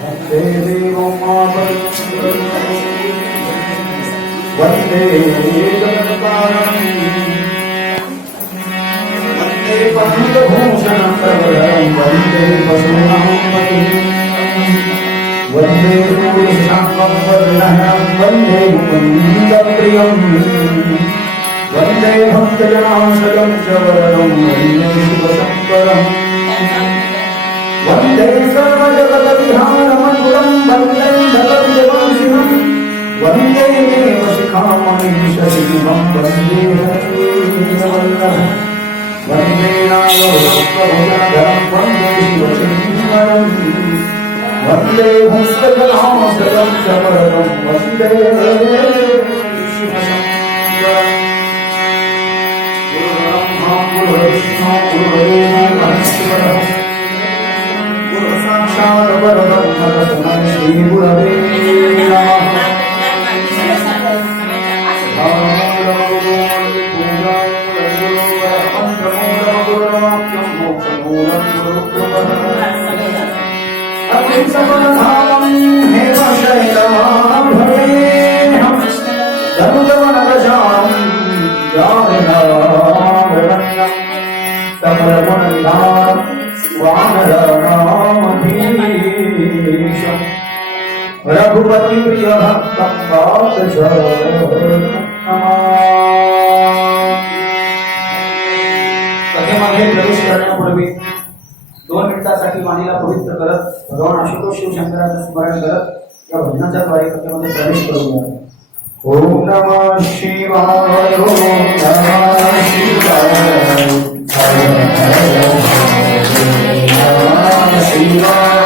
वन्दे देवं वन्दे जगत्कारं वन्दे पतितभूषणं वन्दे पशूनां पतिं वन्दे पुरुषां वर्णं वन्दे मुकुन्दप्रियं वन्दे भक्तजनाशलं च वरदं वन्दे शिवशङ्करम् वन्दे सर्वजगद्विहारमतुलं वन्दे भगवद्वंशिनं वन्दे देवशिखामणिशशिवं वन्दे हरिवल्लभं वन्दे नागभक्तभुजनधरं वन्दे शिवशङ्करं वन्दे भक्तजनाशलं च वरदं वन्दे शिवशङ्करम् गुरुब्रह्मा गुरुर्विष्णु गुरुर्देवो महेश्वरः साक्षात् वरदं तस्मै श्री गुरवे नमः। रघुपति प्रिय भक्तं कथेमध्ये प्रवेश करण्यापूर्वी 2 मिनिटांसाठी वाणीला पवित्र करत भगवान आशुतोष शिवशंकराचं स्मरण करत या भजनाच्या द्वारे कथेमध्ये प्रवेश करूया। ओम नमः शिवाय ओम नमः शिवाय हर हर शिवाय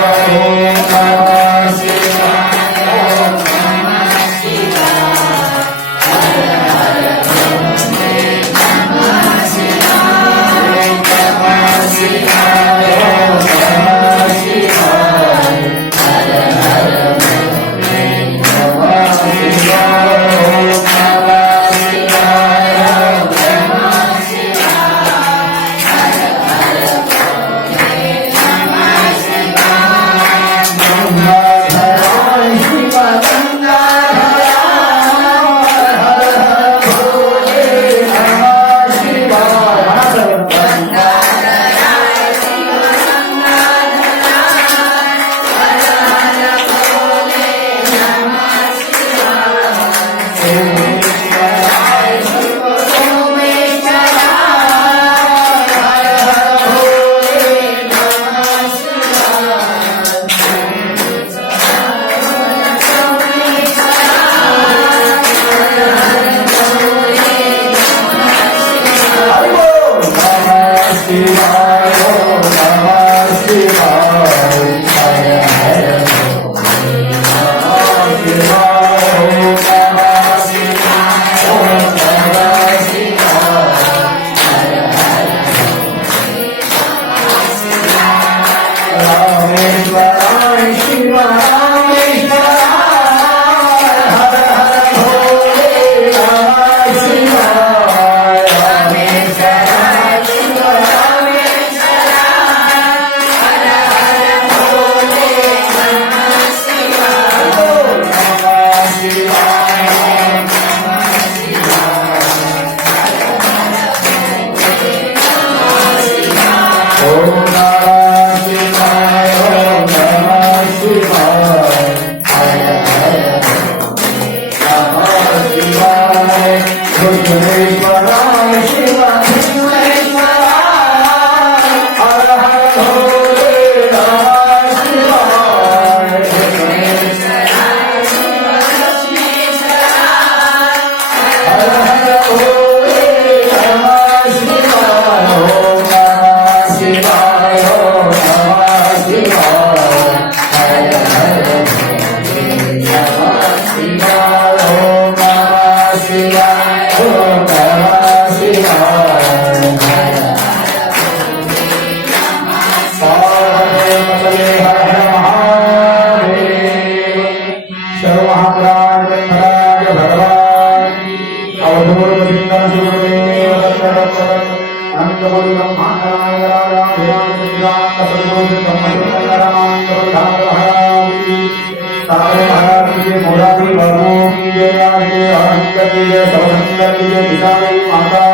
सागर महाराज की जय, मोरारी बाबू की जय, आरके अनंत की जय, सर्वशंकर की जय, विशाली माता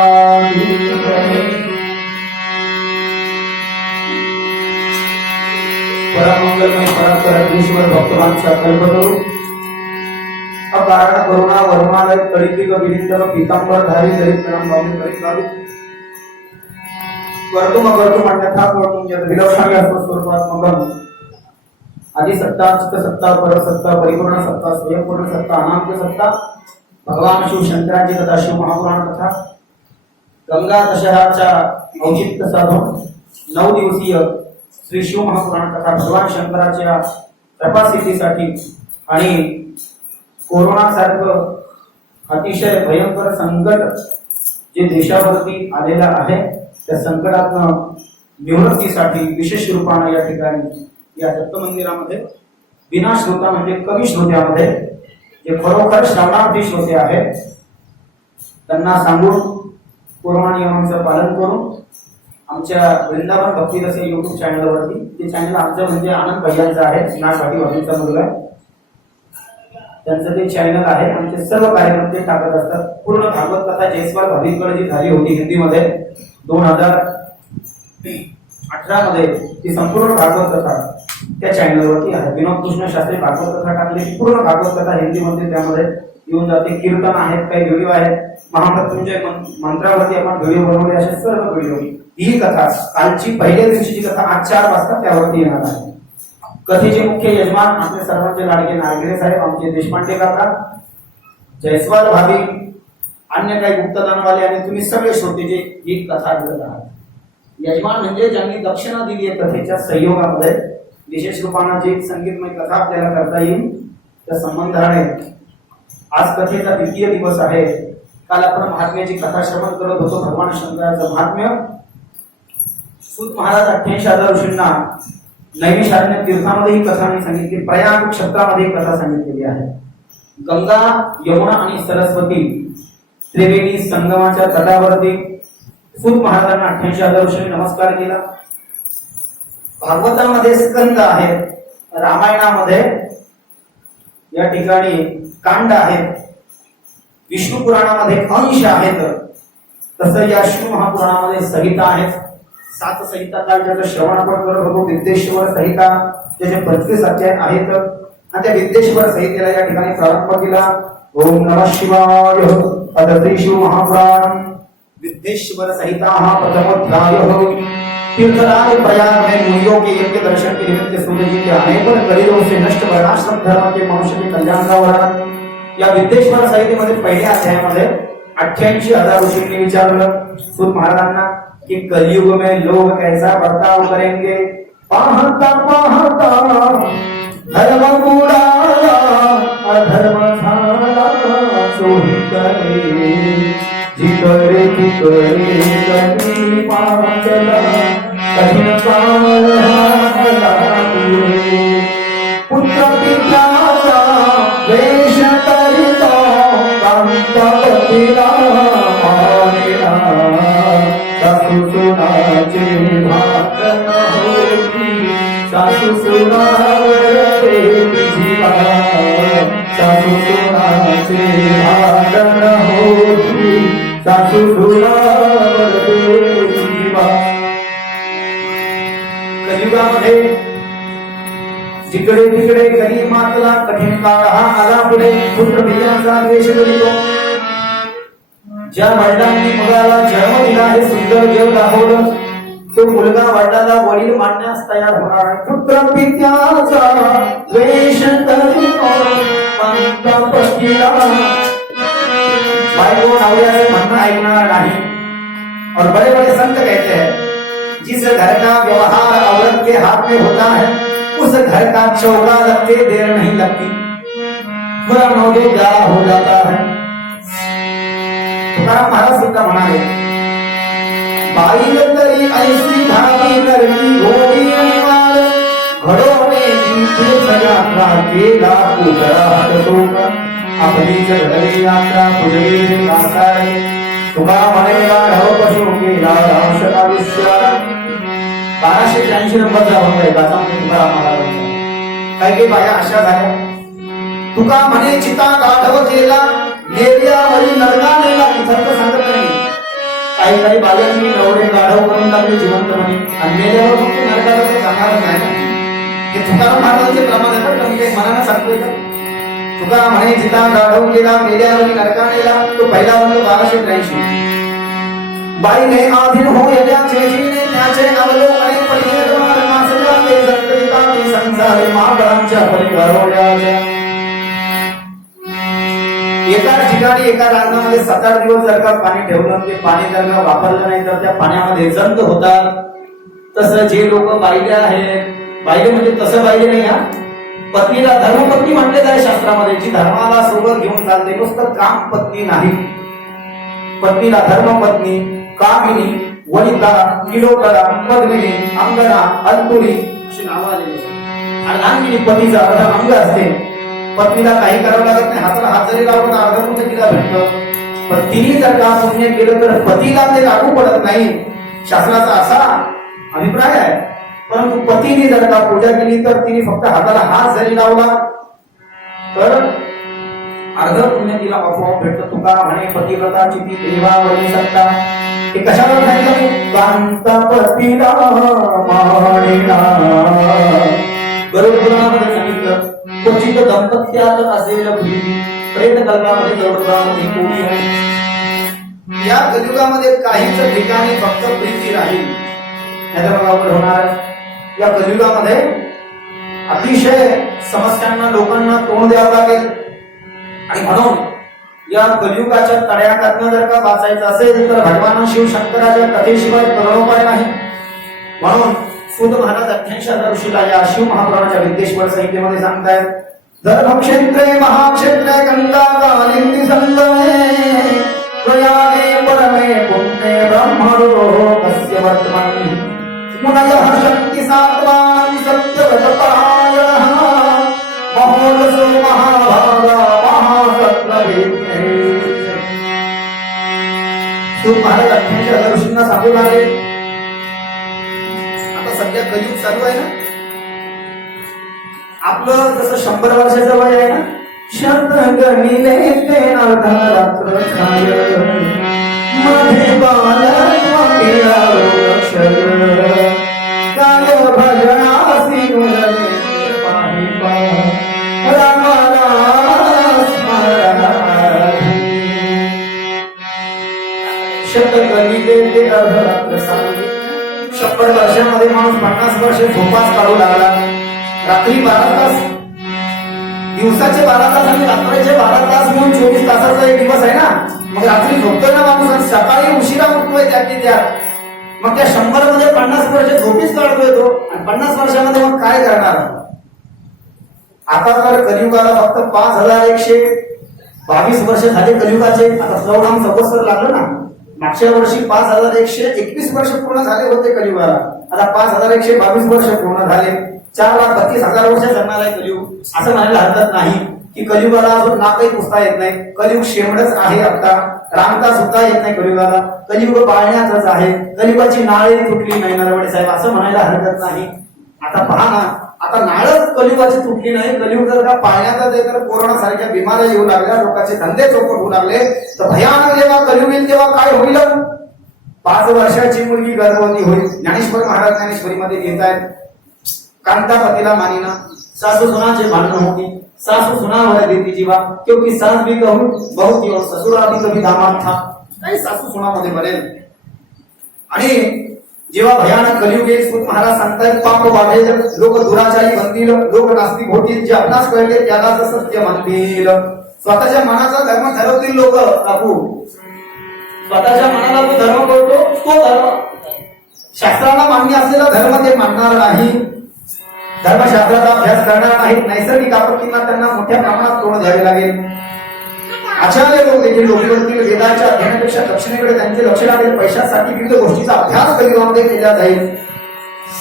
की जय। परम मंगलमय परम परमेश्वर भक्तवांचा कल्पतरु अकारण करुणा वर्मालय कलियुग विनिंदक पीतांबर धारी दलित परम भावी कलित भावी कर्तुम अन्यथा कर्तुम यद विलक्षण स्वस्वरूपात मगन आदि सत्ता चित्त सत्ता पर सत्ता परिपूर्ण सत्ता स्वयंपूर्ण सत्ता अनात्म सत्ता भगवान शिव शंकराची कथा शिव महापुराण कथा गंगा दशहराच्या औचित्य साधून 9 दिवसीय श्री शिव महापुराण कथा भगवान शंकराच्या तपासितीसाठी आणि कोरोना सारखं अतिशय भयंकर संकट जे देशावरती आलेला आहे त्या संकटातून निवृत्तीसाठी विशेष रूपाने या ठिकाणी या दत्त मंदिरामध्ये बिना श्रोता म्हणजे कमी श्रोत्यामध्ये जे खरोखर श्रवणार्थी श्रोते आहेत त्यांना सांगून कोरोना नियमांचं पालन करून आमच्या वृंदावन भक्ती रस YouTube चॅनलवरती ते चॅनल आमचं म्हणजे आनंद भैयांचं आहे नागवाडी वाडीचा मुलगा त्यांचं ते चॅनल आहे आमचे सर्व कार्यक्रम ते टाकत असतात पूर्ण भागवत कथा जयस्वाल भाविककडे जी झाली होती हिंदीमध्ये 2018 मध्ये ती संपूर्ण भागवत कथा त्या चॅनलवरती आहे विनोद कृष्ण शास्त्री भागवत कथा टाकली ती पूर्ण भागवत कथा हिंदीमध्ये त्यामध्ये येऊन जाते कीर्तन आहेत काही व्हिडिओ आहेत महामृत्युंजय मंत्रावरती आपण व्हिडिओ बनवले असे सर्व व्हिडिओ ही कथा कालची पहिल्या दिवशीची कथा आज 4 वाजता त्यावरती येणार आहे कथेचे मुख्य यजमान आपले सर्वांचे लाडके नागरे साहेब आमचे देशपांडे काका जयस्वाल भाभी अन्य काही गुप्तदानवाले आणि तुम्ही सगळे श्रोते जे ही कथा ऐकत आहात यजमान म्हणजे ज्यांनी दक्षिणा दिली आहे कथेच्या सहयोगामध्ये विशेष रूपाने जी संगीतमय कथा आपल्याला करता येईल त्या संबंधाने आज कथेचा द्वितीय दिवस आहे काल आपण महात्म्याची कथा श्रवण करत होतो भगवान शंकराचं महात्म्य सूत महाराज 88,000 ऋषींना नैमिषारण्य तीर्थामध्ये ही कथा सांगितली प्रयाग क्षेत्रामध्ये ही कथा सांगितलेली आहे गंगा यमुना आणि सरस्वती त्रिवेणी संगमाच्या तटावरती सूत महाराजांना 88,000 ऋषींनी नमस्कार केला भागवतामध्ये स्कंद आहेत रामायणामध्ये या ठिकाणी कांड आहेत विष्णू पुराणामध्ये अंश आहेत तसं या शिव महापुराणामध्ये संहिता आहेत 7 संहिता काल ज्याचं श्रवण आपण करत होतो विद्येश्वर संहिता त्याचे 25 अध्याय आहेत आणि त्या विद्येश्वर संहितेला या ठिकाणी प्रारंभ केला ओम नमः शिवाय अथ श्री शिव महापुराण विद्येश्वर संहिता हा प्रथमोध्याय तीर्थराज प्रयाग में मुनियों के यज्ञ दर्शन के निमित्त सूर्य जी के आने पर गरीबों से नष्ट वर्णाश्रम धर्म के मनुष्य के कल्याण का वर्णन या विद्येश्वर संहितेमध्ये पहिल्या अध्यायामध्ये 88,000 ऋषींनी विचारलं सूत महाराजांना कि कलयुग में लोग कैसा बर्ताव करेंगे पाहता पाहता धर्म बुडाला अधर्म झाला सोही करे जिकरे कधी पाचला कठीण काळ आला पुढे पुत्र पित्याचा वेश करिता कांता पतीला मारेला सासू सुनाचे भाकन होती सासू सुनावर प्रेमी जीवा सासू सुनाचे भाकन होती सासू सुनावर प्रेमी जीवा कलियुगामध्ये जिकडे तिकडे कधी मातला कठीण काळ हा आला पुढे पुत्र पित्याचा द्वेष करीतो ज्या वडिलांनी मुलाला जन्म दिला हे सुंदर जग दाखवलं तो मुलगा वडिलाला वडील मानण्यास तयार होणार आहे पुत्र पित्याचा द्वेष करीतो पंत पतीला बायको नवऱ्याचं म्हणणं ऐकणार नहीं और बड़े बड़े संत कहते हैं जिस घर का व्यवहार औरत के हाथ में होता है उस घर का चौका लगते देर नहीं लगती पूरा मौजूद गाला हो जाता है तुकाराम महाराज सुद्धा म्हणाले बाई तरी ऐसी भावी करती घोडी आणि मार घडोने तीर्थयात्रा केला उघडा सोका आपली जगली यात्रा पुजली कासाय तुका म्हणेला ढव पशु केला रामश आयुष्य 1283 नंबरचा अभंग आहे गाथा तुकाराम महाराजांचा काही काही बाया अशा झाल्या तुका म्हणे चिता गाढव केला नेल्यावरी नरका नेला. इथं सांगत नाही काही काही बाल्यांनी नवरे गाढव करून टाकले जिवंत म्हणे आणि मेल्यावर मग ते नरकाला तर जाणार नाही. हे तुकाराम महाराजांचे प्रमाण आहे. पण काही मनानं सांगतोय का? तुका म्हणे चिता गाढव केला मेल्यावरी नरका नेला. तो पहिला वर्ग 1283. बाईने आधीन हो याचे जीने त्याचे अवलोकने पहिले मासल्या ते संकरिता ते संसार महागणांच्या परिवारोड्याच्या. एका ठिकाणी एका रांगामध्ये 7-8 दिवस जर का पाणी ठेवलं ते पाणी जर का वापरलं नाही तर त्या पाण्यामध्ये जंत होतात. तसं जे लोक बाईले आहेत, बाईले म्हणजे तसं बाईले नाही हा, पत्नीला धर्मपत्नी म्हटले जाते शास्त्रामध्ये, जी धर्माला सोबत घेऊन चालते. नुसतं काम पत्नी नाही, पत्नीला धर्मपत्नी, कामिनी, वनिता, किलोकरा, पद्मिनी, अंगना, अंतुरी अशी नावं आलेली असतात. अर्धांगिनी पतीचा अर्धा अंग असते. पत्नीला काही करावं लागत नाही. हाताला हात जरी लावला तर अर्ध पुण्य तिला भेटतं. पण तिने जर का पुण्य केलं तर पतीला ते लागू पडत नाही, शास्त्राचा असा अभिप्राय आहे. परंतु पतीने जर का पूजा केली तर तिने फक्त हाताला हात जरी लावला तर अर्ध पुण्य तिला आपोआप भेटतं. तुका म्हणे पतिव्रता चिती देवावरी सत्ता. हे कशावर सांगितलं? कांता पतीला मानिना. गरुड पुराणामध्ये सांगितलं क्वचित दाम्पत्यात असेल प्रीती प्रेत कल्पामध्ये गरुडामध्ये कोणी आहे. या कलियुगामध्ये काहीच ठिकाणी फक्त प्रीती राहील, नाहीतर बघा अवघड होणार. या कलियुगामध्ये अतिशय समस्यांना लोकांना तोंड द्यावं लागेल. आणि म्हणून या कलियुगाच्या तड्याकातनं जर का वाचायचं असेल तर भगवान शिवशंकराच्या कथेशिवाय तरणोपाय नाही. म्हणून सूत महाराज 88,000 ऋषीला या शिव महापुराणाच्या विद्येश्वर संहितेमध्ये सांगतायत. धर्मक्षेत्रे महाक्षेत्रे गंगा कालिंदी संगमे प्रयागे परमे पुण्ये ब्रह्मरो कस्य वर्तमानि मुनयः शक्ति सात्वान् सत्यव्रतपरायणः महोदसो महाभागा महासत्रवेद्ये. सूत महाराज 88,000 ऋषींना सांगू लागले. आता सध्या कलियुग चालू आहे ना, आपलं जसं 100 वर्षाचं वय आहे ना, शतगणिले ते अर्धरात्र खाय मध्ये बालत्वमिळा अक्षर काय भजनासी मुरले पाणी पा रामाला स्मरणाधी. शतगणिले ते अर्धरात्र सांगितले. 100 वर्षामध्ये माणूस 50 वर्ष झोपास काढू लागला. रात्री 12 तास, दिवसाचे 12 तास आणि रात्रीचे 12 तास मिळून 24 तासाचा एक दिवस आहे ना. मग रात्री झोपतोय ना माणूस, सकाळी उशिरा उठतोय त्यात. मग त्या 100 मध्ये 50 वर्ष झोपीच काढतोय तो, आणि 50 वर्षामध्ये मग काय करणार? आता तर कलियुगाला फक्त 5,122 वर्ष झाले कलियुगाचे. आता श्रवणाम संवत्सर लागलं ना. मागच्या वर्षी 5,121 वर्ष पूर्ण झाले होते कलियुगाला. आता 5,122 वर्ष पूर्ण झाले. 4,32,000 वर्ष जगणार आहे कलियुग. असं म्हणायला हरकत नाही की कलियुगाला अजून ना काही पुसता येत नाही. कलियुग शेवटच आहे. आता रांगता सुद्धा येत नाही कलियुगाला. कलियुग पाळण्यातच आहे. कलियुगाची नाळे तुटली नाही नरवडे साहेब, असं म्हणायला हरकत नाही. आता पहा ना, आता नाळच कलियुगाची तुटली नाही. कलियुग जर का पाळण्यातच आहे तर कोरोना सारख्या बिमाऱ्या येऊ लागल्या, लोकांचे धंदे चौपट होऊ लागले, तर भयानक जेव्हा कलियुग येईल तेव्हा काय होईल? 5 वर्षाची मुलगी गर्भवती होईल. ज्ञानेश्वर महाराज ज्ञानेश्वरीमध्ये लिहित आहेत, कांता पतीला मानिना. सासू सुनाचे भांडण होती, सासू सुनावर देती जीवा, क्योंकि सास भी कहूं बहुत ही और ससुरा भी कभी दामाद था. काही सासू सुनामध्ये बनेल. आणि जेव्हा भयानक कलियुग येईल, सूत महाराज सांगतायत, पाप वाढेल, लोक दुराचारी बनतील, लोक नास्तिक होतील, जे आपणास कळले त्यालाच सत्य म्हणतील. स्वतःच्या मनाचा धर्म ठरवतील लोक. काकू स्वतःच्या मनाला जो धर्म कळतो तो धर्म, शास्त्राला मान्य असलेला धर्म ते मानणार नाही. धर्मशास्त्राचा अभ्यास करणार नाहीत. नैसर्गिक आपत्तींना त्यांना मोठ्या प्रमाणात तोंड द्यावे लागेल. आचार्य लोक देखील लोकांवरती वेदाच्या अध्ययनापेक्षा दक्षिणेकडे त्यांचे लक्ष लागेल. पैशासाठी विविध गोष्टीचा अभ्यास कलियुगामध्ये केला जाईल.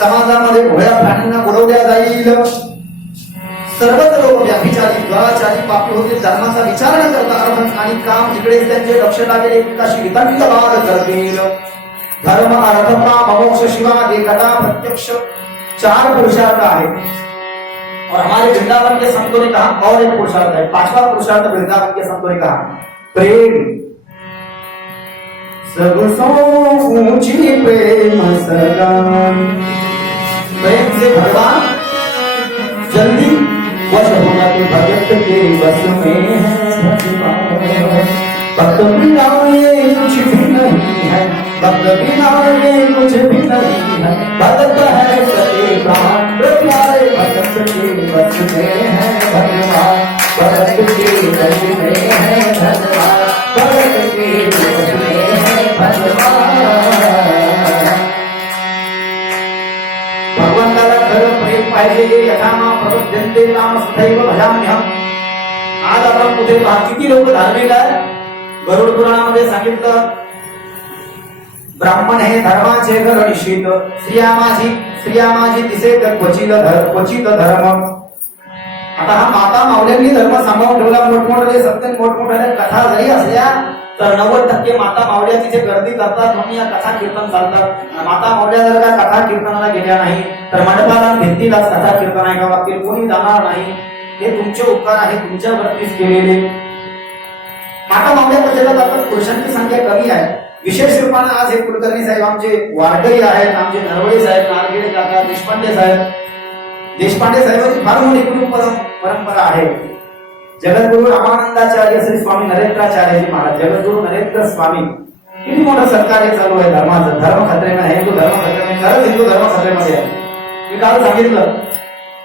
समाजामध्ये भोळ्या प्राण्यांना बोलवल्या जाईल. सर्वच लोक व्याभिचारी, द्वाराचारी, पापी होतील. धर्माचा विचार न करता अर्थ आणि काम इकडे त्यांचे लक्ष लागेल. एकमेकाशी वितंडवाद करतील. धर्म, अर्थ, काम, मोक्ष, शिवा, देखता, प्रत्यक्ष 4 पुरुषार्थ आहेत. और हमारे वृंदावन के संतों ने कहा और एक पुरुषार्थ है, पांचवा पुरुषार्थ वृंदावन के संतों ने कहा प्रेम। सबसो ऊंची प्रेम सलाम। प्रेम से भगवान जल्दी वश हो जाते, भगत के बस में है भगवान। भक्त बिना ये कुछ भी नहीं है, भक्त बिना ये कुछ भी नहीं है, भक्त है सच्चे प्राण प्यारे भगत के बस में है भगवान। भगत के बस में है भगवान, भगत के बस में है भगवान। भगवंताला खरं प्रेम पाहिजे, यथामा प्रपद्यन्ते नाम सदैव भजाम्यहम। आज आपण कुठे पहा किती लोक धार्मिक आहेत। गरुड पुराणामध्ये सांगितलं ब्राह्मण हे धर्माचे घर निश्चित, स्त्रिया माझी दिसे तर क्वचित धर्म। आता हा माता माऊल्यांनी धर्म सांभाळून ठेवला, मोठमोठे सत्य मोठमोठ्या कथा जरी असल्या तर 90% माता माऊल्या तिथे गर्दी करतात, म्हणून या कथा कीर्तन चालतात। माता माऊल्या जर का कथा कीर्तनाला गेल्या नाही तर मंडपाला भिंतीलाच कथा कीर्तन ऐका वागतील, कोणी जाणार नाही। हे तुमचे उपकार आहे, तुमच्यावरतीच केलेले। माता माऊल्या कथेला जातात, पुरुषांची संख्या कमी आहे। विशेष रूपाने आज हे कुलकर्णी साहेब आमचे वारकरी आहेत, आमचे नरवडे साहेब, नारगेडे काका, देशपांडे साहेबांची फार मोठी कुटुंब परंपरा आहे। जगद्गुरु रामानंदाचार्य श्री स्वामी नरेंद्राचार्यजी महाराज, जगद्गुरु नरेंद्र स्वामी, किती मोठं सरकार चालू आहे धर्माचं। धर्म खतरे में, हिंदू धर्म खतरे में, खरंच हिंदू धर्म खतरेमध्ये आहे। मी काल सांगितलं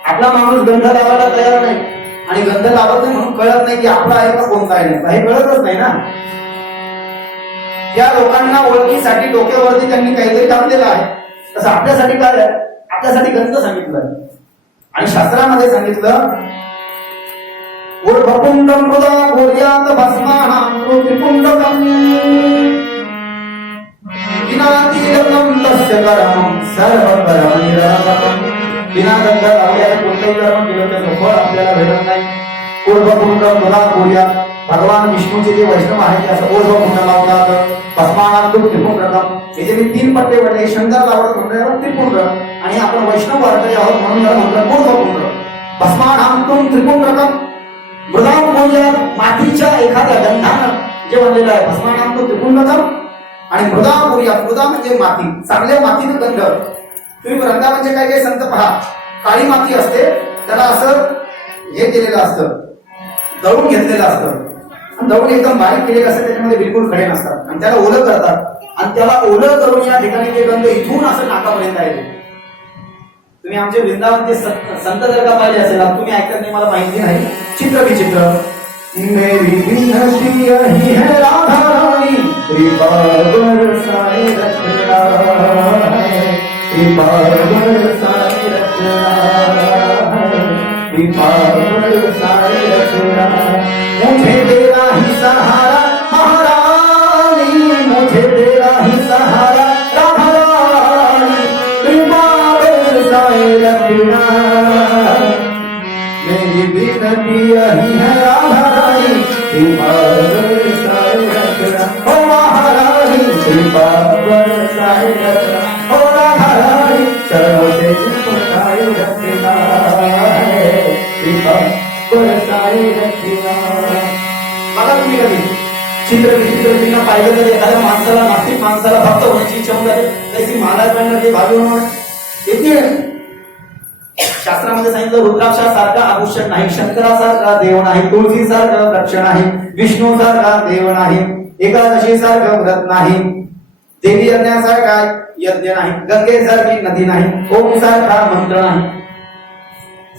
आपला माणूस गंध लावायला तयार नाही, आणि गंध लावत नाही म्हणून कळत नाही की आपला आहे का कोणता आहे, काही कळतच नाही ना। या लोकांना ओळखीसाठी डोक्यावरती त्यांनी काहीतरी टाकलेलं आहे, तसं आपल्यासाठी काय आहे, आपल्यासाठी गंध सांगितलं आणि शास्त्रामध्ये सांगितलं ऊर्ध्वपुंडं मृदा गौर्यात भस्माहं त्रिपुंडकं विनातीरकं तस्य कर्मं सर्वकर्म निरवकं। बिना गंध लावल्याने कोणतंही कर्म केलं त्याचं फळ आपल्याला भेटत नाही। ऊर्ध्वपुंडं मृदा गौर्यात, भगवान विष्णूचे जे वैष्णव आहेत असं ऊर्ध्वपुंड लावतात। भस्माहं त्रिपुंडकं, याचे मी 3 पट्टे वाटले, शंकर लावत म्हणल्यावर त्रिपुंड, आणि आपण वैष्णव वारकरी आहोत म्हणून त्याला म्हणतात ऊर्ध्वपुंड। भस्माहं त्रिपुंडकं मृदाम गौर्यात, मातीच्या एखाद्या गंधानं जे बनलेलं आहे भस्माहं त्रिपुंडकं, आणि मृदा गौर्यात, मृदा म्हणजे माती, चांगल्या मातीनं गंध। तुम्ही वृंदावनचे काही काही संत पहा, काळी माती असते त्याला असं हे केलेलं असतं, दळून घेतलेलं असतं, दळून एकदम बारीक केलेलं असतं, त्याच्यामध्ये बिलकुल खडे नसतात, आणि त्याला ओलं करतात, आणि त्याला ओलं करून या ठिकाणी ते गंध इथून असं नाकापर्यंत आहे। तुम्ही आमचे वृंदावनचे संत जर का पाहिले असेल, तुम्ही ऐकत नाही मला माहिती नाही, चित्र विचित्र। मेरी विनती यही है राधा रानी, कृपा बरसाए रखना, कृपा बरसाए रखना, कृपा बरसाए रखना। मुझे तेरा ही सहारा महारानी, मुझे तेरा ही सहारा राधा रानी, कृपा बरसाए रखना। मेरी विनती यही है राधा रानी, कृपा बरसाए रखना। ओ महारानी कृपा बरसाए रखना, ओ राधा रानी चरणों से चिपकाए रखना, कृपा बरसाए रखना। बघा तुम्ही कधी चित्र विचित्र पाहिलं तर एखाद्या माणसाला, नास्तिक माणसाला भक्त होण्याची इच्छा होत आहे, त्याची महाराजांना ते भागवून येते। शास्त्रामध्ये सांगितलं रुद्राक्षासारखा आभूषण नाही, शंकरासारखा देव नाही, तुळशीसारखं वृक्ष नाही, विष्णूसारखा देव नाही, एकादशीसारखं व्रत नाही, देवी यज्ञासारखा यज्ञ नाही, गंगेसारखी नदी नाही, ओमसारखा मंत्र नाही।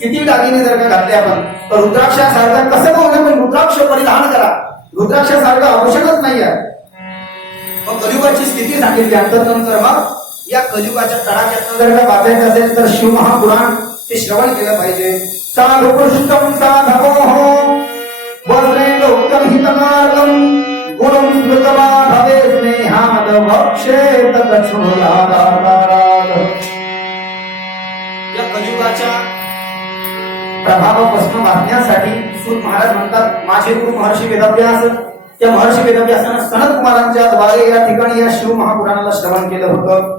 किती दागिने जर का घातले आपण तर रुद्राक्षासारखा कसं का होणार, पण रुद्राक्ष परिधान करा, रुद्राक्षासारखं आभूषणच नाही आहे। मग कलियुगाची स्थिती सांगितली अंतर्नंतर मग या कलियुगाच्या तडाख्यात जर का वाचायचं असेल तर शिवमहापुराण ते श्रवण केलं पाहिजे। साधु पुष्टम साधवो वस्त्रेणोक्तं हितमार्गं गुणं स्मृतमाधवे स्नेहाद वक्षेत दक्षुणादाराद। या कलियुगाच्या प्रभावापासून वाचण्यासाठी सूत महाराज म्हणतात माझे गुरु महर्षी वेदव्यास, त्या महर्षी वेदव्यासानं सनत कुमारांच्या द्वारे या ठिकाणी या शिव महापुराणाला श्रवण केलं होतं।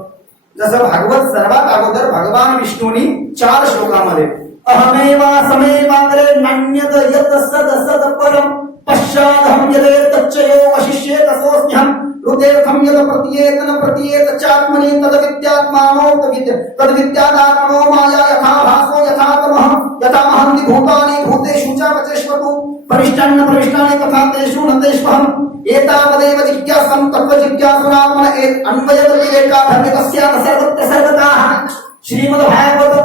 जसं भागवत सर्वात अगोदर भगवान विष्णूंनी 4 श्लोकामध्ये अहमेवासमेवाग्रे नान्यत यत् सद परम पश्चादहं यदेत तच्चयो वशिष्ये तसोऽस्म्यहं हृदयर्थं यत् प्रतीयेत न प्रतीयेत चात्मनि तद्विद्यात्मानो तद्विद्यादात्मनो माया यथा भासो यथा तमः यथा महन्ति भूतानि भूतेषु च वचेष्वतु प्रविष्टान्न प्रविष्टानि तथा तेषु न तेष्वहम् एतावदेव जिज्ञासं तत्त्वजिज्ञासुनात्मन अन्वयविवेकाधर्मिकस्यात् सर्वत्र सर्वतः श्रीमद्भागवत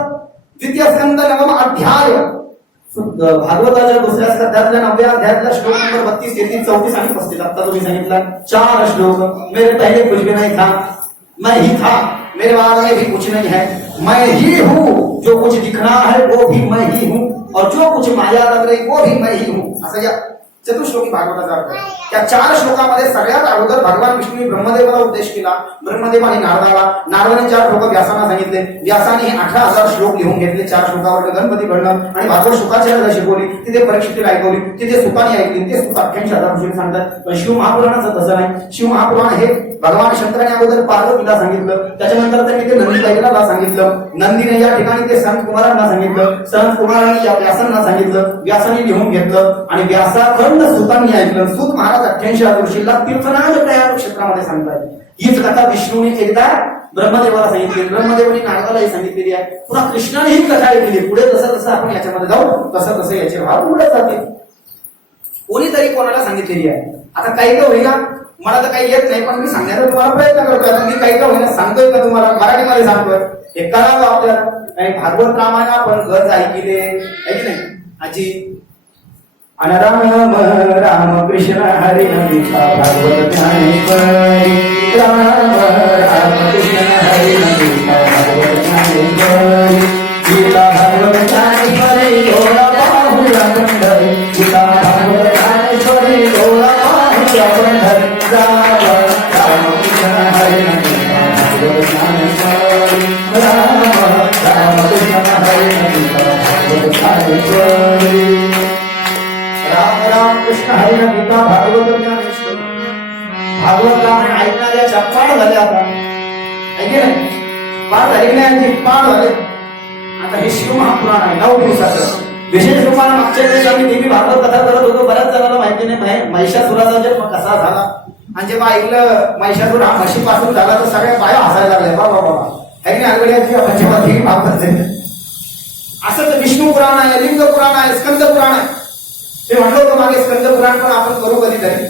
द्वितीय स्कंद नवम अध्याय भागवताच्या दुसऱ्या स्कंदातल्या 9व्या अध्यायातला श्लोक नंबर 32 33 34 आणि 35 आता तुम्ही सांगितला 4 श्लोक मेरे पहले कुछ भी नहीं था मैं ही था मेरे बाद में भी कुछ नहीं है मैं ही हूँ जो कुछ दिखना है वो भी मैं ही हूँ और जो कुछ माया लग रही वो भी मैं ही हूँ असं या चतुश्लोकी भागवताचा अर्थ आहे त्या 4 श्लोकामध्ये सगळ्यात अगोदर भगवान विष्णूने ब्रह्मदेवाला उपदेश केला ब्रह्मदेवाने नारदाला नारदाने 4 श्लोक व्यासांना सांगितले व्यासाने 18,000 श्लोक लिहून घेतले 4 श्लोकावर गणपती घडणं आणि भागवत शुकाचार्याला शिकवली तिथे परीक्षितीला ऐकवली तिथे सुताने ऐकली ते सुत 88,000 ऋषी सांगतात पण शिव महापुराणाचं तसं नाही शिव महापुराण हे भगवान शंकराने अगोदर पार्वतीला सांगितलं त्याच्यानंतर त्यांनी ते नंदी बैलाला सांगितलं नंदीने या ठिकाणी ते संत कुमारांना सांगितलं संत कुमारांनी या व्यासांना सांगितलं व्यासाने लिहून घेतलं आणि व्यासाखंड सुतांनी ऐकलं सूत महाराज 88,000 ऋषीला तीर्थनाज प्रयाग क्षेत्रामध्ये सांगतात हीच कथा विष्णूने एकदा ब्रह्मदेवाला सांगितली ब्रह्मदेवाने नारदालाही सांगितलेली आहे पुन्हा कृष्णाने ही कथा ऐकली पुढे जसं जसं आपण याच्यामध्ये जाऊ तसं तसं याचे भाव पुढे जातील कोणीतरी कोणाला सांगितलेली आहे आता काही का होईना मला तर काही येत नाही पण मी सांगण्याचा तुम्हाला प्रयत्न करतोय आता मी काही का होईना सांगतोय का तुम्हाला मराठीमध्ये सांगतोय हे करावं आपल्याला काही भागवत रामायण आपण गज ऐकले आहे की नाही आजी आणि राम राम कृष्ण हरी हरी भागवत ज्ञानेश्वरी राम राम कृष्ण हरी हरी भागवत ज्ञानेश्वरी गीता भागवत ज्ञानेश्वरी डोळा पाहुया पंढरी गीता भागवत ज्ञानेश्वरी डोळा पाहुया पंढरी राम राम कृष्ण हरी हरी भागवत ज्ञानेश्वरी राम राम कृष्ण हरी हरी भागवत ज्ञानेश्वरी राम राम कृष्ण हरी गीता भागवत ज्ञानेश्वरी भागवत रामायण ऐकणाऱ्याच्या पाठ झाले आता ऐकले नाही पाठ ऐकण्याची पाठ झाले आता हे शिव महापुराण आहे 9 दिवसाचं विशेष रूपाने मागच्या दिवशी आम्ही देवी भागवत कथा करत होतो बऱ्याच जणांना माहिती नाही महिषासुराचा जन्म कसा झाला आणि जेव्हा ऐकलं महिषासुर हा म्हशीपासून झाला तर सगळ्या बाया हसायला लागल्या बाबा बाबा ऐकणे अगोदर जेव्हा देवी भागवत असं विष्णू पुराण आहे लिंग पुराण आहे स्कंद पुराण आहे ते म्हणलं होतं मागे स्कंद पुराण पण आपण करू कधीतरी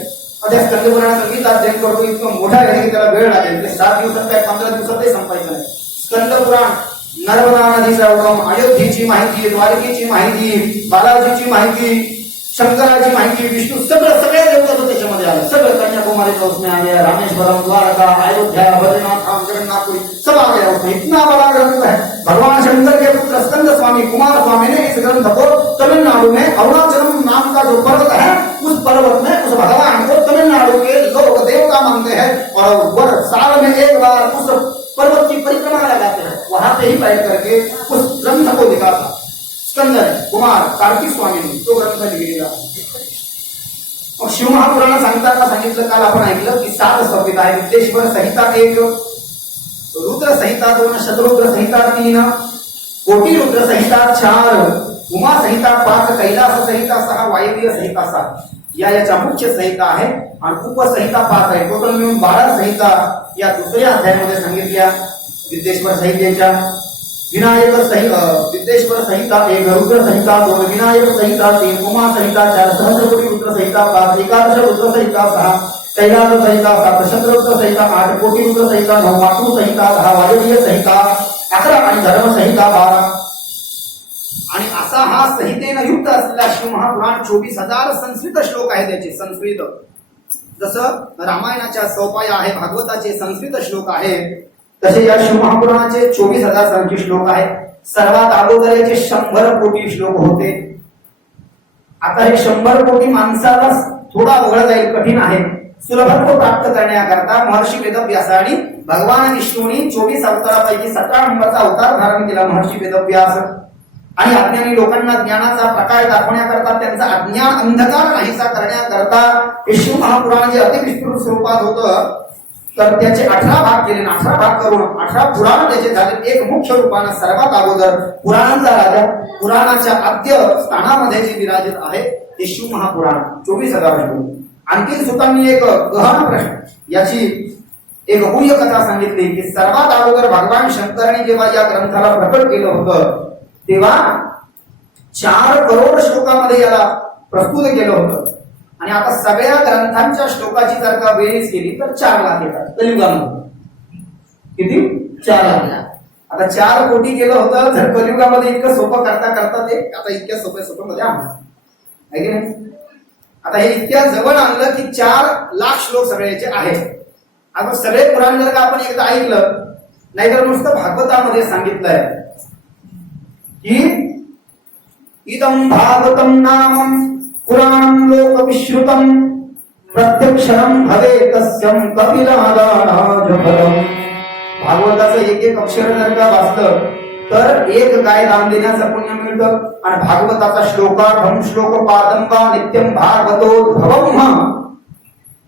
त्या स्कंद पुराणाचा मी अध्ययन करतो इतकं मोठा आहे की त्याला वेळ लागेल ते 7 दिवसात काय 15 दिवसात ते संपायचं नाही स्कंद पुराण नर्मदा नदीचा उगम अयोध्येची माहिती द्वारकेची माहिती बालाजीची माहिती शंकराची माहिती विष्णू सगळ्या देवताचं त्याच्यामध्ये आलं सगळं कन्याकुमारी उसमें आ गया रामेश्वरम द्वारका अयोध्या बद्रीनाथ धाम जगन्नाथपुरी सब आ गया उसमें इतना बड़ा ग्रंथ है भगवान शंकर के पुत्र स्कंद स्वामी कुमार स्वामी ने इस ग्रंथ को तमिलनाडु में अरुणाचलम नाम का जो पर्वत है उस पर्वत में उस भगवान को तमिलनाडु के लोग देवता मानते हैं और साल में एक बार उस पर्वत की परिक्रमा लगाते हैं वहां पे ही बैठ करके उस ग्रंथ को लिखा था स्कंद कुमार कार्तिक स्वामी ने तो ग्रंथ लिहिलेला मग शिव महापुराण सांगताना सांगितलं काल आपण ऐकलं की 7 संहिता आहे विद्येश्वर संहिता 1 रुद्र संहिता 2 शतरुद्र संहिता 3 कोटी रुद्र संहिता 4 उमा संहिता 5 कैलास संहिता 6 वायव्य संहिता 7 याच्या मुख्य संहिता आहे आणि उपसंहिता 5 आहे टोटल मिळून 12 संहिता या दुसऱ्या अध्यायामध्ये सांगितल्या विद्येश्वर संहितेच्या विद्येश्वर संहिता 1 रुद्र संहिता 2 विनायक संहिता 3 उमा संहिता 4 सहस्रकोटी रुद्र संहिता 5 एकादश रुद्र संहिता 6 कैलास संहिता 7 शतरुद्र संहिता 8 कोटी रुद्र संहिता 9 मातृ संहिता 10 वायव्य संहिता 11 आणि धर्म संहिता 12 आणि असा हा संहितेनं युक्त असलेला शिव महापुराण 24,000 संस्कृत श्लोक आहे त्याचे संस्कृत जसं रामायणाच्या सोपाय आहे भागवताचे संस्कृत श्लोक आहे तसे या शिव महापुराणाचे 24,000 संख्य श्लोक आहेत सर्वात अगोदर याचे 100 कोटी श्लोक होते आता हे 100 कोटी माणसाला थोडा अवघड जाईल कठीण आहे सुलभत्व प्राप्त करण्याकरता महर्षी वेदव्यासाने भगवान विष्णूंनी 24 अवतारापैकी 17 नंबरचा अवतार धारण केला महर्षी वेदव्यास आणि अज्ञानी लोकांना ज्ञानाचा प्रकाश दाखवण्याकरता त्यांचा अज्ञान अंधकार नाहीसा करण्याकरता हे शिव महापुराण जे अतिविस्तृत स्वरूपात होतं तर त्याचे 18 भाग केले. 18 भाग करून 18 पुराण त्याचे झाले. एक मुख्य रूपानं सर्वात अगोदर पुराणांचा राजा, पुराणाच्या आद्य स्थानामध्ये जे विराजित आहे ते शिव महापुराण 24,000 श्लोक. आणखी सुतांनी एक गहन प्रश्न याची एक गुह्य कथा सांगितली की सर्वात अगोदर भगवान शंकरांनी जेव्हा या ग्रंथाला प्रकट केलं होतं तेव्हा 4 करोड श्लोकामध्ये याला प्रस्तुत केलं होतं. आणि आता सगळ्या ग्रंथांच्या श्लोकाची जर का बेरीज केली तर 4 लाख येतात कलियुगामध्ये. किती? 4 लाख. आता 4 कोटी केलं होतं जर कलियुगामध्ये इतकं सोपं करता करता ते आता इतक्या सोप्या मध्ये आणलं आहे की नाही. आता हे इतक्या जवळ आणलं की 4 लाख श्लोक सगळ्याचे आहेत. आता सगळे पुराण जर का आपण एकदा ऐकलं, नाहीतर नुसतं भागवतामध्ये सांगितलंय की इदं भागवतं नाम पुराणं लोकविश्रुतं प्रत्यक्षरं भवेतस्यं कपिलादानाजफलम्. भागवताचं एक अक्षर जर का वाचलं तर एक गाय दान देण्याचं पुण्य मिळतं. आणि भागवताचा श्लोकार्धं श्लोकपादं वा नित्यं भागवतोद्भवम्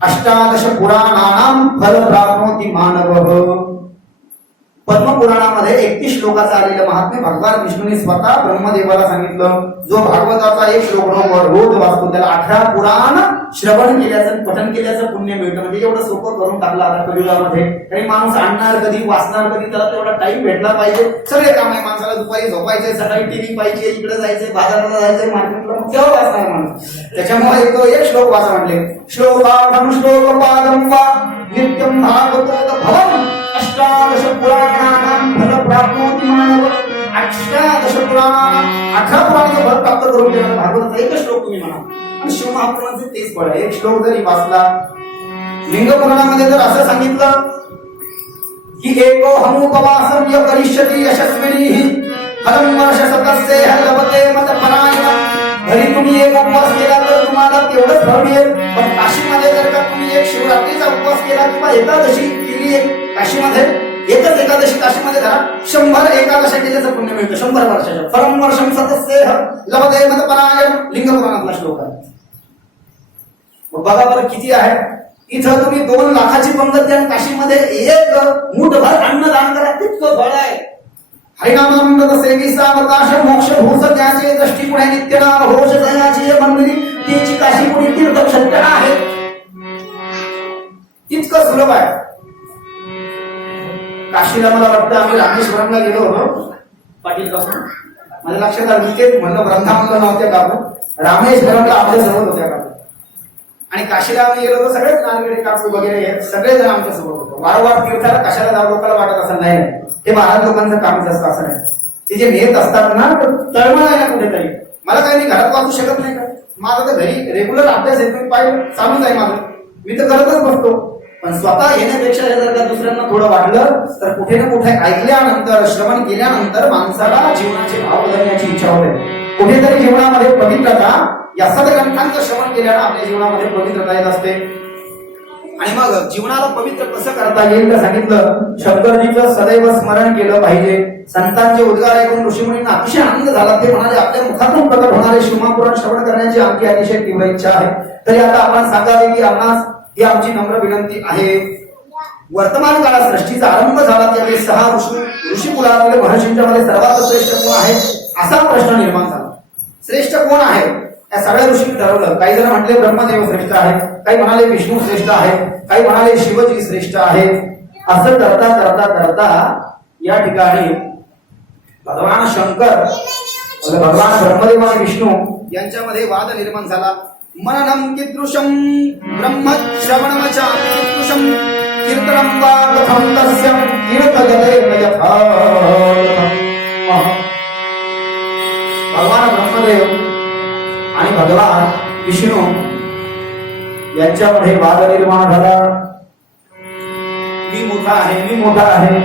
18 पुराणानां फल प्राप्नोति मानवः. पद्मपुराणामध्ये 31 श्लोकाचा आलेलं महात्म्य भगवान विष्णूने स्वतः ब्रह्मदेवाला सांगितलं. जो भागवताचा एक श्लोक रोज वाचतो त्याला 18 पुराण श्रवण केल्याचं पठन केल्याचं पुण्य मिळतं. म्हणजे एवढं सोपं करून टाकलं आता कलियुगामध्ये. आणि माणूस आणणार कधी, वाचणार कधी, त्याला तेवढा टाइम भेटला पाहिजे. सगळे काम आहे माणसाला. दुपारी झोपायचे, सकाळी टीव्ही पाहिजे, इकडे जायचे, बाजाराला जायचे, मार्केटला, केव्हा वाचणार माणूस. त्याच्यामुळे तो एक श्लोक वाचा म्हटले. श्लोकार्धं श्लोकपादं वा नित्यं भागवतोद्भवम् 18 पुराणानां फल प्राप्नोति मानवः. 18 पुराणानां 18 पुराणाचं फल प्राप्त करून देणारा भागवताचा एक श्लोक तुम्ही म्हणा. आणि शिव महापुराणाचे तेच फळ आहे. एक श्लोक जरी वाचला. लिंग पुराणामध्ये तर असं सांगितलं की एको हमुपवासं य करिष्यति यशस्विनीः फलं वर्षशतस्य लभते मतपरायणः. घरी तुम्ही एक उपवास केला तर तुम्हाला तेवढंच फळ मिळेल. पण काशीमध्ये जर का तुम्ही एक शिवरात्रीचा उपवास केला किंवा एकादशी केली एक काशीमध्ये, एकच एकादशी काशीमध्ये झाला, 100 एकादशी केल्याचं पुण्य मिळतं. 100 वर्षाच्या फलं वर्षं सतस्य लभते मतपरायणः. लिंग पुराणातला श्लोक आहे. बघा बरं किती आहे. इथं तुम्ही 2 लाखाची पंगत द्या, काशीमध्ये एक मूठभर अन्न दान करा, तितकं फळ आहे. हरिनामामृत सेविसावकाश मोक्ष भूस त्याचे दृष्टी पुढे नित्यनाम होश जयाची मंदिरी तिची काशी पुढे तीर्थक्षेत्र आहे. इतकं सुलभ आहे. काशीला मला वाटतं आम्ही रामेश्वरमला गेलो होतो पाटील पासून. माझ्या लक्षात आलं ते म्हणलं वृंदावनला नव्हत्या काकू, रामेश्वरमला आपल्या सोबत होत्या काकू. आणि काशीला आम्ही गेलो होतो सगळेच नानगडे काकू वगैरे सगळे जण आमच्या सोबत होतो. वारंवार तीर्थाला कशाला जाऊ लोकांना वाटत असं नाही. हे महाराज लोकांचं कामच असतं असं नाही. ते जे नेत असतात ना तळमळ आहे ना कुठेतरी. मला काही मी घरात वाचू शकत नाही का. माझा तर घरी रेग्युलर अभ्यास आहे, तुम्ही पाहिलं चालूच आहे माझं, मी तर करतच बसतो. पण स्वतः येण्यापेक्षा जर का दुसऱ्यांना थोडं वाटलं तर कुठे ना कुठे ऐकल्यानंतर श्रवण केल्यानंतर माणसाला जीवनाचे भाव बदलण्याची इच्छा होते. कुठेतरी जीवनामध्ये पवित्रता या सद्ग्रंथांचं श्रवण केल्यानं आपल्या जीवनामध्ये पवित्रता येत असते. आणि मग जीवनाला पवित्र कसं करता येईल तर सांगितलं शंकरजीचं सदैव स्मरण केलं पाहिजे. संतांचे उद्गार ऐकून ऋषीमुनींना अतिशय आनंद झाला. ते म्हणाले आपल्या मुखातून प्रकट होणारे शिवपुराण श्रवण करण्याची आमची अतिशय तीव्र इच्छा आहे. तरी आता आपण सांगावे की आपणास ही आमची नम्र विनंती आहे. वर्तमान काळात सृष्टीचा आरंभ झाला त्यावेळी 6 ऋषिकुलातील महर्षींच्या मध्ये सर्वात श्रेष्ठ कोण आहे असा प्रश्न निर्माण झाला. श्रेष्ठ कोण आहे या सगळ्या ऋषींनी ठरवलं. काही जण म्हटले ब्रह्मदेव श्रेष्ठ आहे, काही म्हणाले विष्णू श्रेष्ठ आहे, काही म्हणाले शिवजी श्रेष्ठ आहे. असं करता करता करता या ठिकाणी भगवान शंकर, भगवान ब्रह्मदेव आणि विष्णू यांच्यामध्ये वाद निर्माण झाला. मननम कीदृशं ब्रह्म श्रवणमच कीदृशं कीर्तनं वा कथं तस्य कीर्तयते यथा. भगवान ब्रह्मदेव आणि भगवान विष्णू यांच्यामध्ये वाद निर्माण झाला. मी मोठा आहे, मी मोठा आहे.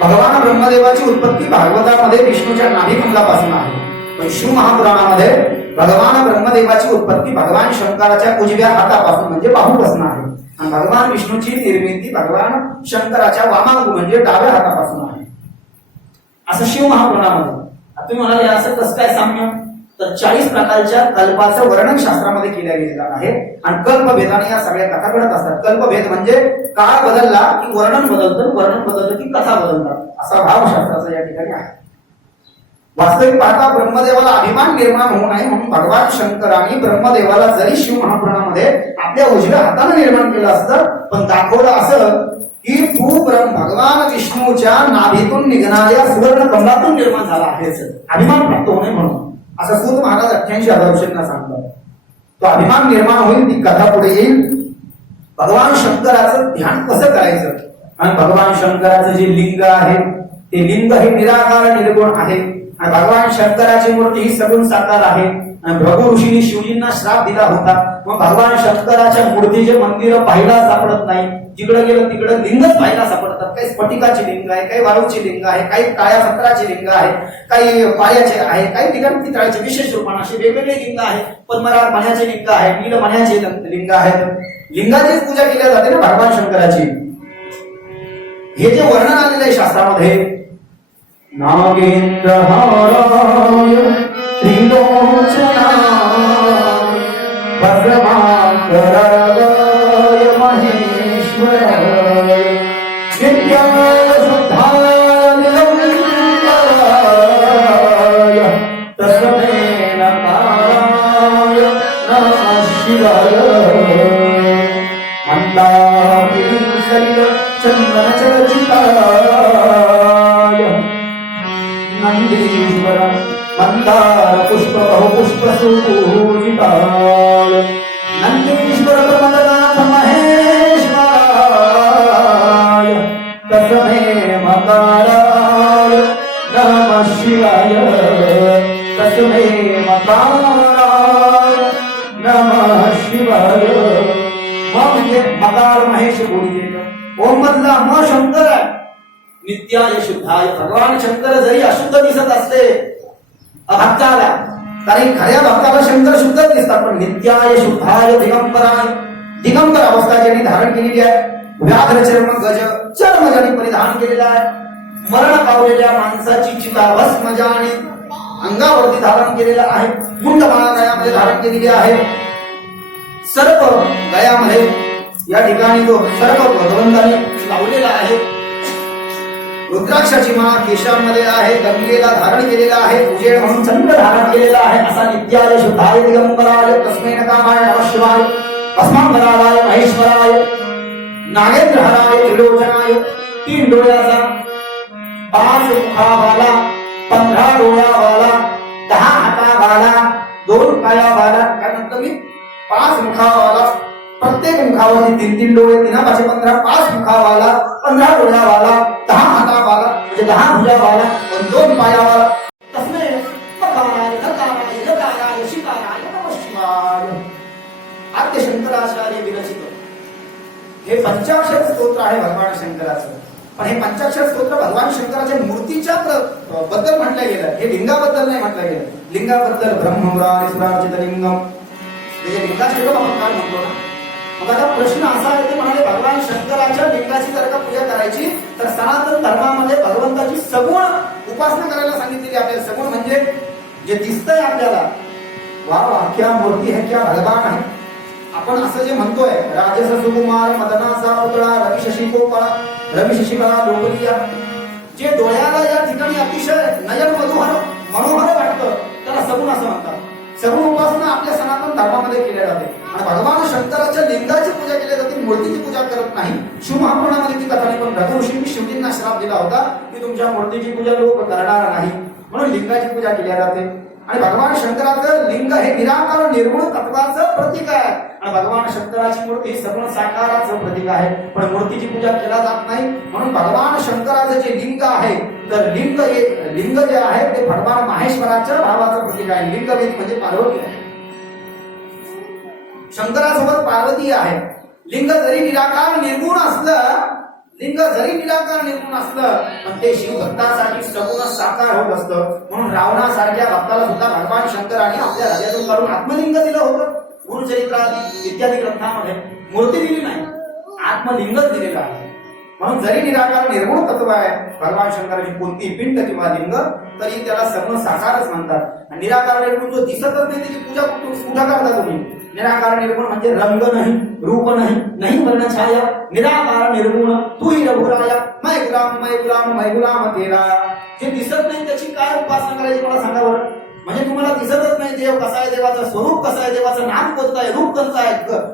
भगवान ब्रह्मदेवाची उत्पत्ती भागवतामध्ये विष्णूच्या नाभिकमलापासून आहे. पण शिव महापुराणामध्ये भगवान ब्रह्मदेवाची उत्पत्ती भगवान शंकराच्या उजव्या हातापासून म्हणजे बाहूपासून आहे. आणि भगवान विष्णूची निर्मिती भगवान शंकराच्या वामांगू म्हणजे डाव्या हातापासून आहे. असं शिव महापुराणामध्ये. तुम्ही म्हणाले असं कसं काय साम्य तर 40 प्रकारच्या कल्पाचं वर्णन शास्त्रामध्ये केलं गेलेलं आहे. आणि कल्पभेदाने या सगळ्या कथा घडत असतात. कल्पभेद म्हणजे काळ बदलला की वर्णन बदलतं, वर्णन बदललं की कथा बदलतात, असा भाव शास्त्राचा या ठिकाणी आहे. वास्तविक पाहता ब्रह्मदेवाला अभिमान निर्माण होऊ नये म्हणून भगवान शंकरांनी ब्रह्मदेवाला जरी शिव महापुराणामध्ये आपल्या उजव्या हाताने निर्माण केलं असतं, पण दाखवलं असं की तू भगवान विष्णूच्या नाभीतून निघणाऱ्या सुवर्ण कमलातून निर्माण झाला आहेस, अभिमान प्राप्त होऊ नये म्हणून, असं सूत महाराज 88,000 वर्षांना सांगतात. तो अभिमान निर्माण होईल, ती कथा पुढे येईल. भगवान शंकराचं ध्यान कसं करायचं, आणि भगवान शंकराचं जे लिंग आहे ते लिंग हे निराकार निर्गुण आहे. आणि भगवान शंकराची मूर्ती ही सगुण साकार आहे. आणि भृगु ऋषींनी शिवजींना श्राप दिला होता. मग भगवान शंकराच्या मूर्तीचे मंदिर पाहायला सापडत नाही, जिकडे गेलं तिकडे लिंगच पाहायला सापडतात. काही स्फटिकाची लिंग आहे, काही वाळूची लिंग आहे, काही काळ्या पत्राची लिंग आहे, काही पायाचे आहे, काही ठिकाणी पितळाचे विशेष रूपाने असे वेगवेगळे लिंग आहे. पद्मराग मण्याचे लिंग आहे, नील मण्याचे लिंग आहेत. लिंगाचीच पूजा केली जाते ना भगवान शंकराची. हे जे वर्णन आलेलं आहे शास्त्रामध्ये, नागेंद्रहाराय त्रिलोचनाय भस्मांतराय महेश्वराय नित्याशुद्धाय निरंतराय तस्मै नमः शिवाय मंदाकिनी सलिल चंदन चर्चिताय नंदीश्वर मंदार पुष्प बहुपुष्प सुपूजिताय नंदीश्वर प्रमदनाथ महेश्वराय तस्मै मकाराय नमः शिवाय तस्मै मकाराय नमः शिवाय. म्हणजे मकार महेश बोलते. ओम मधला म शंकर आहे, नित्याय शुद्धाय. भगवान शंकर जरी अशुद्ध दिसत असले भक्ताला, तरी खऱ्या भक्ताला शंकर शुद्धच दिसतात. पण नित्याय शुद्धाय दिगंबराय, दिगंबर अवस्था ज्यांनी धारण केलेली आहे. व्याघ्र चर्म गज चर्म ज्यांनी परिधान केलेला आहे. मरण पावलेल्या माणसाची चिता भस्म ज्याने अंगावरती धारण केलेला आहे. मुंडमाळा गळ्यामध्ये धारण केलेली आहे. सर्प गळ्यामध्ये या ठिकाणी तो सर्प भगवंताने लावलेला आहे. रुद्राक्षाची माळा केशांमध्ये आहे. गंगेला धारण केलेला आहे. उजेड म्हणून चंद्र धारण केलेला आहे. असा नित्याय शुद्धाय दिगंबराय तस्मै नकामाय नमः शिवाय भस्मांतराय महेश्वराय नागेंद्रहराय त्रिलोचनाय. 3 डोळ्याचा, 5 मुखावाला, 15 डोळ्यावाला, 10 हातावाला, 2 पायावाला. काय म्हणतो मी? 5 मुखावाला, प्रत्येक मुखावरती 3-3 डोळे, 3×5 = 15, 5 मुखावाला, 15 डोळ्यावाला, 10 हातावाला म्हणजे 10 भुजावाला, 2 पायावाला. तस्मै नकाराय नकाराय नकाराय शिकाराय नमः शिवाय. आद्य शंकराचार्य विरचित हे पंचाक्षर स्तोत्र आहे भगवान शंकराचं. पण हे पंचाक्षर स्तोत्र भगवान शंकराच्या मूर्तीच्या बद्दल म्हटलं गेलं, हे लिंगाबद्दल नाही म्हटलं गेलं. लिंगाबद्दल ब्रह्ममुरारिसुरार्चित लिंगम, म्हणजे लिंगाचे लोक आपण काय म्हणतो ना. मग आता प्रश्न असा आहे, ते म्हणाले भगवान शंकराच्या लिंगाची जर का पूजा करायची तर सनातन धर्मामध्ये भगवंताची सगुण उपासना करायला सांगितलेली आपल्याला. सगुण म्हणजे जे दिसतंय आपल्याला, वा वा क्या मूर्ती है, क्या भगवान आहे. आपण असं जे म्हणतोय राजस सुकुमार मदनाचा पुतळा रवी शशिकोपा रवी शशिकळा लोकलिया, जे डोळ्याला या ठिकाणी अतिशय नयन मनोहर वाटतं त्याला सगुण असं म्हणतात. सगुण उपासना आपल्या सनातन धर्मामध्ये केल्या जाते. आणि भगवान शंकराच्या लिंगाची पूजा केली जाते, मूर्तीची पूजा करत नाही. शिव महापुराणामध्ये ती कथा नाही. पण रघु ऋषींनी शिवजींना श्राप दिला होता की तुमच्या मूर्तीची पूजा लोक करणार नाही, म्हणून लिंगाची पूजा केली जाते. आणि भगवान शंकराचं लिंग हे निराकार निर्गुण तत्वाचं प्रतीक आहे. आणि भगवान शंकराची मूर्ती सगुण साकाराचं प्रतीक आहे. पण मूर्तीची पूजा केला जात नाही. म्हणून भगवान शंकराचं जे लिंग आहे, तर लिंग जे आहे ते भगवान माहेश्वराच्या भावाचं प्रतीक आहे. लिंग म्हणजे पार्वती आहे. शंकरासोबत पार्वती आहे. लिंग जरी निराकार निर्गुण असलं, पण ते शिव भक्तासाठी सगुण साकार होत असतं. म्हणून रावणासारख्या भक्ताला सुद्धा भगवान शंकराने आपल्या राज्यातून काढून आत्मलिंग दिलं होतं. गुरुचरित्रादी इत्यादी ग्रंथामध्ये मूर्ती दिली नाही, आत्मलिंगच दिलेलं आहे. म्हणून जरी निराकार निर्गुण तत्व आहे भगवान शंकराची कोणती पिंड किंवा लिंग तरी त्याला सर्व साकारच म्हणतात. निराकार निर्गुण जो दिसतच नाही त्याची पूजा कुठं करता तुम्ही? निराकार निर्गुण म्हणजे रंग नाही, रूप नाही, नाही वर्ण छाया, निराकार निर्गुण तू ही रघुराया, मै गुलाम मै गुलाम मै गुलाम तेरा. जे दिसत नाही त्याची काय उपासना करायची मला सांगा बरं? म्हणजे तुम्हाला दिसतच नाही देव कसा आहे, देवाचं स्वरूप कसं आहे, देवाचं नाम कोणतं आहे, रूप कोणतं आहे,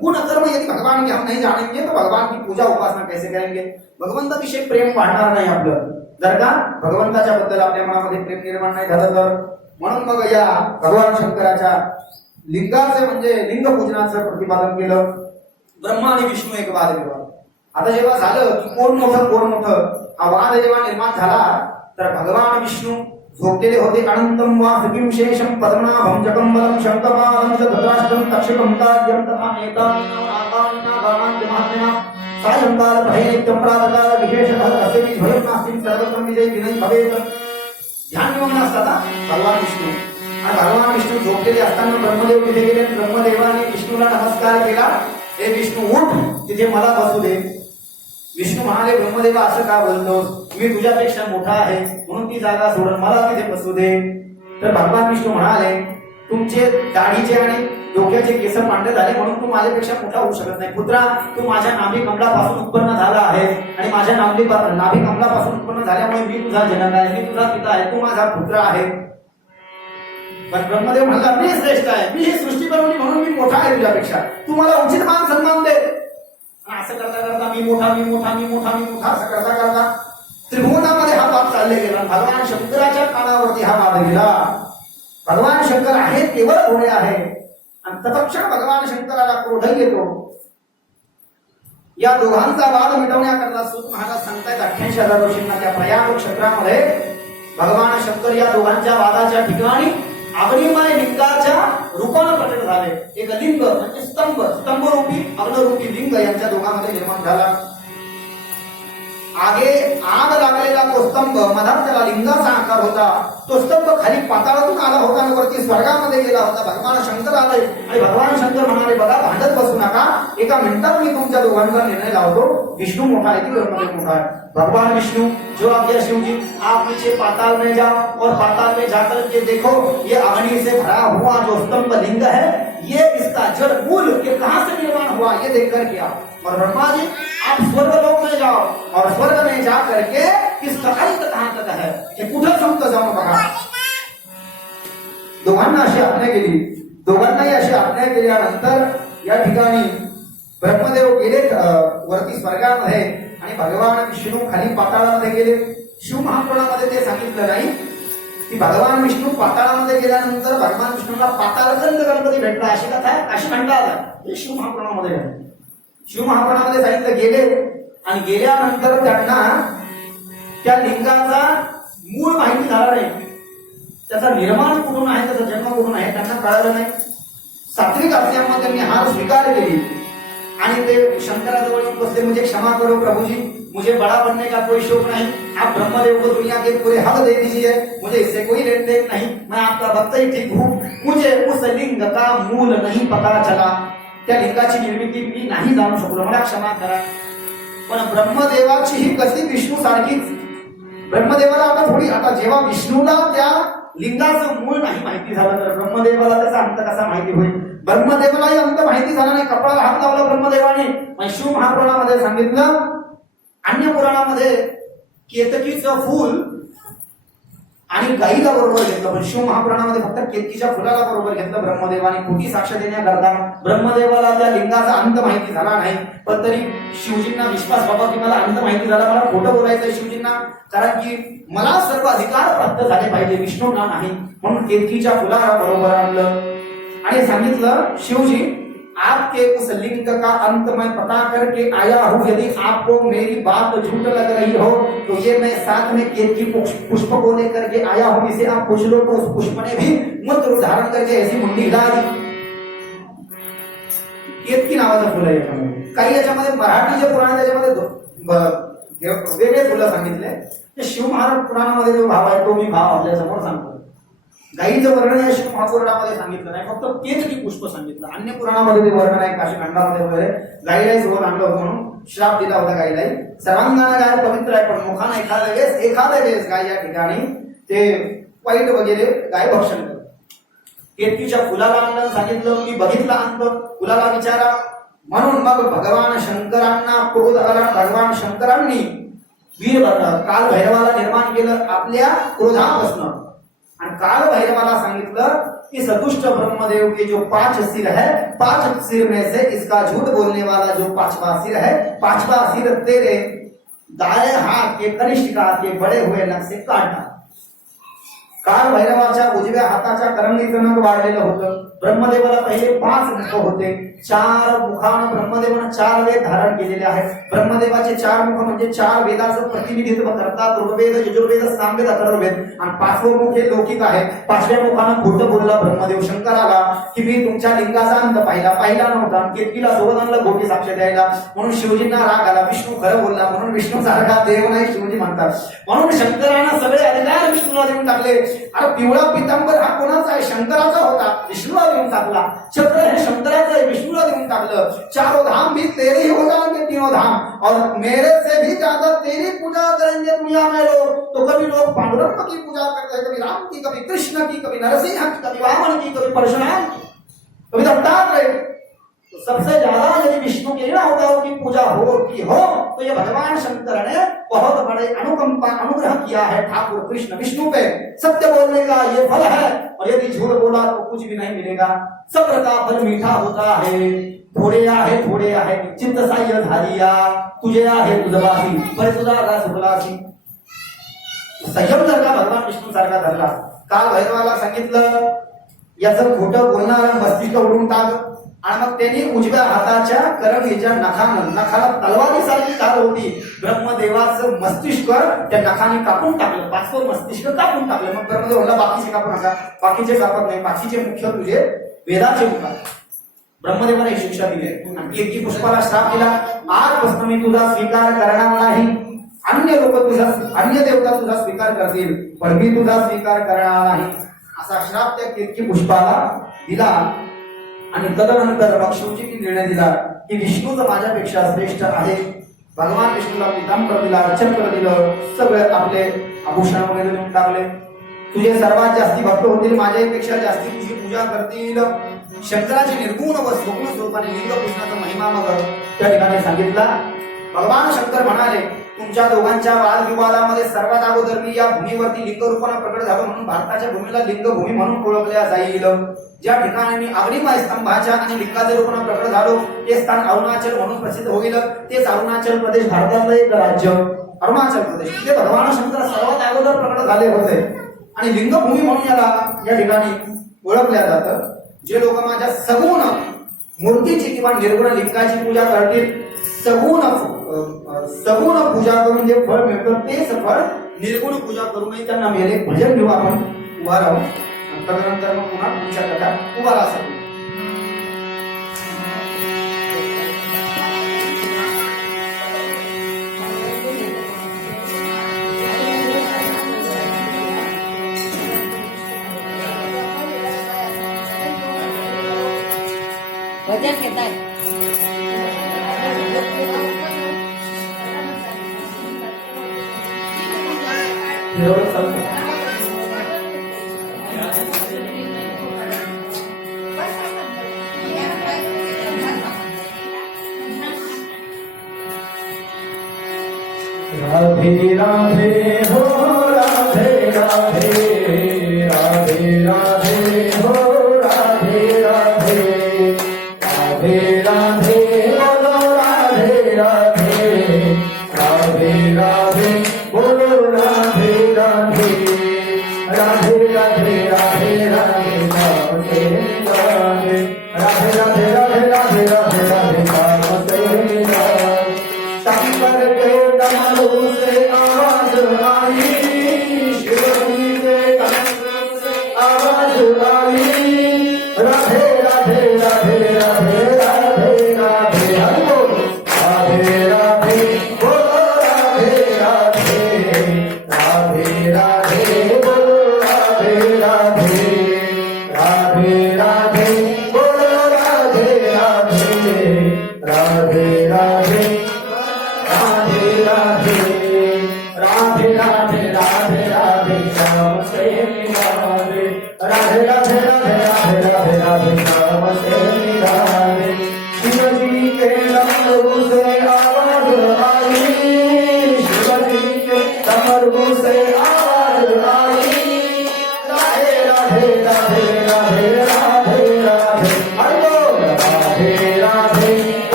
गुण कर्म यदि भगवान की हम नहीं जानेंगे तो भगवान की पूजा उपासना कैसे करेंगे? भगवंताविषयी प्रेम वाढणार नाही आपलं जर का भगवंताच्या बद्दल आपल्या मनामध्ये प्रेम निर्माण नाही झालं तर. म्हणून मग या भगवान शंकराच्या लिंगाचे म्हणजे लिंग पूजनाचं प्रतिपादन केलं. ब्रह्मा आणि विष्णू एक वादविवाद. आता जेव्हा झालं की कोण मोठं हा वाद जेव्हा निर्माण झाला तर भगवान विष्णू झोपलेले होते. अनंतम वा हृदिम शेषम पद्मनाभम जगंबलम शंकपालम च धृतराष्ट्रम तक्षकम ताज्यम तथा नेता सायंकाल भयनित्यम प्रातकाल विशेषतः असे की भयम नास्ति सर्वत्र विजय विनय भवेत. ध्यान निमग्न असतात भगवान विष्णू. आणि भगवान विष्णू झोपलेले असताना ब्रह्मदेव तिथे गेले. ब्रह्मदेवाने विष्णूला नमस्कार केला. हे विष्णू उठ, तिथे मला बसू दे. विष्णू म्हणाले ब्रह्मदेवा असं का बोलतोस? मी तुझ्यापेक्षा मोठा आहे म्हणून ती जागा सोडून मला तिथे बसू दे. तर भगवान विष्णू म्हणाले तुमचे दाढीचे आणि डोक्याचे केस पांढरे झाले म्हणून तू माझ्यापेक्षा मोठा होऊ शकत नाही. पुत्रा, तू माझ्या नाभी कमलापासून उत्पन्न झाला आहे आणि माझ्या नाभी कमलापासून उत्पन्न झाल्यामुळे मी तुझा जनक आहे, मी तुझा पिता आहे, तू माझा पुत्र आहे. पण ब्रह्मदेव म्हणला मी श्रेष्ठ आहे, मी ही सृष्टी बनवली म्हणून मी मोठा आहे तुझ्यापेक्षा, तू मला उचित मान सन्मान दे. असं करता करता मी मोठा असं करता करता त्रिभुवनामध्ये हा वाद चालले गेला. भगवान शंकराच्या कानावरती हा वाद गेला. भगवान शंकर आहे केवळ थोडे आहे आणि तत्क्षण भगवान शंकराला क्रोध येतो. या दोघांचा वाद मिटवण्याकरता सूत महाराज सांगतायत 88,000 वर्षांना त्या प्रयाग क्षेत्रामध्ये भगवान शंकर या दोघांच्या वादाच्या ठिकाणी अग्निमय लिंगाच्या रूपाने प्रकट झाले. एक लिंग म्हणजे स्तंभरूपी अग्नरूपी लिंग यांच्या दोघांमध्ये निर्माण झाला. आगे आग लागलेला तो स्तंभ मधात त्याला लिंगाचा आकार होता. तो स्तंभ खाली पाताळातून आला होता आणि वरती स्वर्गामध्ये गेला होता. भगवान शंकर आले आणि भगवान शंकर म्हणाले बघा भांडत बसू नका, एका मिनिटात मी तुमच्या दोघांचा निर्णय लावतो. विष्णू मोठा है कि ब्रह्मदेव मोठा है? भगवान विष्णु जो आज्ञा शिव जी, आप नीचे पाताल में जाओ और पाताल में जाकर के देखो ये अग्नि से भरा हुआ जो स्तंभ लिंग है ये इसका जड़ मूल ये कहां से निर्माण हुआ ये देख करके आओ. और ब्रह्मा जी आप स्वर्ग लोक में जाओ और स्वर्ग में जा करके इसका अंत कहां तक है हे कुठं संपत जाऊन बघा. दोघांना अशी आज्ञा केली. दोघांनाही अशी आज्ञा केल्यानंतर या ठिकाणी ब्रह्मदेव गेले वरती स्वर्गामध्ये आणि भगवान विष्णू खाली पाताळामध्ये गेले. शिव महापुराणामध्ये ते सांगितलं नाही की भगवान विष्णू पाताळामध्ये गेल्यानंतर भगवान विष्णूला पाताळखंड गणपती भेटला अशी कथा आहे, अशी म्हणतात. हे शिव महापुराणामध्ये आहे. शिव महापुराणामध्ये सांगितलं गेले आणि गेल्यानंतर त्यांना त्या लिंगाचा मूळ माहिती झाला नाही, त्याचा निर्माण कुठून आहे, त्याचा जन्म कुठून आहे त्यांना कळालं नाही. सात्विक असल्यामुळे त्यांनी हार स्वीकार केली आणि ते शंकराजवळ येऊन बसले. मुझे क्षमा करो प्रभु जी, मुझे बड़ा बनने का कोई शौक नहीं, आप ब्रह्मदेव को दुनिया के पूरे हक दे दीजिए, मुझे इससे कोई लेन देन नहीं, मैं आपका भक्त ही ठीक हूँ. मुझे उस लिंग का मूल नहीं पता चला, त्या लिंगाची निर्मिती मी नाही जाणू शकलो, मला क्षमा करा. पण ब्रह्मदेवाची ही गती विष्णू सारखीच. ब्रह्मदेवाला आता जेव्हा विष्णूला त्या लिंगाचं मूळ नाही माहिती झालं तर ब्रह्मदेवाला त्याचा अंत कसा माहिती होईल? ब्रह्मदेवालाही अंत माहिती झाला नाही. कपाळाला हात लावला ब्रह्मदेवाने. शिव महापुराणामध्ये सांगितलं, अन्य पुराणामध्ये केतकीचं फूल आणि गाईला बरोबर घेतलं, पण शिव महापुराणामध्ये फक्त केतकीच्या फुलाला बरोबर घेतलं ब्रह्मदेवाने खोटी साक्ष देण्याकरता. ब्रह्मदेवाला त्या लिंगाचा अंत माहिती झाला नाही, पण तरी शिवजींना विश्वास बाबा की मला अंत माहिती झाला, मला खोटं बोलायचंय शिवजींना, कारण की मला सर्व अधिकार प्राप्त झाले पाहिजे, विष्णूंना नाही. म्हणून केतकीच्या फुलाला बरोबर आणलं आणि सांगितलं, शिवजी आपके उस लिंग का अंत मैं पता करके आया हूँ, यदि आपको मेरी बात झूठ लग रही हो तो ये मैं साथ में केतकी पुष्प को लेकर के आया हूँ, इसे आप पूछ लो. तो उस पुष्प ने भी मूत्र धारण करके ऐसी मुंडी हिला दी. केतकी नावाचं फुल आहे याच्यामध्ये. काही याच्यामध्ये मराठी जे पुराण त्याच्यामध्ये वेगळे फुलं सांगितले. शिव महाराज पुराणामध्ये जो भाव आहे तो मी भाव आपल्या समोर सांगतो. गाईचं वर्णन या शिव महापुराणामध्ये सांगितलं नाही, फक्त केतकी पुष्प सांगितलं. अन्य पुराणामध्ये ते वर्णन आहे, काशीखंडामध्ये वगैरे गाईलाही सोबत आणलं होतं म्हणून श्राप दिला होता गायला. सर्वांगाने गाय पवित्र आहे, पण मुखाने एखाद्या वेळेस गाय या ठिकाणी ते वाईट वगैरे गाय भक्षण करत. केतकीच्या फुलाला आणलं, सांगितलं की बघितलं अंत, फुलाला विचारा. म्हणून मग भगवान शंकरांना क्रोध आला. भगवान शंकरांनी काल भैरवाला निर्माण केलं आपल्या क्रोधापासून, आणि काल भैरवाला सांगितलं कि सतुष्ट ब्रह्मदेव के जो 5 सिर है, 5 सिर में से इसका झूठ बोलने वाला जो 5वां सिर है, 5वां सिर तेरे दाएं हाथ के कनिष्ठ हाथ के बड़े हुए नख से काटना. काल भैरवाच्या उजव्या हाताच्या करंगीचं नख वाढलेलं होतं. ब्रह्मदेवाला पहिले 5 मुख होते. 4 मुखानं ब्रह्मदेवानं 4 वेद धारण केलेले आहेत. ब्रह्मदेवाचे 4 मुख म्हणजे 4 वेदाचं प्रतिनिधित्व करतात. ऋग्वेद, यजुर्वेद, सामवेद, अथर्ववेद. आणि 5वं मुख हे लौकिक आहे. 5व्या मुखानं खोटं बोलला ब्रह्मदेव शंकराला की मी तुमच्या लिंगाचा अंत पाहिला नव्हता. केतकीला सोबत आणलं गोटी साक्ष द्यायला. म्हणून शिवजींना राग आला. विष्णू खरं बोलला म्हणून विष्णू सारखा देव नाही शिवजी म्हणतात. म्हणून शंकरानं सगळे अधिकार विष्णूला देऊन टाकले. अरे पिवळा पितांबर हा कोणाचा आहे? शंकराचा होता, विष्णूला देऊन टाकला. छत्र हे शंकराचं आहे, विष्णूला देऊन टाकलं. 4 धाम भी तेरे ही हो जाएंगे, 3 धाम, और मेरे से भी ज्यादा तेरी पूजा करेंगे दुनिया में लोग. तो कभी लोग पांडुरंग की पूजा करते हैं, कभी राम की, कभी कृष्ण की, कभी नरसिंह की, कभी वामन की, कभी परशुराम की, कभी दत्तात्रेय. तो सबसे ज्यादा यदि विष्णु के अवतारों की पूजा होती हो तो ये भगवान शंकर ने बहुत बड़े अनुग्रह किया है ठाकुर कृष्ण विष्णु पे. सत्य बोलने का ये फल है, और यदि झूठ बोला तो कुछ भी नहीं मिलेगा. सब्र का फल मीठा होता है. थोडे आहे चित्त साह्य झालिया, तुझे आहे तुझबासी, पर तुझा का सुखलासी. संयम जर का भगवान विष्णू सारखा धरला. काल भैरवाला सांगितलं याचं खोटं बोलणारं मस्तिष्क उडून टाक. आणि मग त्यांनी उजव्या हाताच्या करंगीच्या नखाला तलवारीसारखी धार होती. ब्रह्मदेवाचं मस्तिष्क त्या नखाने कापून टाकलं. 5वं मस्तिष्क कापून टाकलं. मग ब्रह्मदेव म्हणला बाकीचे कापू नका. बाकीचे कापत नाही, बाकीचे मुख्य तुझे वेदाचे मुख. ब्रह्मदेवाने शिक्षा दिली. केतकी पुष्पाला श्राप दिला, आजपासून मी तुझा स्वीकार करणार नाही. अन्य देवता तुझा स्वीकार करतील, पण मी तुझा स्वीकार करणार नाही, असा श्राप त्या केतकी पुष्पाला दिला. आणि तदनंतर मग शिवजींनी निर्णय दिला की विष्णूच माझ्यापेक्षा श्रेष्ठ आहे. भगवान विष्णूला पितांबर दिला, चक्र दिलं, सगळे आपले आभूषण वगैरे देऊन टाकले. तुझे सर्वात जास्ती भक्त होतील, माझ्यापेक्षा जास्ती तुझी पूजा करतील. शंकराचे निर्गुण व सगुण स्वरूपाने लिंग पूजनाचा महिमा मग त्या ठिकाणी सांगितला. भगवान शंकर म्हणाले तुमच्या दोघांच्या वादविवादामध्ये सर्वात अगोदर मी या भूमीवरती लिंग रूपाने प्रकट झालो, म्हणून भारताच्या भूमीला लिंगभूमी म्हणून ओळखल्या जाईल. ज्या ठिकाणी मी अग्निमय स्तंभाच्या आणि लिंगाच्या रूपाने प्रकट झालो ते स्थान अरुणाचल म्हणून प्रसिद्ध होईल. तेच अरुणाचल प्रदेश भारतातलं एक राज्य अरुणाचल प्रदेश. तिथे भगवान शंकर सर्वात अगोदर प्रकट झाले होते आणि लिंगभूमी म्हणून याला या ठिकाणी ओळखल्या जातं. जे लोक माझ्या सगुण मूर्तीची किंवा निर्गुण लिंगाची पूजा करतील, सगुण पूजा करून जे फळ मिळतं तेच फळ निर्गुण पूजा करूनही त्यांना मिळेल. भजन घेऊ आपण, उभा राहू. तदनंतर मग पुन्हा पुढच्या गटात उभा राहा. भजन घेताय एवढं चालतं. राधे राधे हो राधे राधे, राधे राधे हो राधे राधे, राधे राधे बोलो राधे राधे, राधे राधे बोलो राधे राधे, राधे राधे राधे राधे राधे राधे, राधे राधे राधे राधे राधे राधे राधे राधे. शंकर के कमलों से आवाज आई, शिवजी के कमलों से आवाज आई. राधे राधे राधे राधे राधे राधे हरि बोल. राधे राधे बोलो राधे राधे, राधे राधे बोलो राधे राधे, राधे राधे बोलो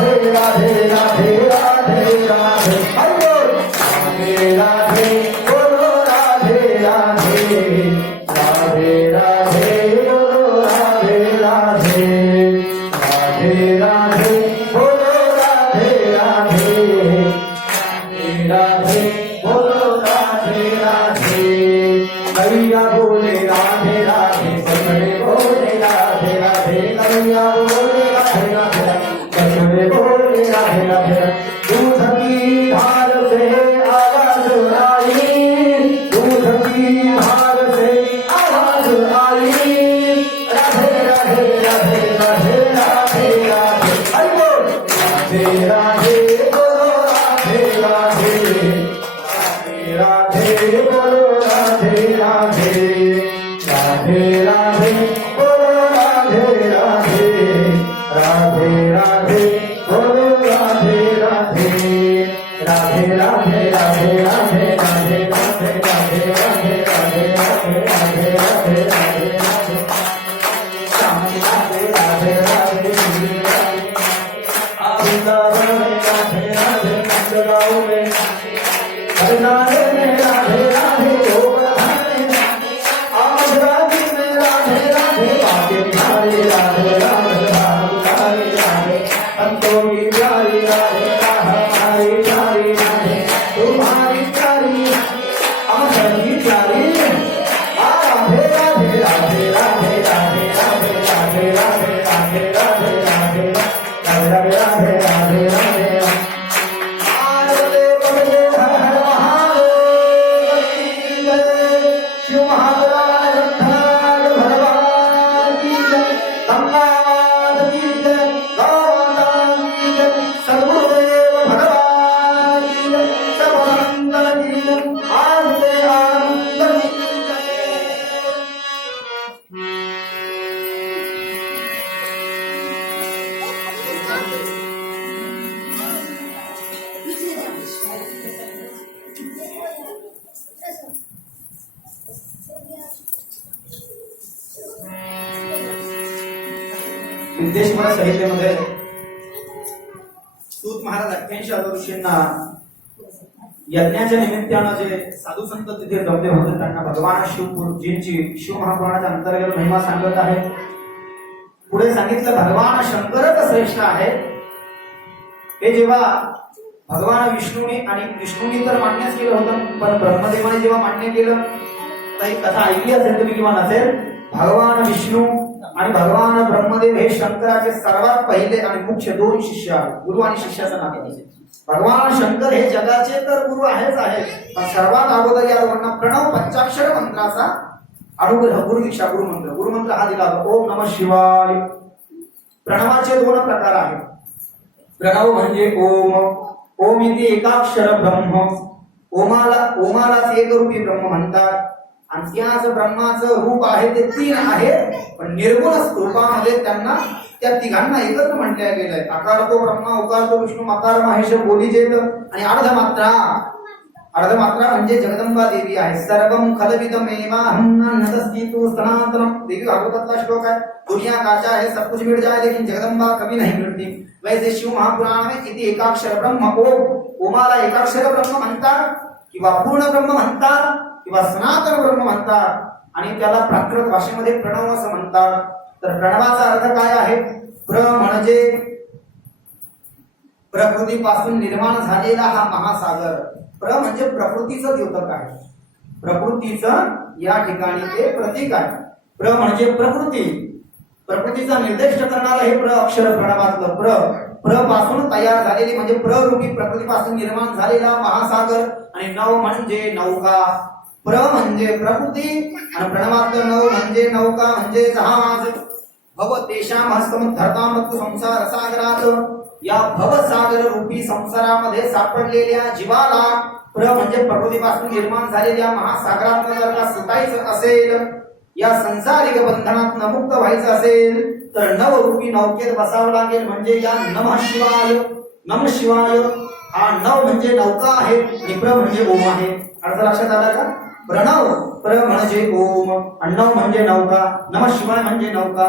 राधे राधे राधे राधे राधे बोलो राधे राधे राधे राधे बोलो राधे राधे राधे राधे बोलो राधे राधे राधे बोलो राधे राधे कन्हैया बोले राधे राधे कन्हैया बोले राधे राधे कन्हैया बोले राधे राधे कन्हैया बोले राधे राधे दूध की धार से आवाज आई दूध की धार से आवाज आई राधे राधे राधे राधे राधे राधे राधे राधे बोलो राधे राधे राधे बोलो राधे राधे राधे राधे बोलो राधे राधे राधे राधे बोलो राधे राधे राधे राधे राधे राधे राधे राधे राधे राधे राधे राधे राधे राधे राधे राधे श्याम राधे राधे राधे वृंदावन में राधे राधे नंद गाँव में हरिनाथ में राधे राधे गोवर्धन में आमरावती में राधे राधे बाके बिहारी राधे राधे राधे राधे संतों की प्यारी राधे हमारी प्यारी राधे तुम्हारी प्यारी अमर की प्यारी राधे राधे राधे राधे राधे राधे राधे राधे राधे राधे राधे राधे राधे राधे राधे शिव महाराज भगवान की जय सम्राट की जय गौतम की जय सद्गुरुदेव भगवान की जय सर्वानंद की जय आनंद आनंद की विद्येश्वर साहित्यामध्ये सूत महाराज 88,000 ऋषींना यज्ञाच्या निमित्तानं जे साधू संत तिथे जमले होते त्यांना भगवान शिवजींची शिव महापुराणाच्या अंतर्गत महिमा सांगत आहे. पुढे सांगितलं भगवान शंकरच श्रेष्ठ आहे. हे जेव्हा भगवान विष्णूने आणि विष्णूने तर मान्यच केलं होतं पण ब्रह्मदेवाने जेव्हा मान्य केलं तर ही कथा ऐकली असेल तुम्ही किंवा नसेल. भगवान विष्णू आणि भगवान ब्रह्मदेव हे शंकराचे सर्वात पहिले आणि मुख्य दोन शिष्य आहेत. गुरु आणि शिष्याचं नाते. भगवान शंकर हे जगाचे तर गुरु आहेच आहेत पण सर्वात अगोदर या लोकांना प्रणव पंचाक्षर मंत्राचा अनुग्रह गुरुदीक्षा गुरुमंत्र हा दिला होता. ओम नमः शिवाय. प्रणवाचे दोन प्रकार आहेत. प्रणव म्हणजे ओम. ओम इति एकाक्षर ब्रह्म. ओमालाच एक रूपी ब्रह्म म्हणतात. आणि त्याच ब्रह्माचं रूप आहे ते तीन आहे पण निर्गुण रूपामध्ये त्यांना त्या तिघांना एकत्र म्हटल्या गेलंय. आकार तो ब्रह्मा, उकार तो विष्णू, मकार महेश बोलीजेत आणि अर्धमात्रा. अर्धमात्रा म्हणजे जगदंबा देवी आहे. सर्वम खलविदमेवाहं नतस्तितु सनातनम. देवी भागवतातला श्लोक आहे. दुनिया काचा है सब कुछ मिट जाए लेकिन जगदंबा कभी नहीं मिटती. वैसे शिव महापुराण में इति एकाक्षर ब्रह्म. ओमाला एकाक्षर ब्रह्म म्हणतात किंवा पूर्ण ब्रह्म म्हणतात किंवा सनातन ब्रह्म म्हणतात आणि त्याला प्राकृत भाषेमध्ये प्रणव असं म्हणतात. तर प्रणवाचा अर्थ काय आहे? प्र म्हणजे प्रकृतीपासून निर्माण झालेला हा महासागर. प्र म्हणजे प्रकृतीचं द्योतक आहे. प्रकृतीचं या ठिकाणी ते प्रतीक आहे. प्र म्हणजे प्रकृती. प्रकृतीचा निर्देश करणारा हे प्र अक्षर प्रणवातलं प्र पासून तयार झालेली म्हणजे प्ररूपी प्रकृतीपासून निर्माण झालेला महासागर. आणि नव म्हणजे नौका. प्र म्हणजे प्रकृती आणि प्रणवातलं नव म्हणजे नौका म्हणजे जहाज. भव तेषाम हस्तम धरतामत्व संसार सागरात. या भवसागर रूपी संसारामध्ये सापडलेल्या जीवाला प्र म्हणजे प्रकृतीपासून निर्माण झालेल्या महासागरात जर का सुटायचं असेल, या संसारिक बंधनातून मुक्त व्हायचं असेल तर नवरूपी नौकेत बसावं लागेल. म्हणजे या नमः शिवाय. नमः शिवाय हा नव म्हणजे नौका आहे आणि प्र म्हणजे ओम आहे. अर्थ लक्षात आला का? प्रणव प्र म्हणजे ओम आणि नव म्हणजे नौका. नमः शिवाय म्हणजे नौका.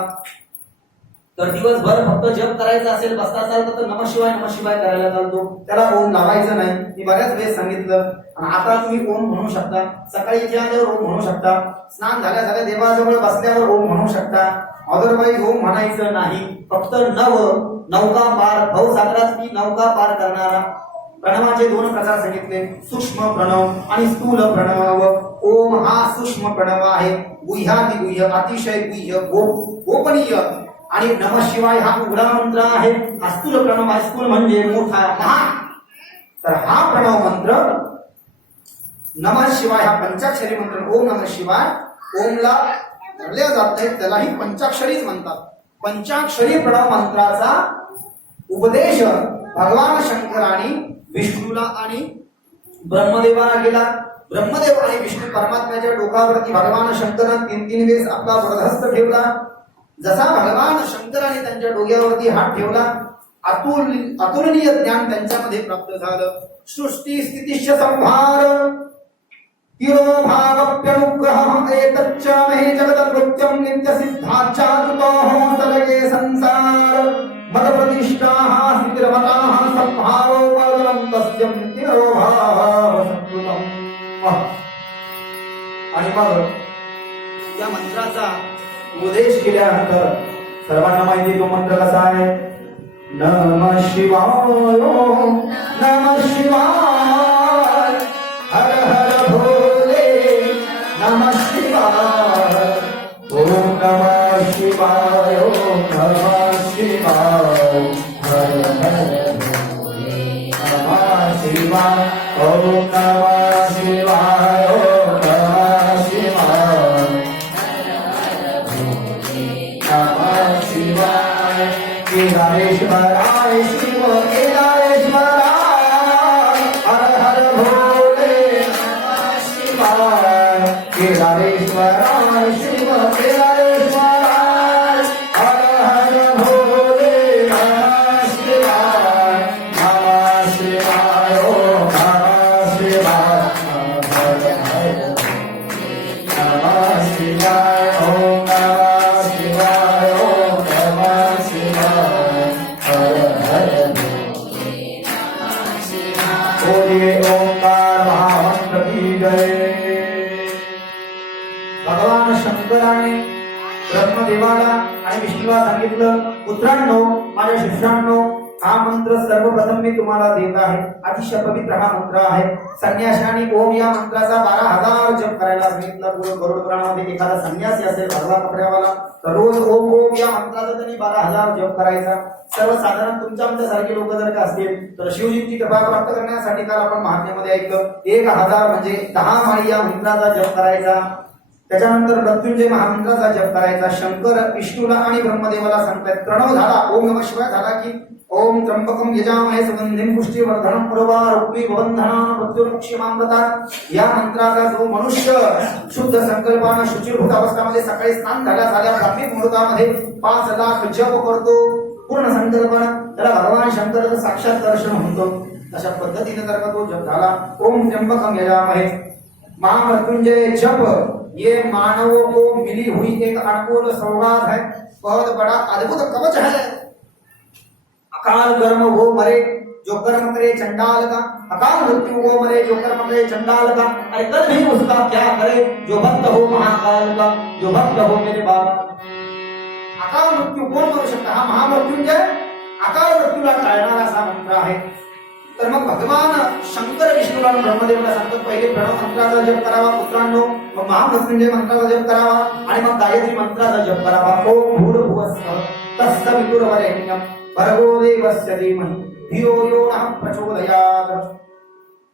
तर दिवसभर फक्त जप करायचा असेल, बसता चालतं तर नमः शिवाय करायला चालतो, त्याला ओम लावायचं नाही. मी बऱ्याच वेळेस सांगितलं. आणि आता तुम्ही ओम म्हणू शकता, सकाळी इथे आल्यावर ओम म्हणू शकता, स्नान झाल्या देवाजवळ बसल्यावर ओम म्हणू शकता. अदरवाईज ओम म्हणायचं नाही. फक्त नौका पार, भवसागरात ती नौका पार करणारा. प्रणवाचे दोन प्रकार सांगितले, सूक्ष्म प्रणव आणि स्थूल प्रणव. ओम हा सूक्ष्म प्रणव आहे, गुह्यातिगुह्य, अतिशय गुह्य, गोपनीय. आणि नमः शिवाय हा उघडा मंत्र आहे, हा स्थूल प्रणव आहे. स्थूल म्हणजे मोठा, महान. तर हा प्रणव मंत्र नमः शिवाय हा पंचाक्षरी मंत्र. ओम नमः शिवाय, ओमला धरल्या जात नाही, त्यालाही पंचाक्षरीच म्हणतात. पंचाक्षरी प्रणव मंत्राचा उपदेश भगवान शंकराने विष्णूला आणि ब्रह्मदेवाला केला. ब्रह्मदेव आणि विष्णू परमात्म्याच्या डोकावरती भगवान शंकराने तीन वेळेस आपला वरदहस्त ठेवला. जसा भगवान शंकराने त्यांच्या डोक्यावरती हात ठेवला, अतुलनीय ज्ञान त्यांच्यामध्ये प्राप्त झालं. सृष्टी स्थितीश संहार तिरोभावप्यनुग्रहः एतच्च मे जगदनृत्यं नित्यसिद्धाच्चातुतोः सर्गे संसार मदप्रतिष्ठाः स्थितिर्मताः संभावो वदन्तस्यं तिरोभावः संकृतम्. आणि मग या मंत्राचा उपदेश केल्यानंतर सर्वांना माहिती तो मंत्र कसा आहे. नमः शिवाय, नमः शिवाय, हर हर भोले, नमः शिवाय, ओम नमः शिवाय, ओम नमः शिवाय, हर हर भोले, नमः शिवाय, ओम नमः शिवाय, ओम नमः शिवाय, नमः शिवाय. केदारेश्वराय शिव केदारेश्वराय, हर हर भोले, नमः शिवाय. केदारेश्वराय शिव केदारेश्वराय, हर हर भोले, नमः शिवाय. नमः शिवाय, ओम नमः शिवाय, हर हर नमः शिवाय, ओम नमः शिवाय, ओम नमः शिवाय, हर हर बोलिए ओंकार महामंत्र की जय. भगवान शंकराने ब्रह्मदेवाला आणि विष्णूला सांगितलं, पुत्रांनो, माझ्या शिष्यांनो, हा मंत्र सर्वप्रथम मी तुम्हाला देत आहे. अतिशय पवित्र हा मंत्र आहे. संन्याशाने ओम या मंत्राचा 12,000 जप करायला सांगितलं. गरुड पुराणामध्ये एखादा संन्यासी असेल भगवा कपड्यावाला, तर रोज ओम ओम या मंत्राचा त्यांनी 12,000 जप करायचा. सर्वसाधारण तुमच्या आमच्यासारखे लोक जर का असतील तर शिवजींची कृपा प्राप्त करण्यासाठी काल आपण महात्म्यामध्ये ऐकलं, 1000 म्हणजे 10 माळी या मंत्राचा जप करायचा. त्याच्यानंतर मृत्युंजय महामंत्राचा जप करायचा. शंकर विष्णूला आणि ब्रह्मदेवाला सांगतायत, प्रणव झाला, ओम नमः शिवाय झाला की ओम त्र्यंबकम यजामहे सुगंधिं पुष्टिवर्धनं पुर्वारुक्मी भवन्धनान् मृत्युर्मुक्षीमामृतात्. या मंत्राचा जो मनुष्य शुद्ध संकल्पानं शुचिर्भूत अवस्थामध्ये सकाळी स्नान झाल्या ब्राह्मिक मुहूर्तामध्ये 5 लाख जप करतो पूर्ण संकल्पना, त्याला भगवान शंकराचं साक्षात दर्शन होतं. अशा पद्धतीने जर का तो जप झाला, ओम त्र्यंबकम यजामहे महामृत्युंजय जप, ये मानवों को मिली हुई एक अनमोल सौगात है, बहुत बड़ा अद्भुत कवच है. अकाल कर्म वो मरे जो कर्म करे चंडाल का, अकाल मृत्यु वो मरे जो कर्म करे चंडाल का, अरे कर भी उसका क्या करे जो भक्त हो महाकाल का, जो भक्त हो मेरे बाबा. अकाल मृत्यू कोण करू शकता? हा महामृत्युंजय अकाल मृत्यूला टाळणारा असा मंत्र आहे. तर मग भगवान शंकर विष्णूला ब्रह्मदेवाला सांगतात, पहिले प्रणव मंत्राचा जप करावा पुत्रांनो, मग महामृत्युंजय मंत्राचा जप करावा आणि मग गायत्री मंत्राचा जप करावा. ओम भूर्भुवस्सुः तत्सवितुर्वरेण्यं भर्गो देवस्य धीमहि धियो यो नः प्रचोदयात्.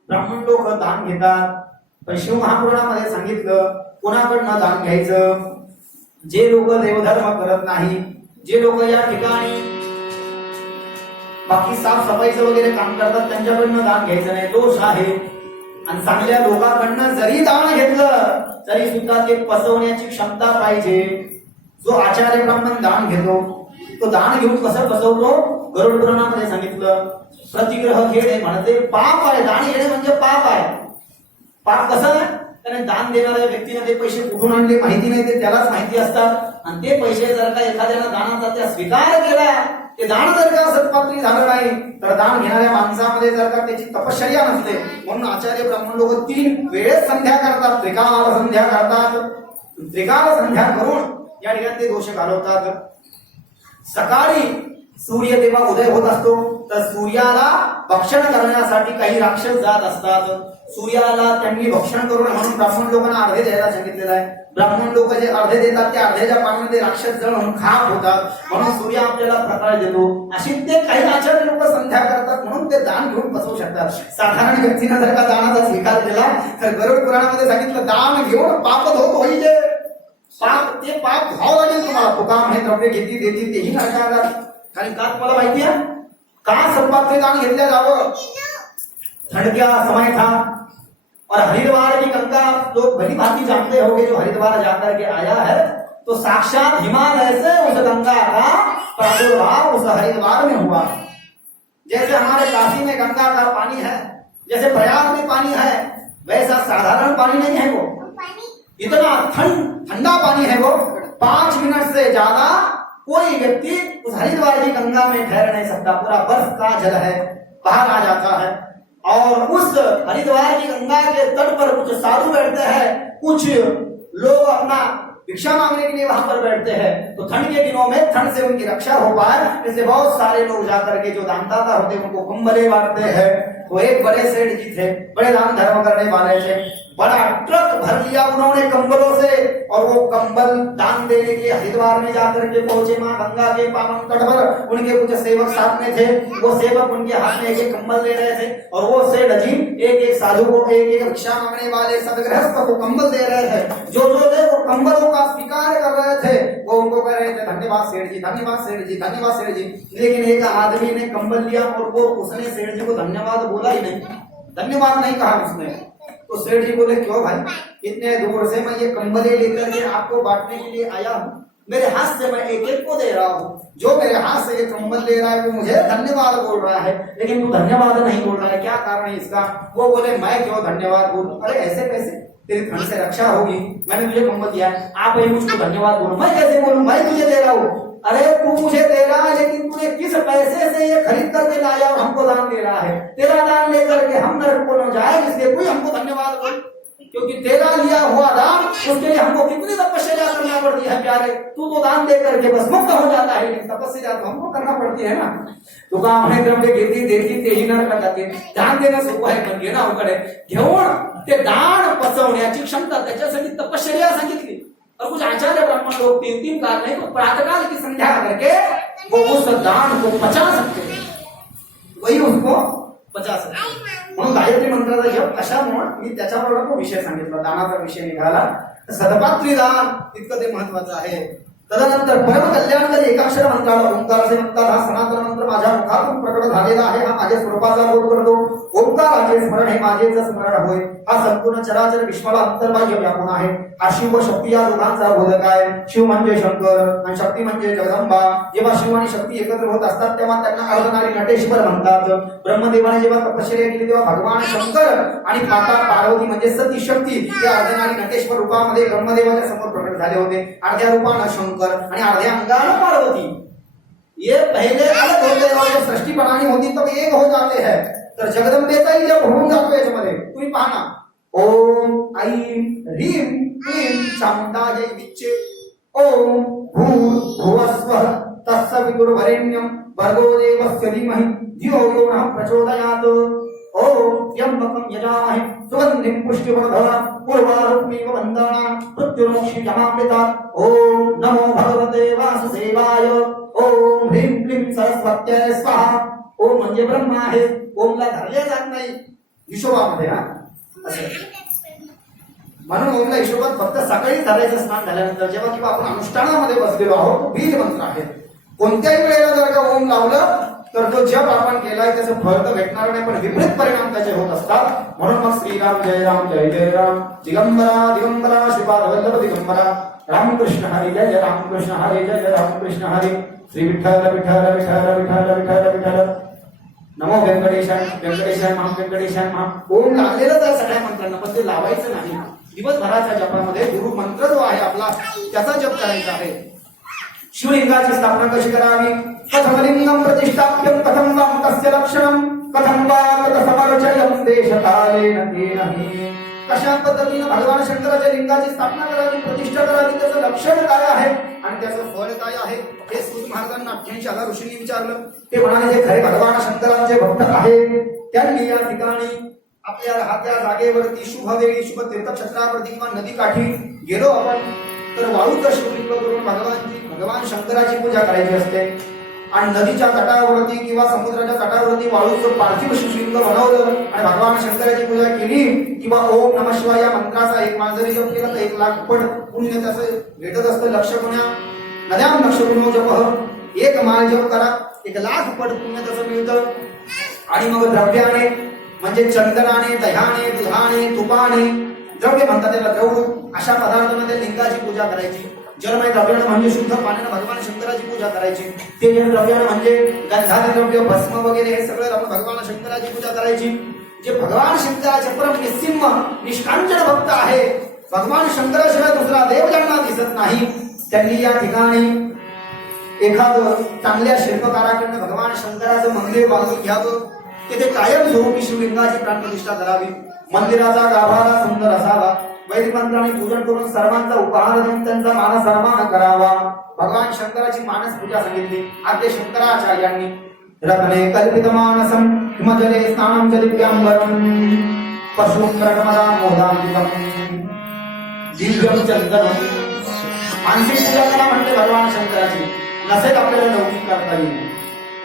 ब्राह्मण लोक दान घेतात, पण शिव महापुराणामध्ये सांगितलं कोणाकडनं दान घ्यायचं? जे लोक देवधर्म करत नाही, जे लोक या ठिकाणी बाकी साफसफाईचं वगैरे काम करतात, त्यांच्याकडनं दान घ्यायचं नाही, दोष आहे. आणि चांगल्या लोकांकडनं जरी दान घेतलं तरी सुद्धा ते फसवण्याची क्षमता पाहिजे. जो आचार्य ब्राह्मण दान घेतो तो दान घेऊन कसं फसवतो? गरुड पुराणामध्ये सांगितलं, प्रतिग्रह घेणे म्हणते पाप आहे. दान घेणे म्हणजे पाप आहे. पाप कसं आहे? त्याने दान देणाऱ्या व्यक्तीने ते पैसे कुठून आणले माहिती नाही, ते त्यालाच माहिती असतात. आणि ते पैसे जर का एखाद्याला दानाचा त्या स्वीकार केला, ते दान जर का सत्पात्री झालं नाही, तर दान घेणाऱ्या माणसामध्ये जर का त्याची तपश्चर्या नसते. म्हणून आचार्य ब्राह्मण लोक 3 वेळेस संध्या करतात, त्रिकाल संध्या करतात. त्रिकाल संध्या करून या ठिकाणी ते दोष घालवतात. सकाळी सूर्य तेव्हा उदय होत असतो, तर सूर्याला भक्षण करण्यासाठी काही राक्षस जात असतात. सूर्याला त्यांनी भक्षण करून म्हणून ब्राह्मण लोकांना अर्धे द्यायला सांगितलेलं आहे. ब्राह्मण लोक जे अर्धे देतात त्या अर्ध्याच्या पाण्यामध्ये राक्षस जळ म्हणून खाप होतात, म्हणून सूर्य आपल्याला प्रकाश देतो. अशी ते काही आचार्य लोक संध्या करतात, म्हणून ते दान घेऊन बसवू शकतात. साधारण व्यक्तीने जर का दानाचा स्वीकार केला तर गरुड पुराणामध्ये सांगितलं, दान घेऊन पाप धोत होईजे. ते पाप घ्यावं लागेल तुम्हाला. तो काम हे द्रव्य घेती देतील तेही नरकात. कारण का तुम्हाला माहिती आहे का सत्पात्री दान घेतल्या जावं? ठंड का समय था और हरिद्वार की गंगा लोग भली भांति जानते होंगे, जो हरिद्वार जाकर के आया है तो साक्षात हिमालय से उस गंगा का प्रादुर्भाव उस हरिद्वार में हुआ। जैसे हमारे काशी में गंगा का पानी है, जैसे प्रयाग में पानी है, वैसा साधारण पानी नहीं है। वो इतना ठंडा पानी है, वो 5 मिनट से ज्यादा कोई व्यक्ति उस हरिद्वार की गंगा में ठहर नहीं सकता। पूरा बर्फ का जल है, बाहर आ जाता है। और उस हरिद्वार की गंगा के तट पर कुछ साधु बैठते हैं, कुछ लोग अपना भिक्षा मांगने के लिए वहां पर बैठते हैं। तो ठंड के दिनों में ठंड से उनकी रक्षा हो पाए, इसलिए बहुत सारे लोग जाकर के जो दानदाता होते हैं उनको कंबले बांटते हैं। तो एक बड़े सेठ जी थे, बड़े दान धर्म करने वाले थे, बड़ा ट्रक भर लिया उन्होंने कंबलों से, और वो कंबल दान देने के लिए हरिद्वार में जाकर के पहुंचे मां गंगा के पावन तट पर। उनके कुछ सेवक साथ में थे, वो सेवक उनके हाथ में एक कंबल दे रहे थे, और वो सेठ जी एक साधु को, एक भिक्षा मांगने वाले सदगृहस्थ को कंबल दे रहे थे। जो थे वो कंबलों का स्वीकार कर रहे थे, वो उनको कह रहे थे धन्यवाद सेठ जी, धन्यवाद सेठ जी, धन्यवाद सेठ जी। लेकिन एक आदमी ने कंबल लिया और वो उसने सेठ जी को धन्यवाद बोला ही नहीं, धन्यवाद नहीं कहा उसने। तो सेठ जी बोले, क्यों भाई, इतने दूर से मैं ये कंबले लेकर के आपको बांटने के लिए आया हूँ, मेरे हाथ से मैं एक एक को दे रहा हूँ, जो मेरे हाथ से ये कंबल ले रहा है वो मुझे धन्यवाद बोल रहा है, लेकिन तू धन्यवाद नहीं बोल रहा है, क्या कारण है इसका? वो बोले, मैं क्यों धन्यवाद बोलूं? अरे ऐसे कैसे, तेरी ठंड से रक्षा होगी, मैंने तुझे कंबल दिया, आप ही मुझको धन्यवाद बोलो। मैं कैसे बोलूं, मैं तुझे दे रहा हूँ। अरे तू मुझे दे रहा है, लेकिन तूने किस पैसे से ये खरीद करके लाया और हमको दान दे रहा है? तेरा दान लेकर के हम नरक को न जाए, इसलिए कोई हमको धन्यवाद बोल, क्योंकि तेरा लिया हुआ दान, उसके लिए हमको कितनी तपस्या करना पड़ती है प्यारे। तू तो दान दे करके बस मुक्त हो जाता है, लेकिन तपस्या तो हमको करना पड़ती है ना। तो काम है द्रव्य घेती देती तेही नरकात जाते, दान देणं सोपं आहे पण घेणं अवघड आहे। घेऊन ते दान पचवण्याची क्षमता, त्याच्यासाठी तपश्चर्या सांगितली। और कुछ आचार्य ब्राह्मण लोग 3-3 काल नहीं तो प्रातःकाल की संध्या करके वो उस दान को पचा सकते हैं, वही उसको पचा सकते। म्हणून गायत्री मंत्राचा जप कशामुळे मी त्याच्याबरोबर तो विषय सांगितला, दानाचा विषय निघाला। सदपात्री दान इतकं ते महत्वाचं आहे। तदनंतर परम कल्याणकारी एकाक्षर मंत्राला ओंकाराचे म्हणतात। हा सनातन मंत्र माझ्या मुखातून प्रकट झालेला आहे, हा माझ्या स्वरूपाचा बोध करतो। ओंकाराचे स्मरण हे माझेच स्मरण होय, हा संपूर्ण चराचर विश्वाला अंतर्बाह्य व्यापून आहे। हा शिव व शक्ती या दोघांचा बोधक आहे। शिव म्हणजे शंकर आणि शक्ती म्हणजे जगदंबा। जेव्हा शिव आणि शक्ती एकत्र होत असतात तेव्हा त्यांना अर्धनारी नटेश्वर म्हणतात। ब्रह्मदेवाने जेव्हा तपश्चर्या केली तेव्हा भगवान शंकर आणि माता पार्वती म्हणजे सती शक्ती या अर्धनारी नटेश्वर रूपामध्ये ब्रह्मदेवाच्या समोर प्रकट झाले होते। अर्ध्या रूपानं शंकर आणि अर्ध्या अंगानं पार्वती, ये पहले अलग होते और जब सृष्टि बनानी होती तब एक हो जाते हैं। तर जगदंबेचाही जब होऊन जातो याच्यामध्ये, तुम्ही पहा ना, ओम ऐं ह्रीं क्लीं चामुंडायै विच्चे, ओम भूर्भुवस्वः तत्सवितुर्वरेण्यं भर्गो देवस्य धीमहि धियो यो नः प्रचोदयात्। ओम त्र्यंबकं यजामहे सुगन्धिं पुष्टिवर्धनम् उर्वारुकमेव वन्दानां मृत्युर्मोक्षीयमामृतात्। ओम नमो भगवते वासुदेवाय। ओम ह्रीं क्लीं सरस्वत्यै स्वाहा। ओम म्हणजे ब्रह्मा आहे, ओमला धरले जात नाही हिशोबामध्ये ना, म्हणून ओमला हिशोबात फक्त सकाळी धरायचं स्नान झाल्यानंतर, जेव्हा किंवा आपण अनुष्ठानामध्ये बसलेलो आहोत, बीज मंत्र आहे। कोणत्याही वेळेला जर का ओम लावलं तर जो जप आपण केलाय त्याचं फळ तर भेटणार नाही, पण विपरीत परिणाम त्याचे होत असतात। म्हणून मग श्रीराम जय राम जय जय राम, दिगंबरा दिगंबरा श्रीपाद वल्लभ दिगंबरा, रामकृष्ण हरी जय जय रामकृष्ण हरी जय जय रामकृष्ण हरी, श्री विठ्ठल विठ्ठल विठ्ठल विठ्ठल विठ्ठल विठ्ठल, नमो व्यंकटेशाय व्यंकटेशाय महा व्यंकटेशाय महा। ओम लागलेलंच आहे सगळ्या मंत्रांना, पण ते लावायचं नाही। दिवसभराच्या जपामध्ये गुरु मंत्र जो आहे आपला त्याचा जप करायचा आहे. शिवलिंगाची स्थापना कशी करावी, कथमलिंगम प्रतिष्ठाप्यम कथम वाम तस्य लक्षणम कथम वा तत्समर्चयं देशकालेन तेनहि. कशा पद्धतीने भगवान शंकराच्या लिंगाची स्थापना करावी, प्रतिष्ठा करावी, त्याचं लक्षण काय आहे आणि त्याचं फळ काय आहे हे सूत महाराजांना 88,000 ऋषींनी विचारलं. ते म्हणाले जे खरे भगवान शंकरांचे भक्त आहे त्यांनी या ठिकाणी आपल्या राहत्या जागेवरती शुभ वेळी शुभ तीर्थक्षेत्रावरती किंवा नदीकाठी गेलो आपण तर वाळूचं शिवलिंग करून भगवान शंकराची पूजा करायची असते. आणि नदीच्या तटावरती किंवा समुद्राच्या तटावरती वाळूचं पार्थिव शिवलिंग बनवलं आणि भगवान शंकराची पूजा केली किंवा ओम नमः शिवाय या मंत्राचा एक मांजरी जप केला तर 1,00,000 पट पुण्य त्याचं भेटत असतं. लक्ष पुण्या नद्याम लक्ष पुण्यो जप, एक माळ जप करा 1,00,000 पट पुण्य त्याचं मिळतं. आणि मग द्रव्याने म्हणजे चंदनाने, दह्याने, दुधाने, तुपाने, द्रव्य म्हणतात त्याला द्रव, अशा पदार्थांमध्ये लिंगाची पूजा करायची. जलमय द्रव्यानं म्हणजे शुद्ध पाण्यानं भगवान शंकराची पूजा करायची. ते जल द्रव्यानं म्हणजे गंधादी द्रव्य, भस्म वगैरे हे सगळं आपण भगवान शंकराची पूजा करायची. जे भगवान शंकराचे परम निस्सिम निष्कांचन भक्त आहे, भगवान शंकराशिवाय दुसरा देव ज्यांना दिसत नाही, त्यांनी या ठिकाणी एखादं चांगल्या शिल्पकाराकडनं भगवान शंकराचं मंदिर बांधून घ्यावं. तेथे कायम स्वरूपी शिवलिंगाची प्राणप्रतिष्ठा करावी. मंदिराचा गाभारा सुंदर असावा. वैदिक मंत्राने पूजन करून सर्वांचा उपहार देऊन त्यांचा मान सन्मान करावा. भगवान शंकराची मानस पूजा सांगितली आद्य शंकराचार्यांनी. रत्ने कल्पित मानसम हिमजले स्नानं च दिव्यांबरम पशुक्रमदा मोदांतिकम दिव्यम चंदनम. मानसिक पूजा करा म्हणते भगवान शंकराची. नसेल आपल्याला लौकिक करता येईल.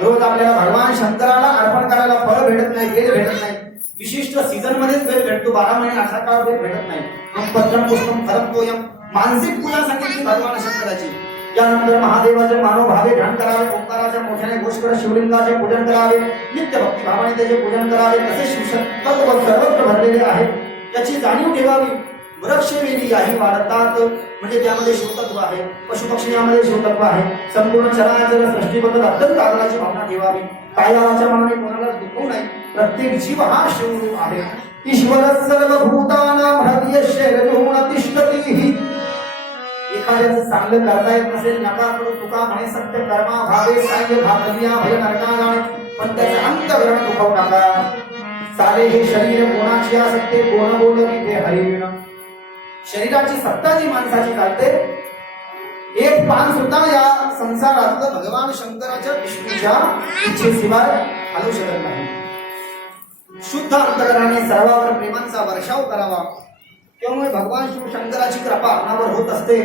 रोज आपल्याला भगवान शंकराला अर्पण करायला फळ भेटत नाही, वेळ भेटत नाही. विशिष्ट सीझन मध्येच वेळ भेटतो, 12 महिने 18 काळ वेळ भेटत नाही. मग पत्रम पुष्पम फलत्वयम मानसिक पूजा सांगितली भगवान शंकराची. यानंतर महादेवाचे मानवभावे ध्यान करावे. ओंकाराच्या मोठ्याने घोष करत शिवलिंगाचे पूजन करावे. नित्य भक्ती भावाने त्याचे पूजन करावे. कसे शिवशक्तत्व सर्वत्र भरलेले आहे याची जाणीव ठेवावी. वृक्षवेली याही वाढतात म्हणजे त्यामध्ये शिवतत्व आहे. पशुपक्षी यामध्ये शिवतत्व आहे. संपूर्ण चराचर सृष्टीबद्दल अत्यंत आदराची भावना ठेवावी. कायावाच्या मनाने कोणाला दुखवू नये. प्रत्येक जीव हा शिवरूप आहे. ईश्वर सर्वभूतानां हृदयशैरजोन तिष्ठती. एखाद्याचं चांगलं करता येत नसेल, नका करू तुका म्हणे सत्य कर्मा भावे साह्य भागविया भय नरका जाणे, पण त्याचे अंतःकरण दुखवू नका. साले हे शरीर कोणाची असते कोण बोलवी ते हरिविण. शरीराची सत्ता जी माणसाची चालते, एक पान सुद्धा या संसारातलं भगवान शंकराच्या विष्णूच्या इच्छेशिवाय हलू शकत नाही. शुद्ध अंतकरणाने सर्वांवर प्रेमांचा वर्षाव करावा. त्यामुळे भगवान शिवशंकराची कृपा आपणावर होत असते.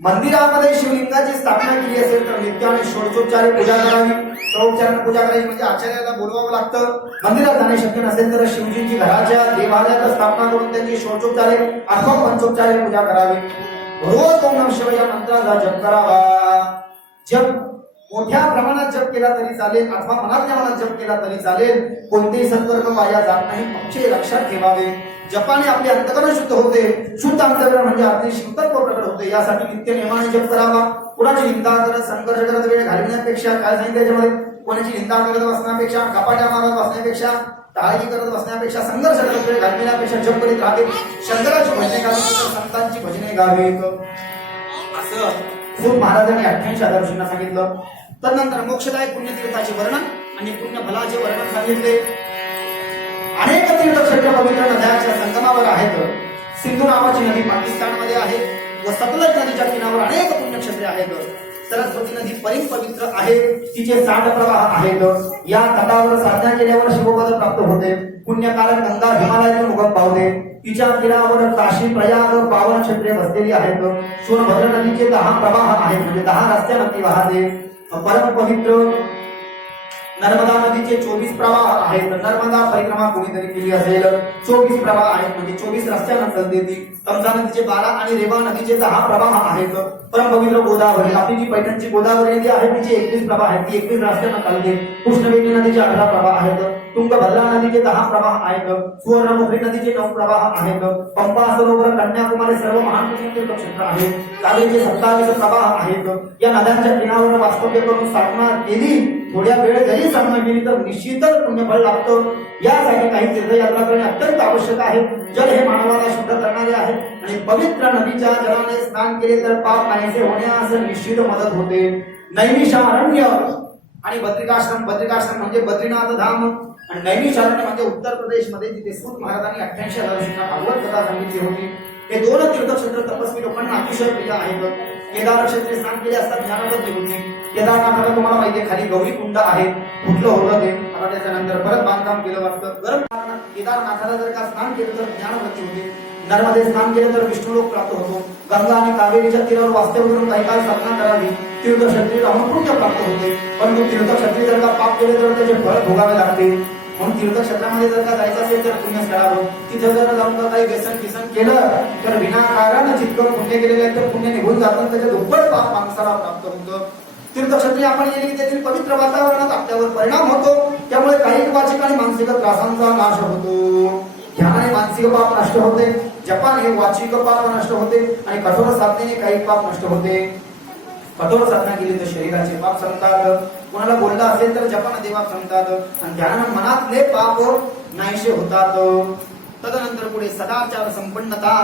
मंदिरामध्ये शिवलिंगाची स्थापना केली असेल तर नित्याने षोडशोपचारे पूजा करावी. षोडशोपचाराने पूजा करायची म्हणजे आचार्याला बोलवावं लागतं. मंदिरात जाणे शक्य नसेल तर शिवजींची घराच्या देवालयात स्थापना करून त्यांची षोडशोपचारे अथवा पंचोपचारे पूजा करावी. रोज ओम नमः शिवाय या मंत्राचा जप करावा. जप मोठ्या प्रमाणात जप केला तरी चालेल अथवा मनातल्या मनात जप केला तरी चालेल. कोणतेही सत्कर्म वाया जात नाही. पक्षे लक्षात ठेवावे. जपाने आपले अंतकरण शुद्ध होते. शुद्ध अंतकरण म्हणजे आपले शिवतत्व प्रकट होते. यासाठी नित्य नियमाने जप करावा. कुणाची निंदा करत संघर्ष करत वेळ घालविण्यापेक्षा काय सांगितलं त्याच्यामध्ये, कोणाची निंदा करत बसण्यापेक्षा, कपाट्या मारत बसण्यापेक्षा, टाळी करत बसण्यापेक्षा, संघर्ष करत वेळ घालविण्यापेक्षा जप करीत राहावे. शंकराची भजने गावी, संतांची भजने गावीत असं खूप महाराजांनी 88,000 ऋषींना सांगितलं. तदनंतर मोक्षदायक पुण्यतीर्थाचे वर्णन आणि पुण्यफलाचे वर्णन सांगितले. अनेक तीर्थक्षेत्र पवित्र नद्यांच्या संगमावर आहेत. सिंधू नावाची नदी पाकिस्तानमध्ये आहे व सतलज नदीच्या किनाऱ्यावर अनेक पुण्यक्षेत्रे आहेत. सरस्वती नदी परिम पवित्र आहे. तिचे 60 प्रवाह आहेत. या तटावर साधना केल्यावर शिवपद प्राप्त होते. पुण्यकारक गंगा हिमालयातून उगम पावते. तिच्या तीरावर काशी प्रयाग पावन क्षेत्रे वसलेली आहेत. सोनभद्र नदीचे 10 प्रवाह आहेत म्हणजे 10 रस्त्याने ती वाहते. परम पवित्र नर्मदा नदीचे 24 प्रवाह आहेत. नर्मदा परिक्रमा कोणीतरी केली असेल 24 प्रवाह आहेत म्हणजे 24 रस्त्याने चालते ती. तमसा नदीचे 12 आणि रेवा नदीचे 10 प्रवाह आहेत. परम पवित्र गोदावरी आपली जी पैठणची गोदावरी नदी आहे तिचे 21 प्रवाह आहेत. ती 21 रस्त्याने चालते. कृष्णवेणी नदीचे 18 प्रवाह आहेत. तुंगभद्रा नदीचे 10 प्रवाह आहेत, सुवर्णमुखी नदीचे 9 प्रवाह आहेत, पंपा सरोवर कन्याकुमारी सर्व महान तीर्थक्षेत्र आहेत, कावेरीचे 27 प्रवाह आहेत. या नद्यांच्या किनाऱ्यावर वास्तव्य करून साधना केली, थोड्या वेळ जरी साधना केली तर निश्चितच पुण्यफळ लागतं. यासाठी काही तीर्थयात्रा करणे अत्यंत आवश्यक आहे. जल हे मानवाला शुद्ध करणारे आहे आणि पवित्र नदीच्या जलाने स्नान केले तर पाप नाहीसे होण्यास निश्चित मदत होते. नैमिषारण्य आणि बद्रिकाश्रम म्हणजे बद्रीनाथ धाम आणि नैमिषारण्य म्हणजे उत्तर प्रदेश मध्ये जिथे सूत महाराजांनी 88,000 वर्षांना भागवत कथा सांगितली होती. हे 2 तीर्थक्षेत्र तपस्वी लोकांना अतिशय प्रिय आहेत. केदार क्षेत्री स्नान केले असता ज्ञानवृत्ती होती. केदारनाथाला तुम्हाला माहिती खाली गौरी कुंड आहे, कुठलं होतं ते आता त्याच्यानंतर परत बांधकाम केलं वाटतं. गरम केदारनाथाला जर का स्नान केलं तर ज्ञानवृत्ती होते. नर्मदे स्नान केलं तर विष्णुलोक प्राप्त होतो. गंगा आणि कावेरीच्या तीरावर वास्तव्य करून काही काळ साधना करावी, तीर्थक्षेत्री राहून पुण्य प्राप्त होते. पण तीर्थक्षेत्री जर का पाप केले तर त्याचे फळ भोगावे लागते. म्हणून तीर्थक्षेत्रामध्ये जर का जायचं असेल तर पुण्य करावं. तिथे जर जाऊन काही व्यसन किसन केलं तर विनाकारण जितकं पुण्य केलेलं आहे तर पुण्य निघून जातं, त्याचे दुप्पट पाप माणसाला प्राप्त होतं. तीर्थक्षेत्री आपण गेले की तेथील पवित्र वातावरणात आपल्यावर परिणाम होतो. त्यामुळे काही वाचिक आणि मानसिक त्रासांचा नाश होतो. ध्यानाने मानसिक पाप नष्ट होते, जपाने वाचिक पाप नष्ट होते आणि कठोर साधनेने काही पाप नष्ट होते. कठोर साधना केली तर शरीराचे पाप संपतात, कोणाला बोलला असेल तर जपाने देवा संपतात आणि ध्यानाने मनातले पाप नाहीसे होतात. तदनंतर पुढे सदाचार संपन्नता,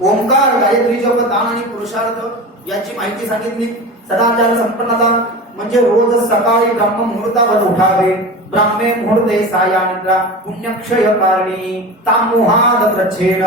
ओंकार, गायत्री जप, दान आणि पुरुषार्थ याची माहिती सांगितली. सदाचार संपन्नता म्हणजे रोज सकाळी ब्रह्म मुहूर्तावर उठावे. ब्राह्मे मुहूर्ते सायानिद्रा पुण्यक्षय कारणी तामोहाद प्रच्छेन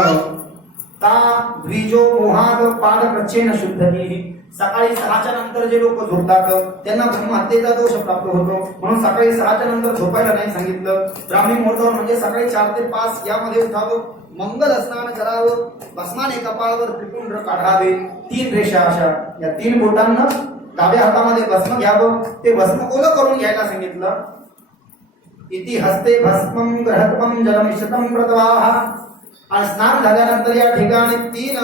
ता द्विजो मोहाद पाद प्रच्छेन शुद्धती. सकाळी 6च्या नंतर जे लोक झोपतात त्यांना ब्रह्महत्येचा दोष प्राप्त होतो, म्हणून सकाळी 6च्या नंतर झोपायला नाही सांगितलं. ब्राह्मी मुहूर्तावर म्हणजे सकाळी 4 ते 5 यामध्ये उठावं. मंगल स्नान करावं. भस्माने कपाळावर त्रिपुंड काढावे. 3 रेषा अशा या 3 बोटांना डाव्या हातामध्ये भस्म घ्यावं. ते भस्म ओलं करून घ्यायला सांगितलं. इति हस्ते भस्मं ग्रहत्वं जलमिश्रितं प्रतवाह. आणि स्नान झाल्यानंतर या ठिकाणी 3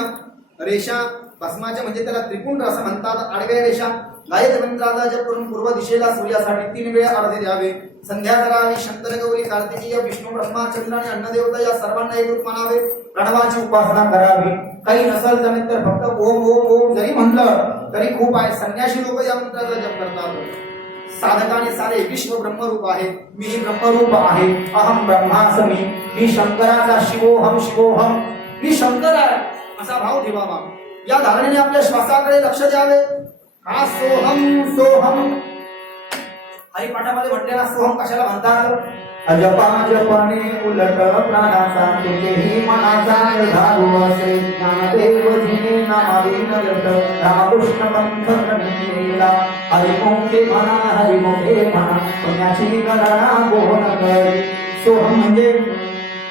रेषा भस्माच्या म्हणजे त्याला त्रिपुंड असं म्हणतात, आडव्या रेषा गायत्री मंत्राचा जप करून पूर्व दिशेला सूर्यासाठी 3 वेळा अर्घ्य द्यावे. संध्या करावी. शंकर, गौरी, कार्तिकीय, विष्णू, ब्रह्मा, चंद्र आणि अन्नदेवता या सर्वांना एकरूप मानावे. प्रणवाची उपासना करावी. काही नसल जमेल तर फक्त ओम ओम ओम जरी म्हणलं तरी खूप आहे. संन्यासी लोक या मंत्राचा जप करतात. साधकाने सारे विश्व ब्रह्मरूप आहे. मी ब्रह्मरूप आहे. अहम ब्रह्मास्मी. मी शंकराचा शिवोहम शिवोहम. मी शंकर आहे असा भाव ठेवावा. या धारणेने आपल्या श्वासाकडे लक्ष द्यावे. हा सोहम सोहम हरिपाठामध्ये म्हटलेला सोहम कशाला म्हणतात? अजपा जपणे उलट प्राणाचा तुझेही मनाचा निर्धारू असे. ज्ञानदेव जिने नामाविन व्रत रामकृष्ण पंथ प्रणितीला. हरिमुखे म्हणा हरिमुखे म्हणा पुण्याची गणना बोहन करी. सोहम म्हणजे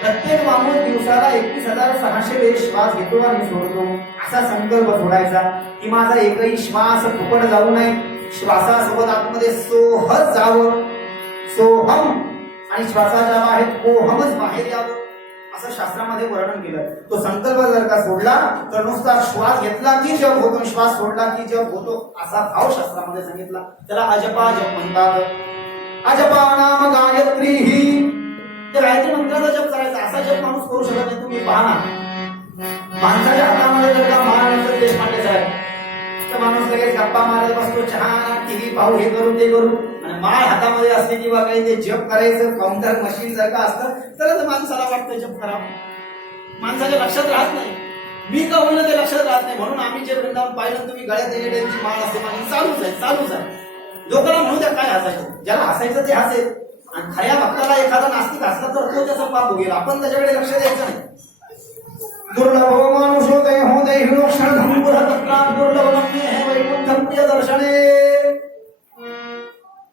प्रत्येक माणूस दिवसाला 21,600 वेळ श्वास घेतो आणि सोडतो असा संकल्प सोडायचा की माझा एकही श्वास फुकट जाऊ नये. श्वासासोबत आतमध्ये सोहच जावं. सोहम आणि श्वासाच्या बाहेर ओहमच बाहेर यावं असं शास्त्रामध्ये वर्णन केलं. तो संकल्प जर का सोडला तर नुसता श्वास घेतला की जप होतो, श्वास सोडला की जप होतो असा भाव शास्त्रामध्ये सांगितला. त्याला अजपा जप म्हणतात. अजपा नाम गायत्री ही त्या गायत्री मंत्राचा जप करायचा. असा जप माणूस करू शकत नाही. तुम्ही पहा ना, माणसाच्या हातामध्ये जर का महाराष्ट्र देशपांडेच आहे तर माणूस लगेच गप्पा मारत बसतो, चहा टीव्ही पाहू, हे करू ते करू. आणि माय हातामध्ये असते किंवा काही ते जप करायचं काउंटर मशीन जर का असतं तर माणसाला वाटतं जप करावं. माणसाच्या लक्षात राहत नाही. मी का होईना ते लक्षात राहत नाही. म्हणून आम्ही जे वृंदावन पाहिलं तुम्ही गळ्यात एजंटची माळ असते माझी चालूच आहे. लोकांना म्हणू द्या काय हसायचं, ज्याला हसायचं ते हसेल. आणि खऱ्या भक्ताला एखादा नास्तिक हसला तर तो त्याचा पाप होईल. आपण त्याच्याकडे लक्ष द्यायचं नाही. दुर्लभ मानुष होते होते हिरोक्षण धनुपुर दुर्लभ नम्य है वैकुंठम प्रिय दर्शने.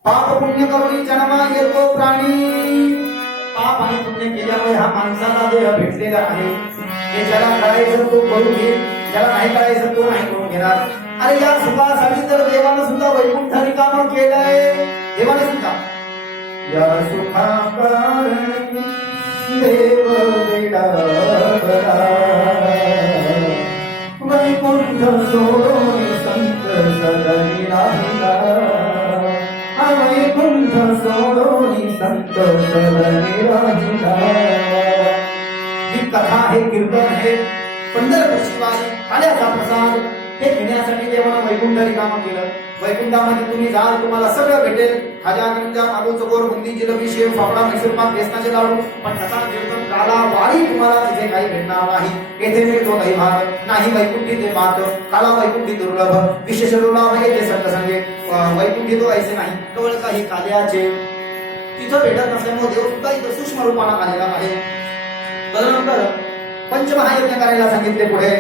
पाप पुण्य करुणी जन्मा येतो प्राणी. पाप आणि पुण्य केल्यामुळे हा माणसाला देह भेटलेला आहे. हे ज्याला कळायचं तो करून घेईल, ज्याला नाही कळायचं तो नाही करून घेणार. अरे या सुखासाठी तर देवानं सुद्धा वैकुंठ रिकामं केलंय. देवाने सुद्धा या सुखा कारण देव वेडा वैकुंठ सोडून संत सदनी राहिला. वैकुंठ सोडून संत संत सदनी राहिला. ही कथा हे कीर्तन हे पंढरपूरची वारी काल्याचा प्रसाद हे घेण्यासाठी देवानं वैकुंठ रिकामं केलं. वैकुंठामध्ये तुम्ही जाल तुम्हाला सगळं भेटेल. खाजा गंजा मालू चकोर बुंदी जिलेबी शेव फाफडा मैसूर पाक बेसनाचे लाडू पण कथा कीर्तन काला वारी तुम्हाला तिथे काही भेटणार नाही. येथे मिळतो नाही भाग नाही वैकुंठी ते बात काला वैकुंठी दुर्लभ विशेष दुर्लभ येथे संत संगे वैकुंठी तो ऐसे नाही केवळ काही काल्याचे तिथं भेटत नसल्यामुळे देव सुद्धा इथं सूक्ष्म रूपाने आलेला आहे. तदनंतर पंचमहायज्ञ करायला सांगितले. पुढे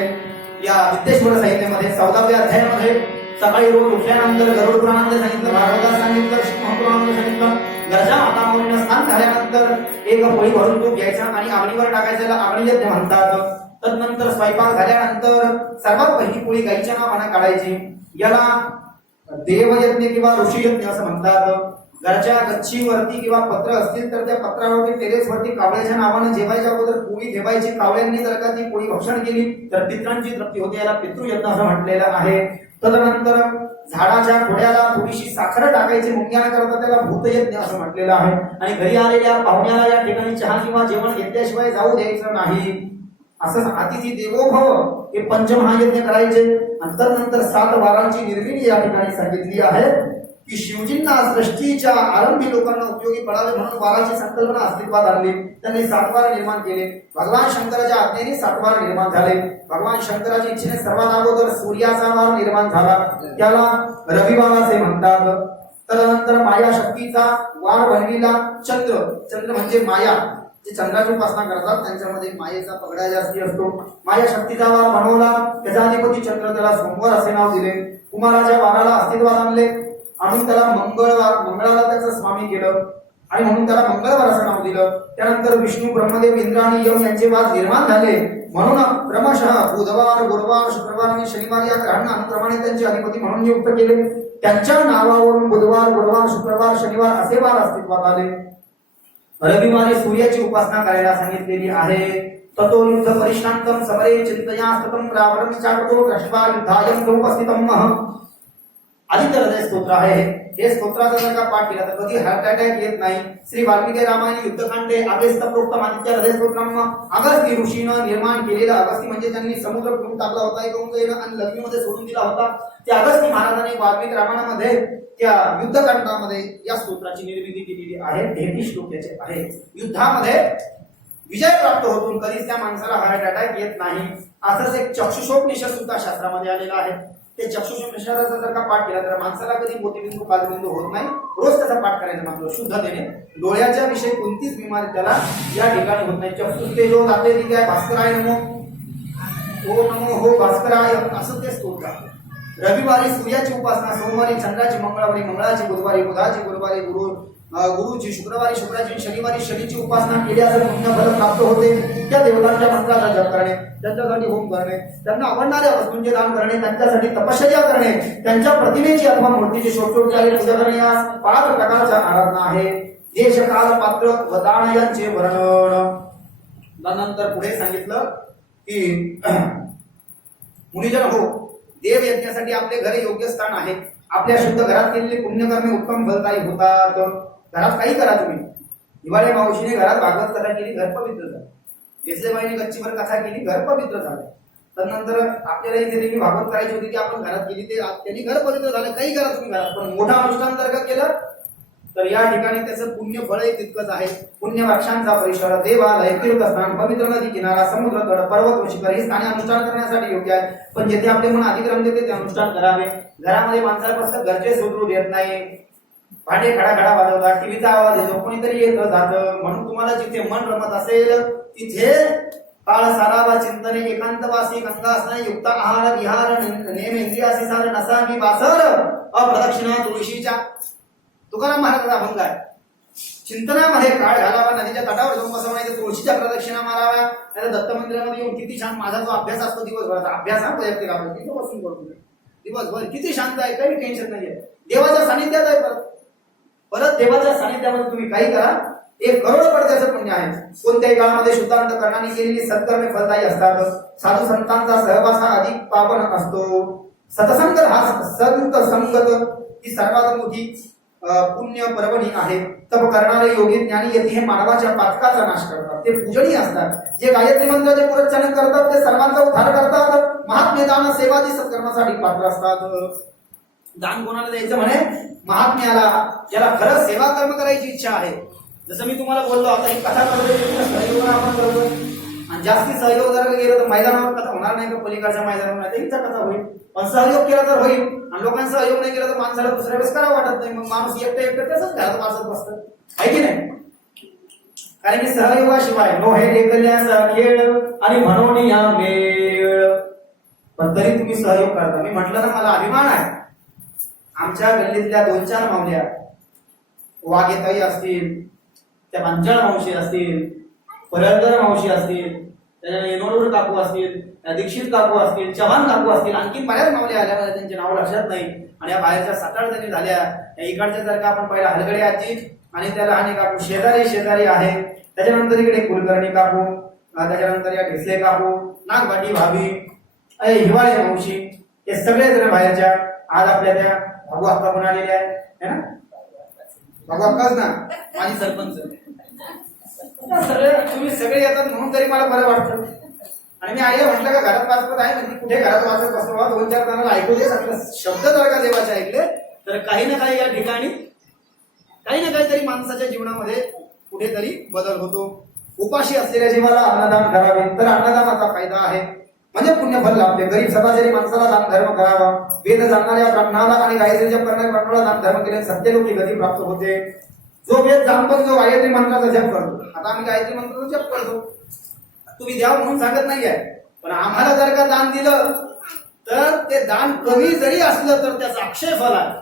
या विद्येश्वर संहितेमध्ये 14व्या अध्यायामध्ये सकाळी रोज उठल्यानंतर गरुड पुराणामध्ये सांगितलं, भागवतात सांगितलं, शिवपुराणामध्ये सांगितलं. घरच्या मातामुलींना स्नान झाल्यानंतर एक पोळी भरून तूप घ्यायचा आणि आगळीवर टाकायचं, याला आगळीयज्ञ म्हणतात. तदनंतर स्वयंपाक झाल्यानंतर सर्वात पहिली पोळी गाईच्या नावाने काढायची, याला देवयज्ञ किंवा ऋषीयज्ञ असं म्हणतात. घरच्या गच्चीवरती किंवा पत्र असतील तर त्या पत्रावरती टेरेसवरती कावळ्याच्या नावानं जेवायच्या अगोदर पोळी ठेवायची. कावळ्यांनी जर का ती पोळी भक्षण केली तर पित्रांची तृप्ती होते, याला पितृयज्ञ असं म्हटलेलं आहे. तदनंतर झाडाच्या खोड्याला थोडीशी साखर टाकायची, मुंग्यानं करता त्याला भूतयज्ञ असं म्हटलेलं आहे. आणि घरी आलेल्या पाहुण्याला या ठिकाणी चहा किंवा जेवण घेतल्याशिवाय जाऊ द्यायचं नाही. असं अतिथी देवो भव हे पंचमहायज्ञ करायचे. नंतर 7 वारांची निर्मिती या ठिकाणी सांगितली आहे की शिवजींना सृष्टीच्या आरंभी लोकांना उपयोगी पडावे म्हणून वाराची संकल्पना अस्तित्वात आणली. त्यांनी 7 वार निर्माण केले. भगवान शंकराच्या आज्ञेने 7 वार निर्माण झाले. भगवान शंकराच्या इच्छेने सर्वात अगोदर सूर्याचा वार निर्माण झाला, त्याला रविवार असे म्हणतात. तदनंतर माया शक्तीचा वार बनविला. चंद्र म्हणजे माया, जे चंद्राची उपासना करतात त्यांच्यामध्ये मायेचा पगडा जास्ती असतो. माया शक्तीचा वार बनवला, त्याचा अधिपती चंद्र, त्याला सोमवार असे नाव दिले. कुमाराच्या वाराला अस्तित्वात आणले आणि त्याला मंगळाला त्याचं स्वामी केलं आणि म्हणून त्याला मंगळवार असं नाव दिलं. त्यानंतर विष्णू, ब्रह्मदेव, इंद्र आणि यम यांचे वार निर्माण झाले म्हणून क्रमशः बुधवार, गुरुवार, शुक्रवार आणि शनिवार या ग्रहांना अनुक्रमाने त्यांचे अधिपती म्हणून नियुक्त केले. त्यांच्या नावावरून बुधवार, गुरुवार, शुक्रवार, शनिवार असे वार अस्तित्वात आले. रविवारी सूर्याची उपासना करायला सांगितलेली आहे. ततो युद्ध परिश्रांतम समरे चिंतया स्ततम रावणं चाटको कृष्वा युद्धायं उपस्थितम आदित्य हृदय स्तोत्र आहे. हे स्तोत्राचा जर का पाठ केला तर कधी हार्ट अटॅक येत नाही. श्री वाल्मिकी रामायण युद्धकांडे अगस्त्य प्रोक्तम आदित्य हृदय स्तोत्रम अगस्ती ऋषीनं निर्माण केलेला. अगस्ती म्हणजे त्यांनी समुद्र पिळून टाकला होता आणि लग्नीमध्ये सोडून दिला होता. त्या अगस्ती महाराजांनी वाल्मिकी रामायणामध्ये त्या युद्धकांडामध्ये या स्तोत्राची निर्मिती केलेली आहे. 33 श्लोक याचे आहे. युद्धामध्ये विजय प्राप्त होतून कधीच त्या माणसाला हार्ट अटॅक येत नाही. असंच एक चक्षुषोपनिषद सुद्धा शास्त्रामध्ये आलेला आहे. ते चक्षुषोपनिषदाचा जर का पाठ केला तर माणसाला कधी मोतीबिंदू कालबिंदू होत नाही. रोज त्याचा पाठ करायचा मात्र शुद्धतेने. डोळ्याच्या विषयी कोणतीच बिमारी त्याला या ठिकाणी होत नाही. चक्षुस्ते जो जाते ती काय भास्कराय नमो, ओ नमो हो भास्कराय असं ते स्तोत्र आहे. रविवारी सूर्याची उपासना, सोमवारी चंद्राची, मंगळवारी मंगळाची, बुधवारी बुधाची, गुरुवारी गुरुची, शुक्रवारी शुक्राची, शनिवारी शनीची उपासना केल्यास पुण्य फल प्राप्त होते. त्या देवतांच्या मंत्राचा जप करणे, त्यांच्यासाठी होम करणे, त्यांना आवडणाऱ्या वस्तूंचे दान करणे, त्यांच्यासाठी तपश्चर्या करणे, त्यांच्या प्रतिमेची अथवा मूर्तीची षोडशोपचारे पूजा करणे यास 5 प्रकारच्या आराधना आहे. देश काल पात्र व दान यांचे वर्णन. नंतर पुढे सांगितलं की मुनिजन हो, देव यज्ञासाठी आपले घरे योग्य स्थान आहे. आपल्या शुद्ध घरात केलेले पुण्यकर्मे उत्तम फलदायी होतात. घरात काही करा तुम्ही. दिवाळी मावशीने घरात भागवत कथा केली, घर पवित्र झालं. देसलेबाईने गच्चीवर कथा केली, घर पवित्र झालं. तदनंतर आपल्याला इथे नेहमी भागवत करायची होती ती आपण घरात केली, ते त्यांनी घर पवित्र झालं. काही करा तुम्ही घरात, पण मोठा अनुष्ठान जर का केलं तर या ठिकाणी त्याचं पुण्य फळही तितकंच आहे. पुण्य वृक्षांचा परिसर, देवालय, तीर्थस्थान, पवित्र नदी किनारा, समुद्र तट, पर्वत व शिखर ही स्थाने अनुष्ठान करण्यासाठी योग्य आहे. पण जेथे आपले मन अधिक्रम देते ते अनुष्ठान करावे. घरामध्ये माणसापासून घरचे सुधरू देत नाही. भांडे खडाखडा वाजवतात, टीव्हीचा आवाज येतो, कोणीतरी येतं जातं. म्हणून तुम्हाला जिथे मन रमत असेल तिथे काळ सारावा चिंतने, एकांतवासी गंगा स्नान युक्त आहार विहार नेम इंद्रियासी सार नसांगी वासर अप्रदक्षिणा तुळशीच्या. तुकाराम महाराजांचा अभंग आहे. चिंतनामध्ये काळ घालावा, नदीच्या तटावर जाऊन बसावं, नाही तर तुळशीच्या प्रदक्षिणा माराव्या. नाही दत्त मंदिरामध्ये येऊन किती छान माझा जो अभ्यास असतो दिवसभराचा अभ्यास हा वैयक्तिक आपण तिथं बसून करतो दिवसभर, किती शांत आहे, काही टेन्शन नाहीये. देवाच्या सानिध्यात आहे. परत देवाच्या सानिध्यामध्ये तुम्ही काही करा, 1 करोड पडद्याचं पुण्य आहे. कोणत्याही काळामध्ये शुद्ध अंतःकरणाने केलेली सत्कर्मे फलदायी असतात. साधू संतांचा सहवास हा अधिक पावन असतो. सतसंग हा संत संगत ही सर्वात मोठी पुण्य पर्वणी आहे. तप करणारे योगी ज्ञानी यती हे मानवाच्या पातकाचा नाश करतात, ते पूजनीय असतात. जे गायत्री मंत्राचे पुरच्चारण करतात ते सर्वांचा उद्धार करतात. महात्मे दान सेवादी सत्कर्मासाठी पात्र असतात. दान कोणाला द्यायचं म्हणे? महात्म्याला, ज्याला खरंच सेवा कर्म करायची इच्छा आहे. जसं मी तुम्हाला बोललो, आता ही कथा सहयोग आपण करतो आणि जास्ती सहयोग जर गेलं तर मैदानावर कथा होणार नाही का? पलीकडच्या मैदानावर नाही तर इथं कथा होईल. पण सहयोग केला तर होईल आणि लोकांचा सहयोग नाही केला तर माणसाला दुसऱ्या वेळेस करावं वाटत नाही. मग माणूस एकटं त्याच घरात वाचत बसतं, आहे की नाही? कारण की सहयोगाशिवाय नोहे लेखल्याचा खेळ आणि म्हणून या मेळ. पण तरी तुम्ही सहयोग करता. मी म्हटलं ना, मला अभिमान आहे. आमच्या गल्लीतल्या 2-4 मावल्या, वाघेताई असतील, त्या पांचाळ मावशी असतील, परळकर मावशी असतील, त्याच्या येनोडूर काकू असतील, त्या दीक्षित काकू असतील, चव्हाण काकू असतील, आणखी बऱ्याच मावल्या आल्या, मला त्यांचे नाव लक्षात नाही. आणि या बाहेरच्या 7-8 जणी झाल्या. या इकडच्या जर का आपण पहिला हलगडे आजी आणि त्या लहाने काकू शेजारी आहे. त्याच्यानंतर इकडे कुलकर्णी काकू, त्याच्यानंतर या ढिसले काकू, नागभाटी भाभी, हिवाळे मावशी, हे सगळे जण बाहेरच्या. आज आपल्या त्या भाऊ अक्का पण आलेल्या आहे ना, भाऊ अक्काच ना, माझी सरपंच. सगळे तुम्ही सगळे येतात म्हणून तरी मला बरं वाटतं. आणि मी आईला म्हटलं का घरात वाचत आहे म्हणजे कुठे घरात वाचत बसतो, 2-4 जणांना ऐकू दे. सगळं शब्द जर का देवाचे ऐकले तर काही ना काही या ठिकाणी काही ना काहीतरी माणसाच्या जीवनामध्ये कुठेतरी बदल होतो. उपाशी असलेल्या जीवाला अन्नदान करावे तर अन्नदानाचा फायदा आहे, म्हणजे पुण्यफल लाभते. गरीब सदाचारी माणसाला दान धर्म करावा. वेद जाणणाऱ्या ब्राह्मणाला आणि गायत्री जप करणाऱ्या ब्राह्मणाला दान धर्म केल्याने सत्यलोकी गती प्राप्त होते. जो वेद जाणतो जो गायत्री मंत्राचा जप करतो, आता आम्ही गायत्री मंत्राचा जप करतो, तुम्ही द्या म्हणून सांगत नाहीये, पण आम्हाला जर का दान दिलं तर ते दान कमी जरी असलं तर त्याचा अक्षय फल आहे.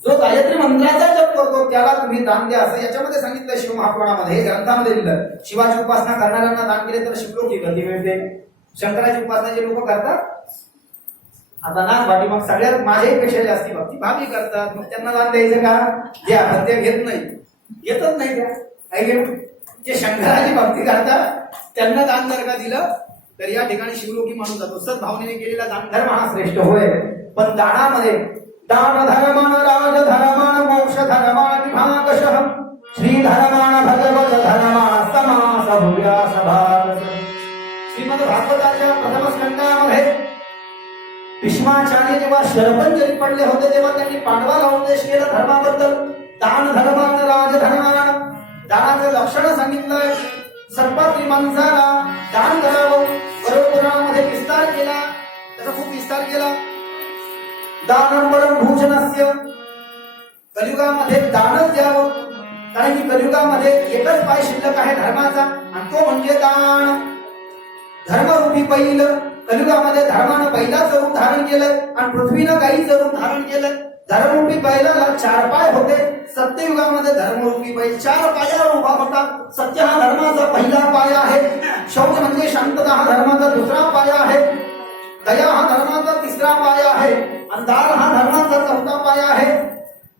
जो गायत्री मंत्राचा जप करतो त्याला तुम्ही दान द्या असं याच्यामध्ये सांगितलं शिव महापुराणामध्ये, हे ग्रंथामध्ये लिहिलं. शिवाची उपासना करणाऱ्यांना दान केले तर शिवलोकी गती मिळते. शंकराची उपासना जे लोक करतात, आता ना भाटी मग सगळ्यात माझ्याही पेक्षा जास्ती भक्ती भाभी करतात, मग त्यांना दान द्यायचं का? जे आपण ते घेत नाही, घेतच नाही त्या. जे शंकराची भक्ती करतात त्यांना दान जर का दिलं तर या ठिकाणी शिवलोकी मानून जातो. सद्भावनेने केलेला दान धर्म हा श्रेष्ठ होय. पण दानामध्ये दान धर्मान राज धर्मान मोक्ष धर्मान विभागशः श्री धर्मान भगवत धर्मान समास भूयास भाग. श्रीमद भागवताच्या प्रथम स्कंदामध्ये भीष्माचार्य जेव्हा शरपंजरी पडले होते तेव्हा त्यांनी पांडवाला उपदेश केला धर्माबद्दल. दान धर्मान राज धर्मान, दानाचं लक्षण सांगितलंय. सर्वात माणसाला दान करावं. पुराणामध्ये विस्तार केला, त्याचा खूप विस्तार केला. दानं परम भूषणस्य, कलियुगामध्ये दानच द्यावं. कारण की कलियुगामध्ये एकच पाय शिल्लक आहे धर्माचा आणि तो म्हणजे दान. धर्मरूपी बैल, कलियुगामध्ये धर्मानं बैलाचं रूप धारण केलंय आणि पृथ्वीनं गाईचं रूप धारण केलंय. धर्मरूपी बैलाला 4 पाय होते. सत्ययुगामध्ये धर्मरूपी बैल 4 पायावर उभा होता. सत्य हा धर्माचा पहिला पाया आहे. शौच म्हणजे शांतता हा धर्माचा दुसरा पाया आहे. दया हा धर्माचा तिसरा पाया आहे. अंधार हा धर्माचा 4था पाया आहे.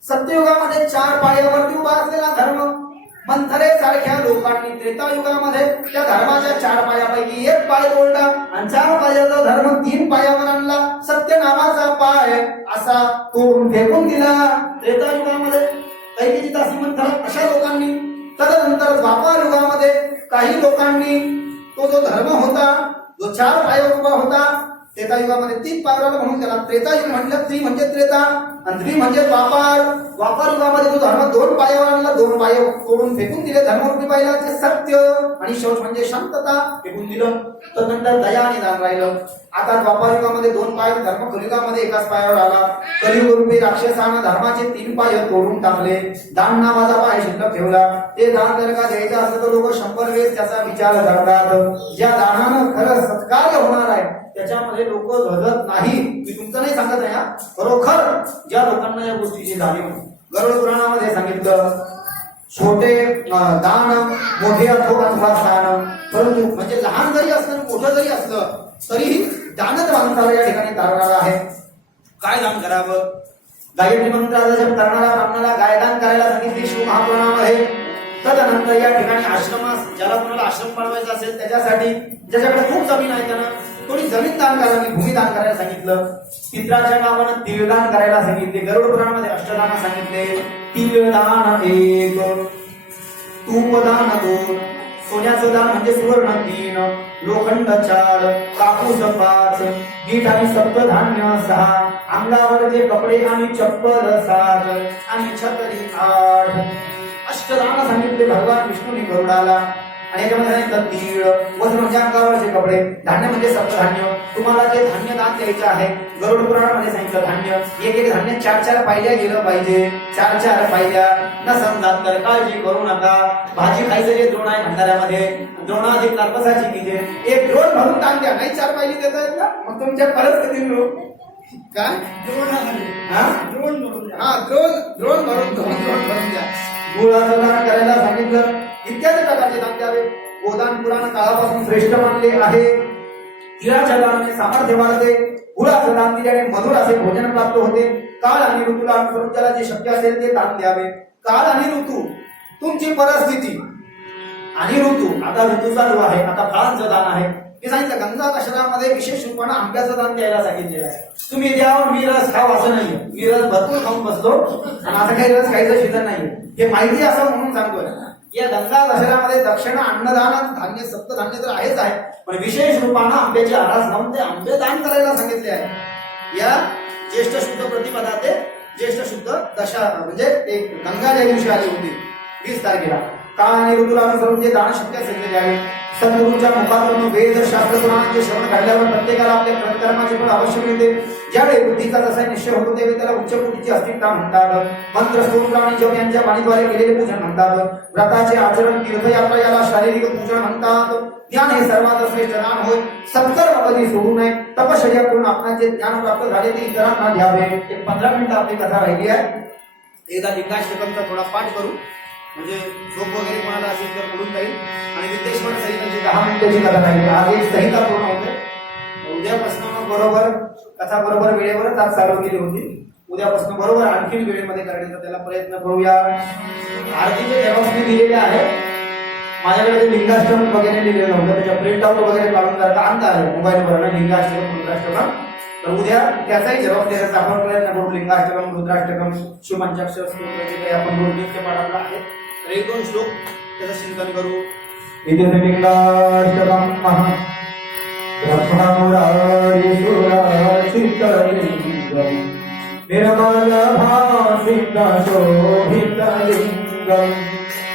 सत्ययुगामध्ये 4 पायावरती उभा असलेला धर्म. मंथरे सारख्या लोकांनी त्रेतायुगामध्ये त्या धर्माच्या 4 पायापैकी 1 पाय तोडला आणि 4 पायाचा धर्म 3 पायावर आणला. सत्य नावाचा पाय असा तोडून फेकून दिला त्रेतायुगामध्ये. कैकेयी दासी मंथरा अशा लोकांनी. तदनंतर द्वापार युगामध्ये काही लोकांनी तो जो धर्म होता जो 4 पायावर उभा होता त्रेतायुगामध्ये 3 पायावर आला म्हणून त्याला त्रेतायुग म्हटलं. त्रि म्हणजे त्रेता आणि द्वि म्हणजे द्वापार. द्वापार युगामध्ये जो धर्म 2 पायावर आणला, 2 पाय तोडून फेकून दिले धर्मरूपी बैलाचे. सत्य आणि शौच म्हणजे शांतता फेकून दिलं. तदनंतर दया आणि दान राहिलं. आता द्वापार युगामध्ये 2 पाय धर्म, कलियुगामध्ये एकाच पायावर आला. कलियुगरूपी राक्षसानं धर्माचे 3 पाय तोडून टाकले. दान नावाचा पाय शिल्लक ठेवला. ते दान जर का द्यायचं असलं तर लोक 100 वेळेस त्याचा विचार करतात. ज्या दानानं खरं सत्कार्य होणार आहे त्याच्यामध्ये लोक धगत नाही. मी तुमचं नाही सांगत आहे, खरोखर ज्या लोकांना या गोष्टीची जाणीव. गरुड पुराणामध्ये सांगितलं छोटे दान मोठे अथवा स्थान. परंतु म्हणजे लहान जरी असलं मोठं जरी असलं तरीही दानच माणसाला या ठिकाणी तारणारा आहे. काय दान करावं? गायत्री मंत्राचा जप करणारा ब्राह्मणाला गायदान करायला सांगितले शिव महापुराणामध्ये. तदनंतर या ठिकाणी आश्रमास, ज्याला कोणाला आश्रम बनवायचा असेल त्याच्यासाठी, ज्याच्याकडे खूप जमीन आहे त्यानं थोडी जमीन दान करावी, भूमी दान करायला सांगितलं. पित्राच्या नावानं तिळदान करायला सांगितले. गरुड पुराणामध्ये अष्टदान सांगितले. तिळदान 1 तूपदान 2, सोन्याचं दान म्हणजे सुवर्ण 3, लोखंड 4, कापूस 5, मीठ आणि सप्तधान्य 6, अंगावरचे कपडे आणि चप्पल 7 आणि छत्री 8. अष्टदान सांगितले भगवान विष्णूने गरुडाला. आणि याच्यामध्ये सांगितलं तीळ, वस्त्र म्हणजे अंगावरचे कपडे, धान्य म्हणजे सप्तधान्य. तुम्हाला जे धान्य दान द्यायचं आहे गरुड पुराणामध्ये सांगितलं धान्य एक एक धान्य 4-4 पायल्या गेलं पाहिजे. 4-4 पायल्या न समजात तर काळजी करू नका. भाजी खायचं जे द्रोण आहे भंडाऱ्यामध्ये द्रोणाधिक तापसाची कीजे एक द्रोण भरून दान द्या. नाही 4 पायली देता येत ना मग तुमच्या परत कधी मिळू काय द्रोण भरून द्या. गुळाचं दान करायला सांगितलं. इत्यादी प्रकारचे दान द्यावे. गोदान पुराण काळापासून श्रेष्ठ मानले आहे. तिळाच्या दानाने सामर्थ्य वाढते. गुळाचं दान दिल्याने मधुर असे भोजन प्राप्त होते. काळ आणि ऋतूला अनुसरून ज्याला जे शक्य असेल ते दान द्यावे. काळ आणि ऋतू तुमची परिस्थिती आणि ऋतू. आता ऋतू चालू आहे, आता फळांचं दान आहे. मी सांगितलं गंगा दशरामध्ये विशेष रूपानं आंब्याचं दान द्यायला सांगितलेलं आहे. तुम्ही द्यावं मी रस खाव असं नाहीये. मी रस भरपूर खाऊन बसलो आणि आता काही रस खायचं सीझन नाहीये. हे माहिती असं म्हणून सांगतोय. या गंगा दशरामध्ये दक्षिणा अन्नदान धान्य सप्तधान्य तर आहेच आहे, पण विशेष रूपानं आंब्याची आरास लावून ते आंबे दान करायला सांगितले आहे. या ज्येष्ठ शुद्ध प्रतिपदा ते ज्येष्ठ शुद्ध दशा म्हणजे एक गंगा ज्या दिवशी आली होती 20 तारखेला. काळ आणि ऋतूला अनुसरून जे दान शक्य असेल ते द्यावे. सद्गुरूंच्या मुखातून वेद शास्त्र पुराणांचे श्रवण घडल्यावर प्रत्येकाला आपल्या कर्माचे फळ अवश्य मिळते. ज्यावेळी बुद्धीचा जसा निश्चय होतो त्यावेळी त्याला उच्च कोटीची अस्तित्व म्हणतात. मंत्र स्तोत्र आणि जप यांच्या वाणीद्वारे केलेले पूजन म्हणतात. व्रताचे आचरण तीर्थयात्रा याला शारीरिक पूजन म्हणतात. ज्ञान हे सर्वात श्रेष्ठ दान होय. सत्कर्म कधी सोडू नये. तपश्चर्या करून आपण जे ज्ञान प्राप्त झाले ते इतरांना द्यावे. एक 15 मिनिटं आपली कथा राहिली आहे. एकदा लिंगाष्टकमचा थोडा पाठ करू म्हणजे झोप वगैरे कोणाला असेल तर पडून जाईल. आणि विद्येश्वर सहिताची 10 मिनिटाची कथा राहिली. आज एक संहिता पूर्ण होते. उद्यापासून बरोबर कथा बरोबर वेळेवरच आज चालू केली होती. उद्यापासून बरोबर आणखीन वेळेमध्ये करण्याचा त्याला प्रयत्न करूया. आरतीचे झेरॉक्स दिलेले आहे. माझ्याकडे ते लिंगाष्टम वगैरे लिहिलेलं होतं. त्याच्या प्रिंट आउट वगैरे काढून जर का आणता आहे मोबाईलवर लिंगाष्टकम रुद्राष्टकम तर उद्या त्याचाही झेरॉक्स द्यायचा आपण प्रयत्न करू. लिंगाष्टकम रुद्राष्टकम शिवपंचाक्षर स्तोत्राचे काही आपण दोन नित्य पाठातला आहे तर 1-2 श्लोक त्याचं चिंतन करू. इथे लिंगाष्टकम महा ब्रह्ममुरारी सुराचितलिंगम निर्मल भासित शोभितलिंगम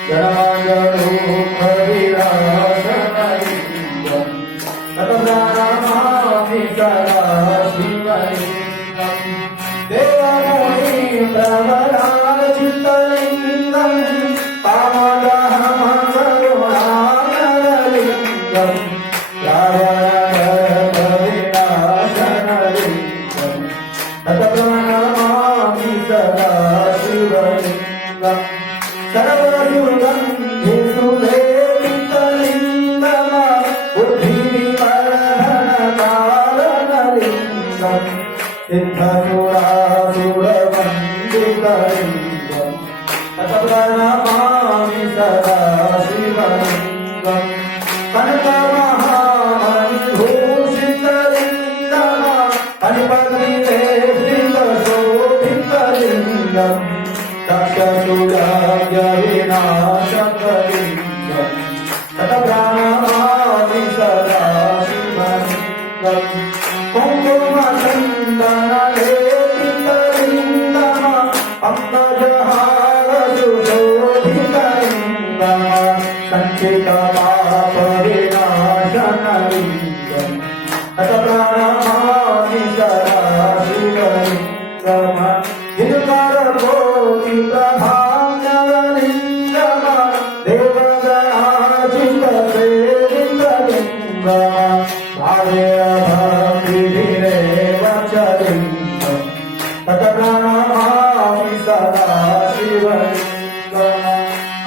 जनार्दनरूप विराजतलिंगम ततप्रणमामि सदा शिवलिंगम देवमुनि प्रबलार्चितलिंगम पावनहं करुणाकरलिंगम रावणधर्मविनाशनलिंगम ततप्रणमामि सदा शिवलिंगम सर्वसुगन्धिसुलेपितलिंगम बुद्धिविवर्धनकारणलिंगम सिद्धसुरासुरवन्दितलिंगम ततप्रणमामि सदा शिवलिंगम कनकमहामणिभूषितलिंगम फणिपद्मिवेष्टितशोभितलिंगम दक्षसुराज्यविनाशकलिंगम ततप्रणमामि सदा शिवलिंगम कुङ्कुमचन्दनलेपितलिंगम पङ्कजहारसुशोभितलिंगम सञ्चितपापविनाशनलिंगम ततप्रणमामि सदा शिवलिंगम दिनकरकोटिप्रभाञ्जनलिंगम देवगणाचितसेवितलिंगम भावेरभक्तिभिरेव च लिंगम ततप्रणमामि सदा शिवलिंगम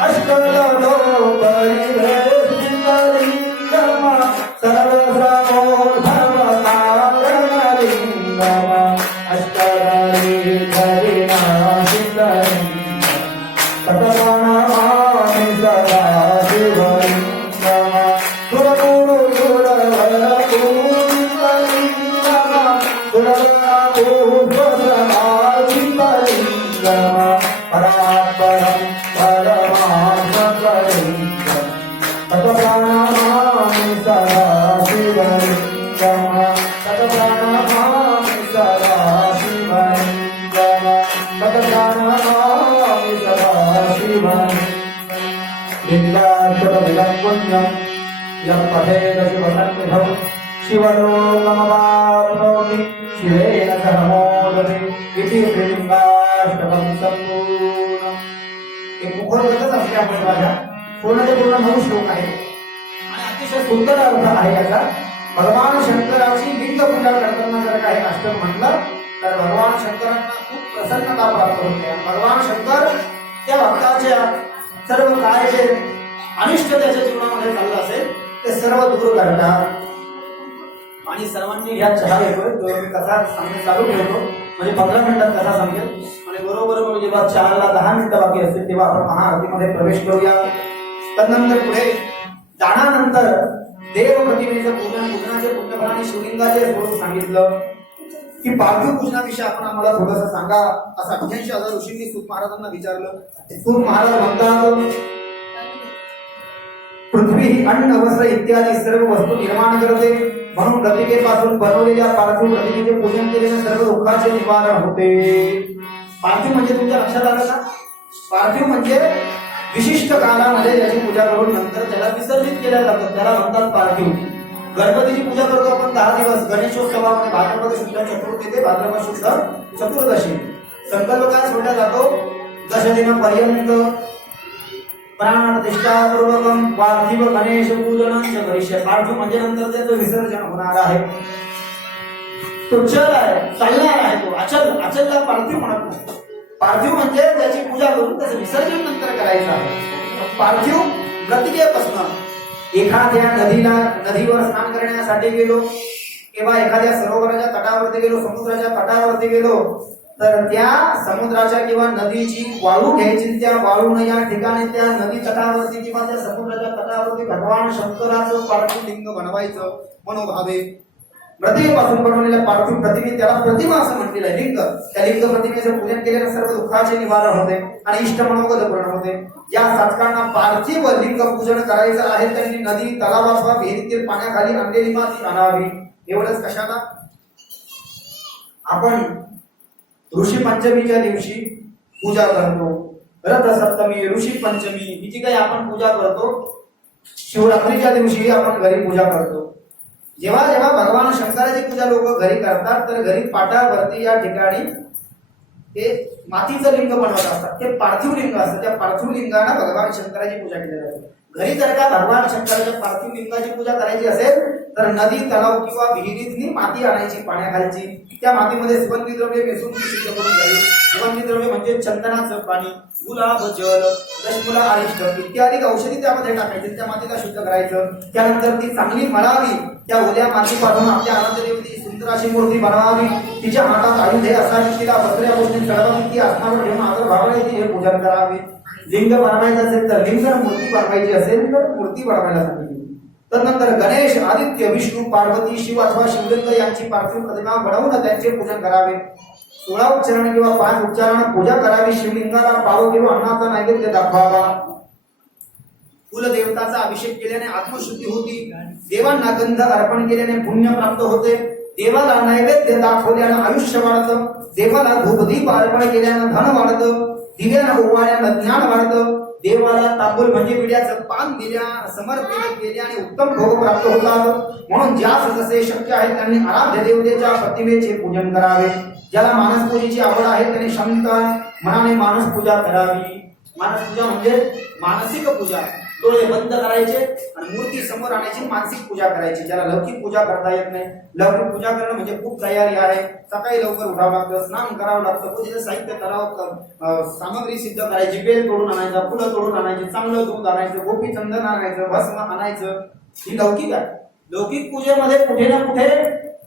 अष्टदलोपरिवेष्टितलिंगम सर्वसमोर्धवकारणलिंगम तत्प्राणामामि सदा शिवलिङ्गम् तत्प्राणामामि सदा शिवलिङ्गम् तत्प्राणामामि सदा शिवलिङ्गम् लिङ्गात्मकमिदं पुण्यं यः पठेत शिवसन्निधौ शिवलोकमवाप्नोति शिवेन सह मोदते इति श्रीलिंगाष्टकं संपूर्णम्। एक मुखोद्गतच असते आपण बघा, पूर्णचे पूर्ण 9 श्लोक आहेत आणि अतिशय सुंदर अर्थ आहे याचा। भगवान शंकराची लिंग पूजा करताना जर काही अष्टक म्हटलं तर भगवान शंकरांना खूप प्रसन्नता प्राप्त होते। भगवान शंकर त्या भक्ताच्या सर्व काय जे अनिष्ट त्याच्या जीवनामध्ये चाललं असेल ते सर्व दूर करतात। आणि सर्वांनी घ्या चहा घेतोय, तो मी कथा सांगणे चालू ठेवतो, म्हणजे 15 मिनिटात कथा सांगेल आणि बरोबर मग जेव्हा 4 ला 10 मिनिटं बाकी असतील तेव्हा आपण महाआरतीमध्ये प्रवेश करूया। तदनंतर पुढे जाण्यानंतर देव प्रतिमेचं पूजन, पूजनाचे पुण्यफलाने शिवलिंगाचे स्वरूप सांगितलं की पार्थिव पूजनाविषयी आपण आम्हाला थोडंसं सांगा असं 88,000 ऋषींनी सूत महाराजांना विचारलं। सूत महाराज म्हणतात पृथ्वी अन्न वस्त्र इत्यादी सर्व वस्तू निर्माण करते, म्हणून प्रतिमेपासून बनवलेल्या पार्थिव प्रतिमेचे पूजन केल्याने सर्व दुःखाचे निवारण होते। पार्थिव म्हणजे तुमच्या लक्षात आलं का? पार्थिव म्हणजे विशिष्ट कालामध्ये ज्याची पूजा करून नंतर त्याला विसर्जित केल्या जातं, त्याला म्हणतात पार्थिव। गणपतीची पूजा करतो आपण 10 दिवस, गणेशोत्सवामध्ये भाद्रपद शुद्ध चतुर्थी ते भाद्रपद शुद्ध चतुर्दशी संकल्प काय सोडला जातो, 10 दिनापर्यंत प्राणप्रतिष्ठापूर्वकम पार्थिव गणेश पूजनांच करिष्ये। पार्थिव म्हणजे नंतर त्याचं विसर्जन होणार आहे, तो चल आहे, चालणार आहे, तो अचल, अचलला पार्थिव म्हणत नाही। पार्थिव म्हणजे त्याची पूजा करून त्याचं विसर्जन नंतर करायचं आहे। पार्थिव प्रतिकेपासून एखाद्या नदीवर स्नान करण्यासाठी गेलो किंवा एखाद्या सरोवराच्या तटावरती गेलो, समुद्राच्या तटावरती गेलो तर त्या समुद्राच्या किंवा नदीची वाळू घ्यायची, त्या वाळूने या ठिकाणी त्या नदी तटावरती किंवा त्या समुद्राच्या तटावरती भगवान शंकराचं पार्थिव लिंग बनवायचं मनोभावे। प्रतिमेपासून बनवलेल्या पार्थिव प्रतिमे त्याला प्रतिमा असं म्हटलेलं आहे, लिंग। त्या लिंग प्रतिमेचं पूजन केल्याने सर्व दुःखाचे निवारण होते आणि इष्ट मनोगत पूर्ण होते। ज्या साधकांना पार्थिव लिंग पूजन करायचं आहे त्यांनी नदी, तलाव अथवा विहिरीतील पाण्याखाली आणलेली माती आणावी। एवढंच कशाला? आपण ऋषी पंचमीच्या दिवशी पूजा करतो, रथ सप्तमी, ऋषी पंचमी हिची काही आपण पूजा करतो, शिवरात्रीच्या दिवशी आपण घरी पूजा करतो। जेव्हा जेव्हा भगवान शंकराची पूजा लोक घरी करतात तर घरी पाटावरती या ठिकाणी ते मातीचं लिंग बनवत असतात, ते पार्थिव लिंग असतं। त्या पार्थिव लिंगाने भगवान शंकराची पूजा केली जाते। घरी जर का भगवान शंकराच्या पार्थिव लिंगाची पूजा करायची असेल तर नदी, तलाव किंवा विहिरीतली माती आणायची पाण्याखालची, त्या मातीमध्ये सुगंधी द्रव्य मिसळून शुद्ध करून घ्यावी। सुगंधी द्रव्य म्हणजे चंदनाचं पाणी, गुलाब जल, दशमुला अरिष्ट इत्यादी औषधी त्यामध्ये टाकायचे, त्या मातीला शुद्ध करायचं। त्यानंतर ती चांगली मळावी, त्या ओल्या मातीपासून आपल्या आराध्य देवतेची सुंदर अशी मूर्ती बनवावी, तिच्या हातात आयुधे असावी, तिला वस्त्र्या गोष्टी चढवावी, ती आसनावर ठेवून आदर भावाने तिचे पूजन करावे। लिंग बनवायचं असेल तर लिंग, मूर्ती बनवायची असेल तर मूर्ती बनवायला सांगितली। तदनंतर गणेश, आदित्य, विष्णू, पार्वती, शिव अथवा शिवलिंग यांची पार्थिव प्रतिमा बनवून त्यांचे पूजन करावे। 16 उच्चारण किंवा 5 उच्चारण पूजा करावी। शिवलिंगाला पाव किंवा अन्नाचा नैवेद्य दाखवावा। कुलदेवताचा अभिषेक केल्याने आत्मशुद्धी होती, देवांना गंध अर्पण केल्याने पुण्य प्राप्त होते, देवाला नैवेद्य दाखवल्याने आयुष्य वाढतं, देवाला धूपदीप अर्पण केल्याने धन वाढतं, दिव्यानं ओवाळल्याने ज्ञान वाढतं, देवाला तांबूल म्हणजे विड्याचं पान समर्पित केल्याने उत्तम भोग प्राप्त होतात। म्हणून ज्यास जसे शक्य आहे त्यांनी आराध्य देवतेच्या प्रतिमेचे पूजन करावे। ज्याला मानस पूजेची आवड आहे त्यांनी शांत मनाने मानस पूजा करावी। मानस पूजा म्हणजे मानसिक पूजा, डोळे बंद करायचे आणि मूर्ती समोर आणायची, मानसिक पूजा करायची। ज्याला लौकिक पूजा करता येत नाही, लौकिक पूजा करणं म्हणजे खूप तयारी आहे। सकाळी लवकर उठावं लागतं, स्नान करावं लागतं, पूजेचं साहित्य करावं, सामग्री सिद्ध करायची, बेल तोडून आणायचं, फुलं तोडून आणायची, चांगलं दूध आणायचं, गोपी चंदन आणायचं, भस्म आणायचं, ही लौकिक आहे। लौकिक पूजेमध्ये कुठे ना कुठे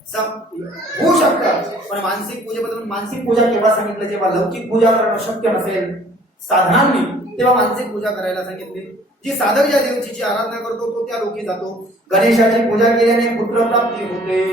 होऊ शकतं, पण मानसिक पूजेबद्दल मानसिक पूजा केव्हा सांगितलं? जेव्हा लौकिक पूजा करणं शक्य नसेल साधनांनी, तेव्हा मानसिक पूजा करायला सांगितली। जी साधक ज्या देवची आराधना करतो तो त्या लोकी जातो। गणेशाची पूजा केल्याने पुत्र प्राप्ती होते।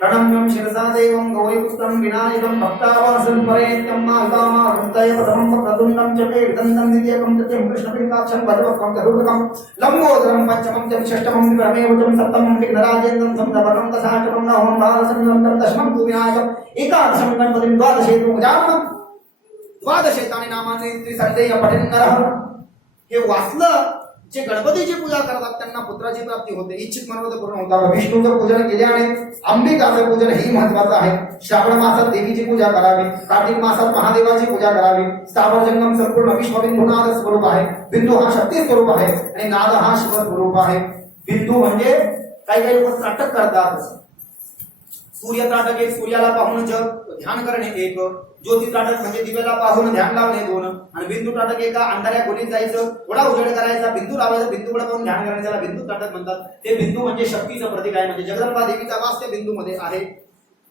प्रणम्यं शिरसा देवं गौरीपुत्रं विनायकं भक्तावासं परेत्यं मातामा हृदय प्रथमं प्रतुण्डं च ते विदन्तं द्वितीयकं तृतीयं कृष्णपिङ्काक्षं भजवक्त्रं गरुडकं लम्बोदरं पञ्चमं च षष्ठमं विक्रमेवचं सप्तमं विघ्नराजेन्द्रं सप्तमं दशाष्टमं नवमं बालचन्द्रं दशमं तु विनायकम् एकादशं गणपतिं द्वादशे तु गजाननं द्वादशेतानि नामानि त्रिसन्देय पठन् नरः। हे वाचलं जे गणपतीची पूजा करतात त्यांना पुत्राची प्राप्ती होते, इच्छित मनोरथ पूर्ण होतात। विष्णूचं पूजन केल्याने अंबिकाचं पूजन ही महत्वाचं आहे। श्रावण मासात देवीची पूजा करावी, कार्तिक मासात महादेवाची पूजा करावी। स्थावर जंगम संपूर्ण विश्व बिंदुनाद स्वरूप आहे। बिंदू हा शक्ती स्वरूप आहे आणि नाद हा शिव स्वरूप आहे। बिंदू म्हणजे काही काही लोक त्राटक करतात। सूर्य त्राटक एक, सूर्याला पाहून जग ध्यान करणे एक, ज्योती त्राटक म्हणजे दिव्याला पाहून ध्यान लावणे दोन, आणि बिंदू त्राटक एका अंधाऱ्या खोलीत जायचं, थोडा उजेड करायचा, बिंदू लावायचा, बिंदूकडे पाहून ध्यान करणे, त्याला बिंदू त्राटक म्हणतात। ते बिंदू म्हणजे शक्तीचं प्रतीक आहे, म्हणजे जगदंबा देवीचा वास त्या बिंदू मध्ये आहे।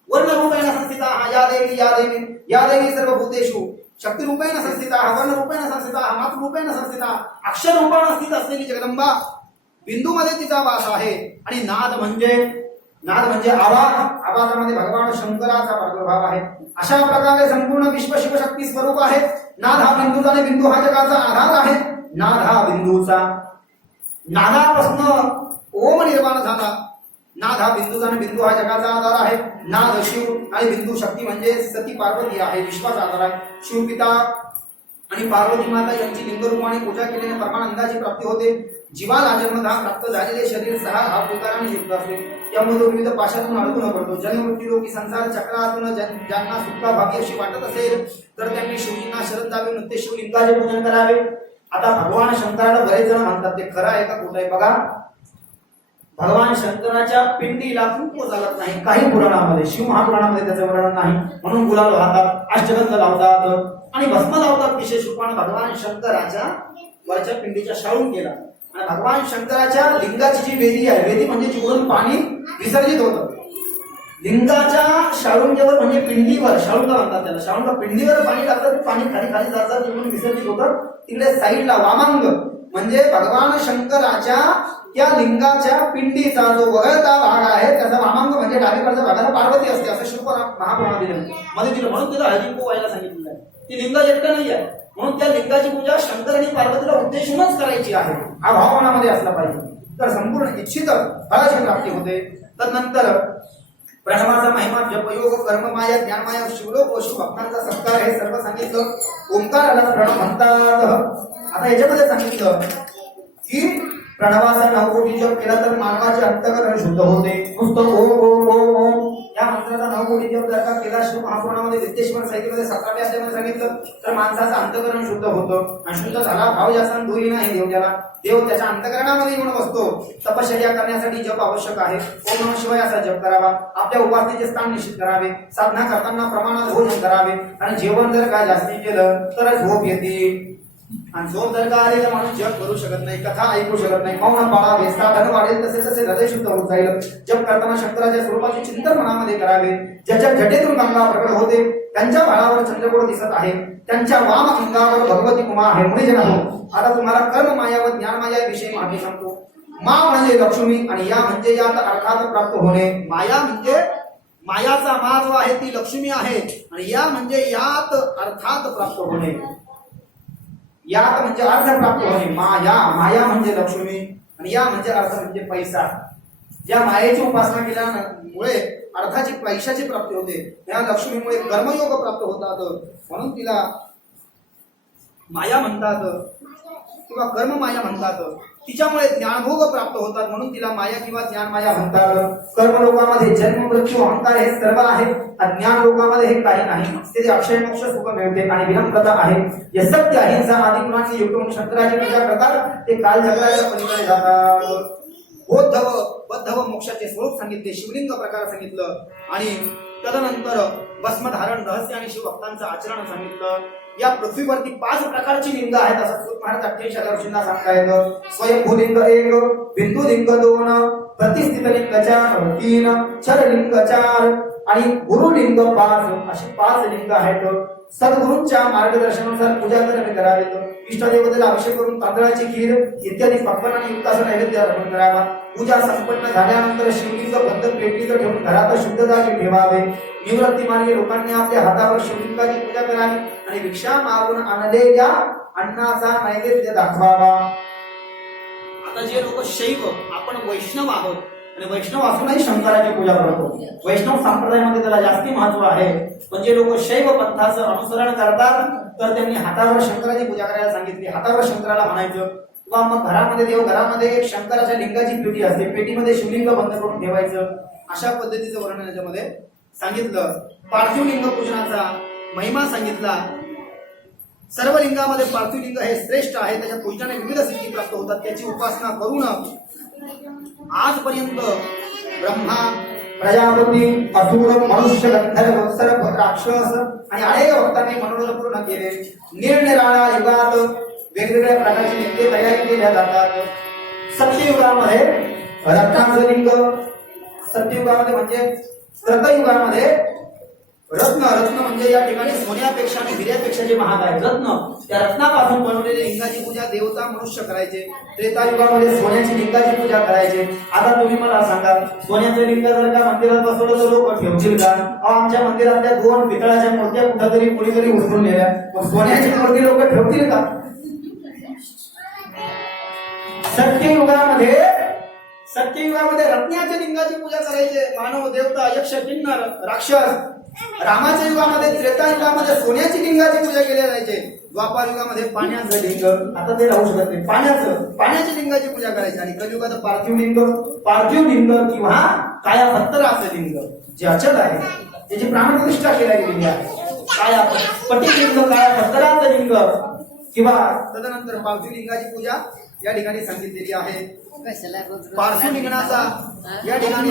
वर्णरूपेण संस्थिता या देवी सर्वभूतेषु शक्तिरूपेण संस्थिता, वर्णरूपेण संस्थिता, मातृरूपेण संस्थिता, अक्षररूपाने स्थित असलेली जगदंबा बिंदू मध्ये तिचा वास आहे। आणि नाद म्हणजे आवाजामध्ये भगवान शंकराचा प्रादुर्भाव आहे। अशा प्रकारे संपूर्ण विश्व शिवशक्ती स्वरूप आहे। नाद हा बिंदूचा आणि बिंदू हा जगाचा आधार आहे। नाद हा बिंदूचा, नादापासून ओम निर्माण झाला। नाद हा बिंदूचा आणि बिंदू हा जगाचा आधार आहे। नाद शिव आणि बिंदू शक्ती म्हणजे सती पार्वती आहे, विश्वाचा आधार आहे। शिवपिता आणि पार्वती माता यांची लिंगरूपाने पूजा केल्याने परमानंदाची प्राप्ती होते। जीवाला जन्मधाम प्राप्त झालेले शरीर सहा भावविकाराने युक्त असते, त्यामध्ये विविध पाशातून अडकून पडतो। जन्म मृत्यूरोगी संसार चक्रातून ज्यांना सुटका भाग्य अशी वाटत असेल तर त्यांनी शिवजींना शरण जावे, नुसते शिवलिंगाचे पूजन करावे। आता भगवान शंकराला बरेच जण म्हणतात, ते खरं आहे का खोटं आहे बघा। भगवान शंकराच्या पिंडीला कुंकू चालत नाही काही पुराणामध्ये, शिव महापुराणामध्ये त्याचं वर्णन नाही, म्हणून गुलाल वाहतात, अष्टगंध लावतात आणि भस्म लावतात। विशेष रूपाने भगवान शंकराच्या वरच्या पिंडीच्या शाळून केला आणि भगवान शंकराच्या लिंगाची जी वेदी आहे, वेदी म्हणजे जिकडून पाणी विसर्जित होतं, लिंगाच्या शाळुंक्यावर म्हणजे पिंडीवर, शाळुंका म्हणतात त्याला, शाळुंका पिंडीवर पाणी टाकलं, पाणी खाली खाली जातात, तिकडून विसर्जित होतं। तिकडे साईडला वामांग म्हणजे भगवान शंकराच्या त्या लिंगाच्या पिंडीचा जो वगळता भाग आहे त्याचा वामांग म्हणजे डावीकडच्या भागाला पार्वती असते, असं शिव महापुराणात दिलं मध्ये दिलं, म्हणून तिला हळदी कुंकू व्हायला सांगितलेलं आहे। ती लिंग एकटं नाही आहे, म्हणून त्या लिंगाची पूजा शंकर आणि पार्वतीला उद्देशूनच करायची आहे, हा भाव मनामध्ये असला पाहिजे, तर संपूर्ण इच्छित फळाची प्राप्ती होते। तदनंतर प्रणवाचा महिमा, जप योग, कर्म माया, ज्ञान माया, शिवलोक व शिव भक्तांचा सत्कार हे सर्व सांगितलं। ओंकाराला प्रणव म्हणतात। आता याच्यामध्ये सांगितलं की प्रणवाचा 9 कोटी जप केला तर मानवाचे अंतःकरण शुद्ध होते। नुसतं ओम ओम ओम ओम या मंत्राचा 9 कोटी जप जर का केला, शिव महापुराणामध्ये विद्येश्वर साहित्यामध्ये 17व्या अध्यायामध्ये सांगितलं तर माणसाचं अंतःकरण शुद्ध होतं आणि शुद्ध झाला भाव जास्त दूरी नाही देव त्याला, देव त्याच्या अंतःकरणामध्ये येऊन बसतो। तपश्चर्या करण्यासाठी जप आवश्यक आहे। ओम नमः शिवाय असा जप करावा, आपल्या उपासनेचे स्थान निश्चित करावे, साधना करताना प्रमाणात भोजन करावे आणि जेवण जर काय जास्ती केलं तर झोप येते आणि झोप जर का आली तर माणूस जप करू शकत नाही, कथा ऐकू शकत नाही, मौन पाळावे, साधन वाढेल तसे तसे हृदय शुद्ध होत जाईल। जप करताना शंकराच्या स्वरूपाचे चिंतन मनामध्ये करावे। ज्याच्या जटेतून गंगा प्रकट होते त्यांच्या भाळावर चंद्रकोर दिसत आहे, त्यांच्या वाम अंगावर भगवती उमा आहे। मुळे जन हो, आता तुम्हाला कर्म माया व ज्ञान माया विषयी माहिती सांगतो। मा म्हणजे लक्ष्मी आणि या म्हणजे यात अर्थात प्राप्त होणे। माया म्हणजे मायाचा मा जो आहे ती लक्ष्मी आहे आणि या म्हणजे यात अर्थात प्राप्त होणे। यात म्हणजे अर्थ प्राप्त होणे, माया म्हणजे लक्ष्मी आणि या म्हणजे अर्थ म्हणजे पैसा। ज्या मायेची उपासना केल्यामुळे अर्थाची पैशाची प्राप्ती होते, या लक्ष्मीमुळे कर्मयोग प्राप्त होतात, म्हणून तिला माया म्हणतात किंवा कर्म माया म्हणतात। तिच्यामुळे ज्ञानभोग प्राप्त होतात म्हणून तिला माया किंवा ज्ञान माया म्हणतात। कर्म लोकांमध्ये जन्म मृत्यू अहंकार हे सर्व आहे, अज्ञान लोकांमध्ये हे काही नाही, ते अक्षय मोक्ष सुख मिळते आणि विनम्रता आहे। हे सत्य अहिंसा आदी गुणांची युक्त शंकराची पूजा करतात, ते काल जगाच्या पलीकडे जातात। बौद्ध व मोक्षाचे स्वरूप सांगितले, शिवलिंग प्रकार सांगितलं आणि तदनंतर भस्मधारण रहस्य आणि शिवभक्तांचं आचरण सांगितलं। या पृथ्वीवरती 5 प्रकारची लिंग आहेत असं सूत महाराज 88 वर्षांना सांगता येतं। स्वयंभूलिंग 1, बिंदुलिंग 2, प्रतिष्ठितलिंग 4, 3, चरलिंग 4 आणि गुरुलिंग 5 अशी 5 लिंग आहेत। सद्गुरूंच्या मार्गदर्शनानुसार पूजा करावी. इष्टदेवतेला अभिषेक करून तांदळाची खीर इत्यादी पक्वानांनी युक्त असं नैवेद्य अर्पण करावा. पूजा संपन्न झाल्यानंतर शिवलिंग बंद पेटीत ठेवून घरात शुद्ध जागी ठेवावे. निवृत्ती मार्गी लोकांनी आपल्या हातावर शिवलिंगाची पूजा करावी आणि भिक्षा मागून आणलेल्या अन्नाचा नैवेद्य दाखवावा. आता जे लोक शैव, आपण वैष्णव आहोत आणि वैष्णव असूनही शंकराची पूजा करतो. वैष्णव संप्रदायामध्ये त्याला जास्ती महत्व आहे. पण जे लोक शैव पंथाचं अनुसरण करतात तर त्यांनी हातावर शंकराची पूजा करायला सांगितली. हातावर शंकराला म्हणायचं. किंवा मग घरामध्ये घरामध्ये एक शंकराच्या लिंगाची पेटी असते, पेटीमध्ये शिवलिंग बंद करून ठेवायचं. अशा पद्धतीचं वर्णन याच्यामध्ये सांगितलं. पार्थिव लिंग पूजनाचा महिमा सांगितला. सर्व लिंगामध्ये पार्थिव लिंग हे श्रेष्ठ आहे. त्याच्या पूजनाने विविध सिद्धी प्राप्त होतात. त्याची उपासना करून आजपर्यंत ब्रह्मा, प्रजापती, असुर, मनुष्य, गंधर्व, सर्प, राक्षस आणि अनेक भक्तांनी मनोरथ पूर्ण केले. निरनिराळ्या युगात वेगवेगळ्या प्रकारचे नित्य तयारी केल्या जातात. सत्ययुगामध्ये रत्नाचं लिंग, सत्ययुगामध्ये म्हणजे कृतयुगामध्ये रत्न म्हणजे या ठिकाणी सोन्यापेक्षा आणि हिऱ्यापेक्षा जे महाग आहे रत्न, त्या रत्नापासून बनवलेले लिंगाची पूजा देवता मनुष्य करायचे. त्रेतायुगामध्ये सोन्याची लिंगाची पूजा करायचे. आता तुम्ही मला सांगा, सोन्याचे लिंग जर का मंदिरात बसवलं तर लोक ठेवतील का? आमच्या मंदिरातल्या 2 पितळाच्या मूर्त्या कुठेतरी कोणीतरी उचलून नेल्या, पण सोन्याची मूर्ती लोक ठेवतील का? सत्ययुगामध्ये रत्नाच्या लिंगाची पूजा करायचे. मानव, देवता, यक्ष, किन्नर, राक्षस. रामाच्या युगामध्ये, त्रेता युगामध्ये सोन्याची लिंगाची पूजा केल्या जायचे. द्वापार युगामध्ये पाण्याचं लिंग, आता ते राहू शकत नाही, पाण्याच्या लिंगाची पूजा करायची. आणि कलियुगात पार्थिव लिंग किंवा काया पत्थराचं लिंग जे अचल आहे, त्याची प्राणप्रतिष्ठा केल्या गेलेली आहे. काया पटिक लिंग, काया पत्थराचं लिंग किंवा तदनंतर पार्थिव लिंगाची पूजा या ठिकाणी सांगितलेली आहे. पार्थिव लिंगाचा या ठिकाणी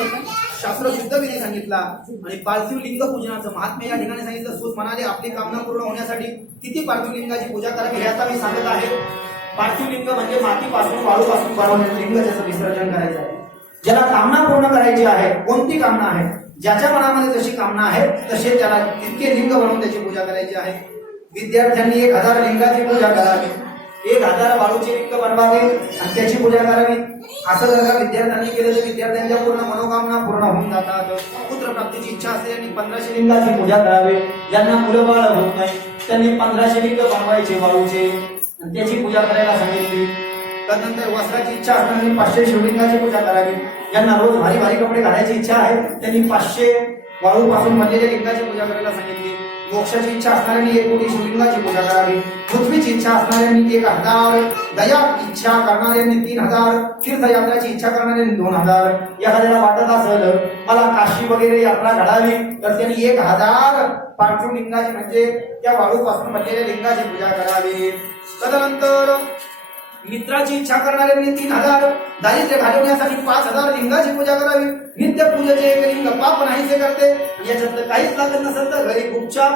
शास्त्रशुद्ध विधी सांगितला आणि पार्थिव लिंग पूजनाचं महात्म्य या ठिकाणी सांगितलं. सूत म्हणाले, आपली कामना पूर्ण होण्यासाठी किती पार्थिव लिंगाची पूजा करावी हे आता मी सांगत आहे. पार्थिव लिंग म्हणजे मातीपासून, वाळूपासून बनवलेलं लिंग, ज्याचं विसर्जन करायचं आहे. ज्याला कामना पूर्ण करायची आहे, कोणती कामना आहे, ज्याच्या मनामध्ये जशी कामना आहे तसे त्याला तितके लिंग बनवून त्याची पूजा करायची आहे. विद्यार्थ्यांनी 1000 लिंगाची पूजा करावी, 1000 वाळूचे लिंग बनवावे आणि त्याची पूजा करावी. असं जर का विद्यार्थ्यांनी केलं तर विद्यार्थ्यांच्या पूर्ण मनोकामना पूर्ण होऊन जातात. पुत्र प्राप्तीची इच्छा असलेल्यांनी 1500 लिंगाची पूजा करावी. ज्यांना मुलं बाळ होत नाही त्यांनी 1500 लिंग बनवायचे वाळूचे आणि त्याची पूजा करायला सांगितली. त्यानंतर वस्त्राची इच्छा असणाऱ्यांनी 500 शिवलिंगाची पूजा करावी. ज्यांना रोज भारी भारी कपडे घालायची इच्छा आहे त्यांनी 500 वाळूपासून बनलेल्या लिंगाची पूजा करायला सांगितली. मोक्षाची इच्छा असणाऱ्यांनी 1 कोटी शिवलिंगाची पूजा करावी. पृथ्वीची इच्छा असणाऱ्यांनी 1000, दया इच्छा करणाऱ्यांनी 3000, तीर्थयात्राची इच्छा करणाऱ्यांनी 2000. एखाद्याला वाटत असेल मला काशी वगैरे यात्रा घडावी तर त्यांनी 1000 पार्थिव लिंगाची म्हणजे त्या वाळूपासून बनलेल्या लिंगाची पूजा करावी. तदनंतर मित्राची इच्छा करणाऱ्यांनी 3000, दारिद्र्य घालवण्यासाठी 5000 लिंगाची पूजा करावी. नित्य पूजेचे एक लिंग पाप नाहीसे करते. याच्यात काहीच लागत नसेल तर घरी उपचार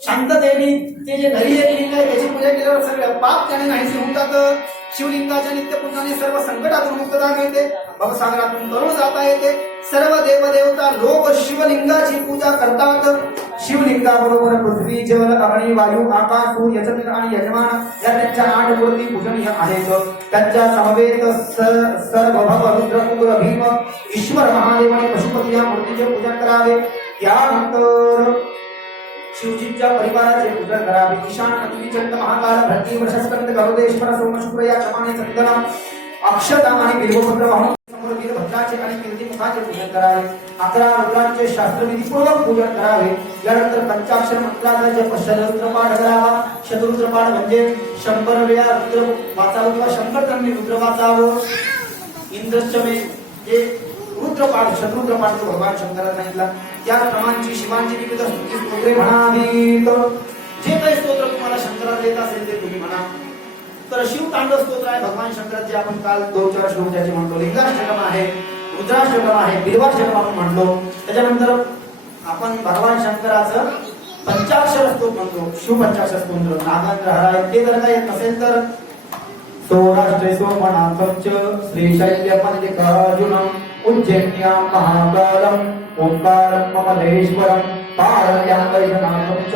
शांततेने ते जे घरी एक लिंग आहे त्याची पूजा केल्यावर सगळं पाप त्याने नाहीसे होऊन जातं. शिवलिंगाच्या नित्य पूजनाने सर्व संकटातून मुक्तता मिळते, भवसागरातून तरुण जाता येते. सर्व देवदेवता लोक शिवलिंगाची पूजा करतात. शिवलिंगाबरोबर पृथ्वी, जल, अग्नी, वायू, आकाश, सूर्य, चंद्र आणि यजमान या त्यांच्या 8 मूर्ती पूजनीय आहेत. त्यांच्या समवेत सर्वभव, रुद्र, कुकुर, भीम, ईश्वर, महादेव आणि पशुपती या मूर्तीचे पूजन करावे. त्यानंतर शिवजींच्या परिवाराचे पूजन करावे. ईशान, पृथ्वी, चंद्र, महाकाल, भरती, वृषस्कंद, गरुडेश्वर, सोम, शुक्र या क्रमाने चंदना, अक्षता आणि बिल्वपत्र वाहून समोर वीरभद्राचे आणि कीर्तिमुखाचे पूजन करावे. 11 रुद्रांचे शास्त्रविधीपूर्वक पूजन करावे. यानंतर पंचाक्षर मंत्राचा जप शतरुद्र पाठ करावा. शतरुद्र पाठ म्हणजे 100 वेळा रुद्र वाचावं किंवा 100 टन्नी रुद्र वाचावं. इंद्रचमे हे रुद्रपाठ, शत्रुद्रपाठ भगवान शंकराने सांगितला. त्या क्रमांची शिवांची विविध स्तुती स्तोत्रे म्हणावीत. जे काही स्तोत्र तुम्हाला शंकराला येत असेल ते तुम्ही म्हणा. तर शिव तांडव स्तोत्र आहे भगवान शंकराचे, आपण काल 2-4 श्लोक त्याचे म्हणतो. लिंगाष्टकम आहे, रुद्राष्टकम आहे, बिल्वाष्टकम आपण म्हणतो. त्याच्यानंतर आपण भगवान शंकराचं पंचाक्षर स्तोत्र म्हणतो, शिव पंचाक्षर स्तोत्र. नागांत्र हराय ते जर का येत नसेल तर सौराष्ट्रे सोमनाथं च श्रीशैल्यमल्लिकार्जुनम् उज्जैन्यां महाकालम् ओंकारं कमलेश्वरं पारल्यां वैद्यनाथं च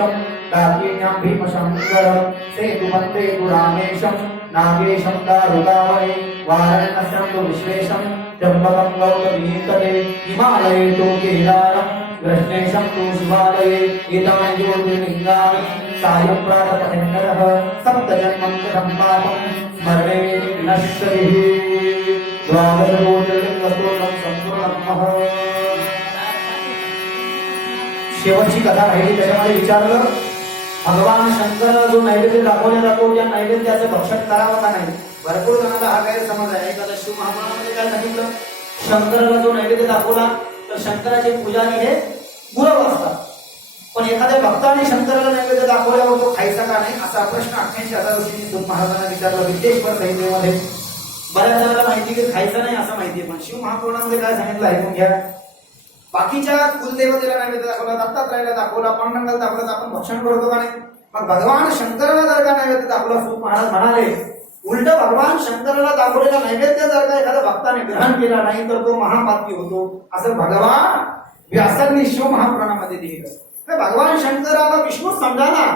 दाकिन्यां भीमशङ्करं सेतुमन्ते दुरामेशं नागेशं दारुकावये वाराणस्यां तु विश्वेशं त्र्यम्बकं गौतमीतटे हिमालये तु केदारं कृष्णेशं तु शिवालये एतानि ज्योतिर्लिङ्गानि सायं प्रातः सप्तजन्मं कृतं पापं स्मरणे विनश्यतिः द्वादशज्योतिर्लिङ्गस्तोत्रं सम्पूर्णम् शेवटची कथा राहिली त्याच्यामध्ये विचारलं भगवान शंकर जो नैवेद्य दाखवला जातो त्या नैवेद्याचं भक्षण करावं का नाही. भरपूर जणांना हा गैरसमज आहे. एखाद्या शिव महापुराणामध्ये काय सांगितलं शंकराला जो नैवेद्य दाखवला तर शंकराचे पुजारी हे गुरव असतात. पण एखाद्या भक्ताने शंकराला नैवेद्य दाखवल्यावर तो खायचा का नाही असा प्रश्न 88,000 वर्षांनी सूत महाराजांना विचारला विद्येश्वर संहितेमध्ये. बऱ्याच जणांना माहिती की खायचं नाही असं माहितीये पण शिव महापुराणामध्ये काय सांगितलं ऐकून घ्या. बाकीच्या कुलदेवतेला नैवेद्य दाखवला दत्तात्रयाला दाखवला पांडुरंगाला दाखवला आपण भक्षण करतो का नाही. मग भगवान शंकराला जर का नैवेद्य दाखवला सूत महाराज म्हणाले उलट भगवान शंकराला दाखवलेला नैवेद्य जर का एखाद्या भक्ताने ग्रहण केला नाही तर तो महापापी होतो असं भगवान व्यासांनी शिव महापुराणामध्ये लिहिलं. भगवान शंकराला विष्णू समजा ना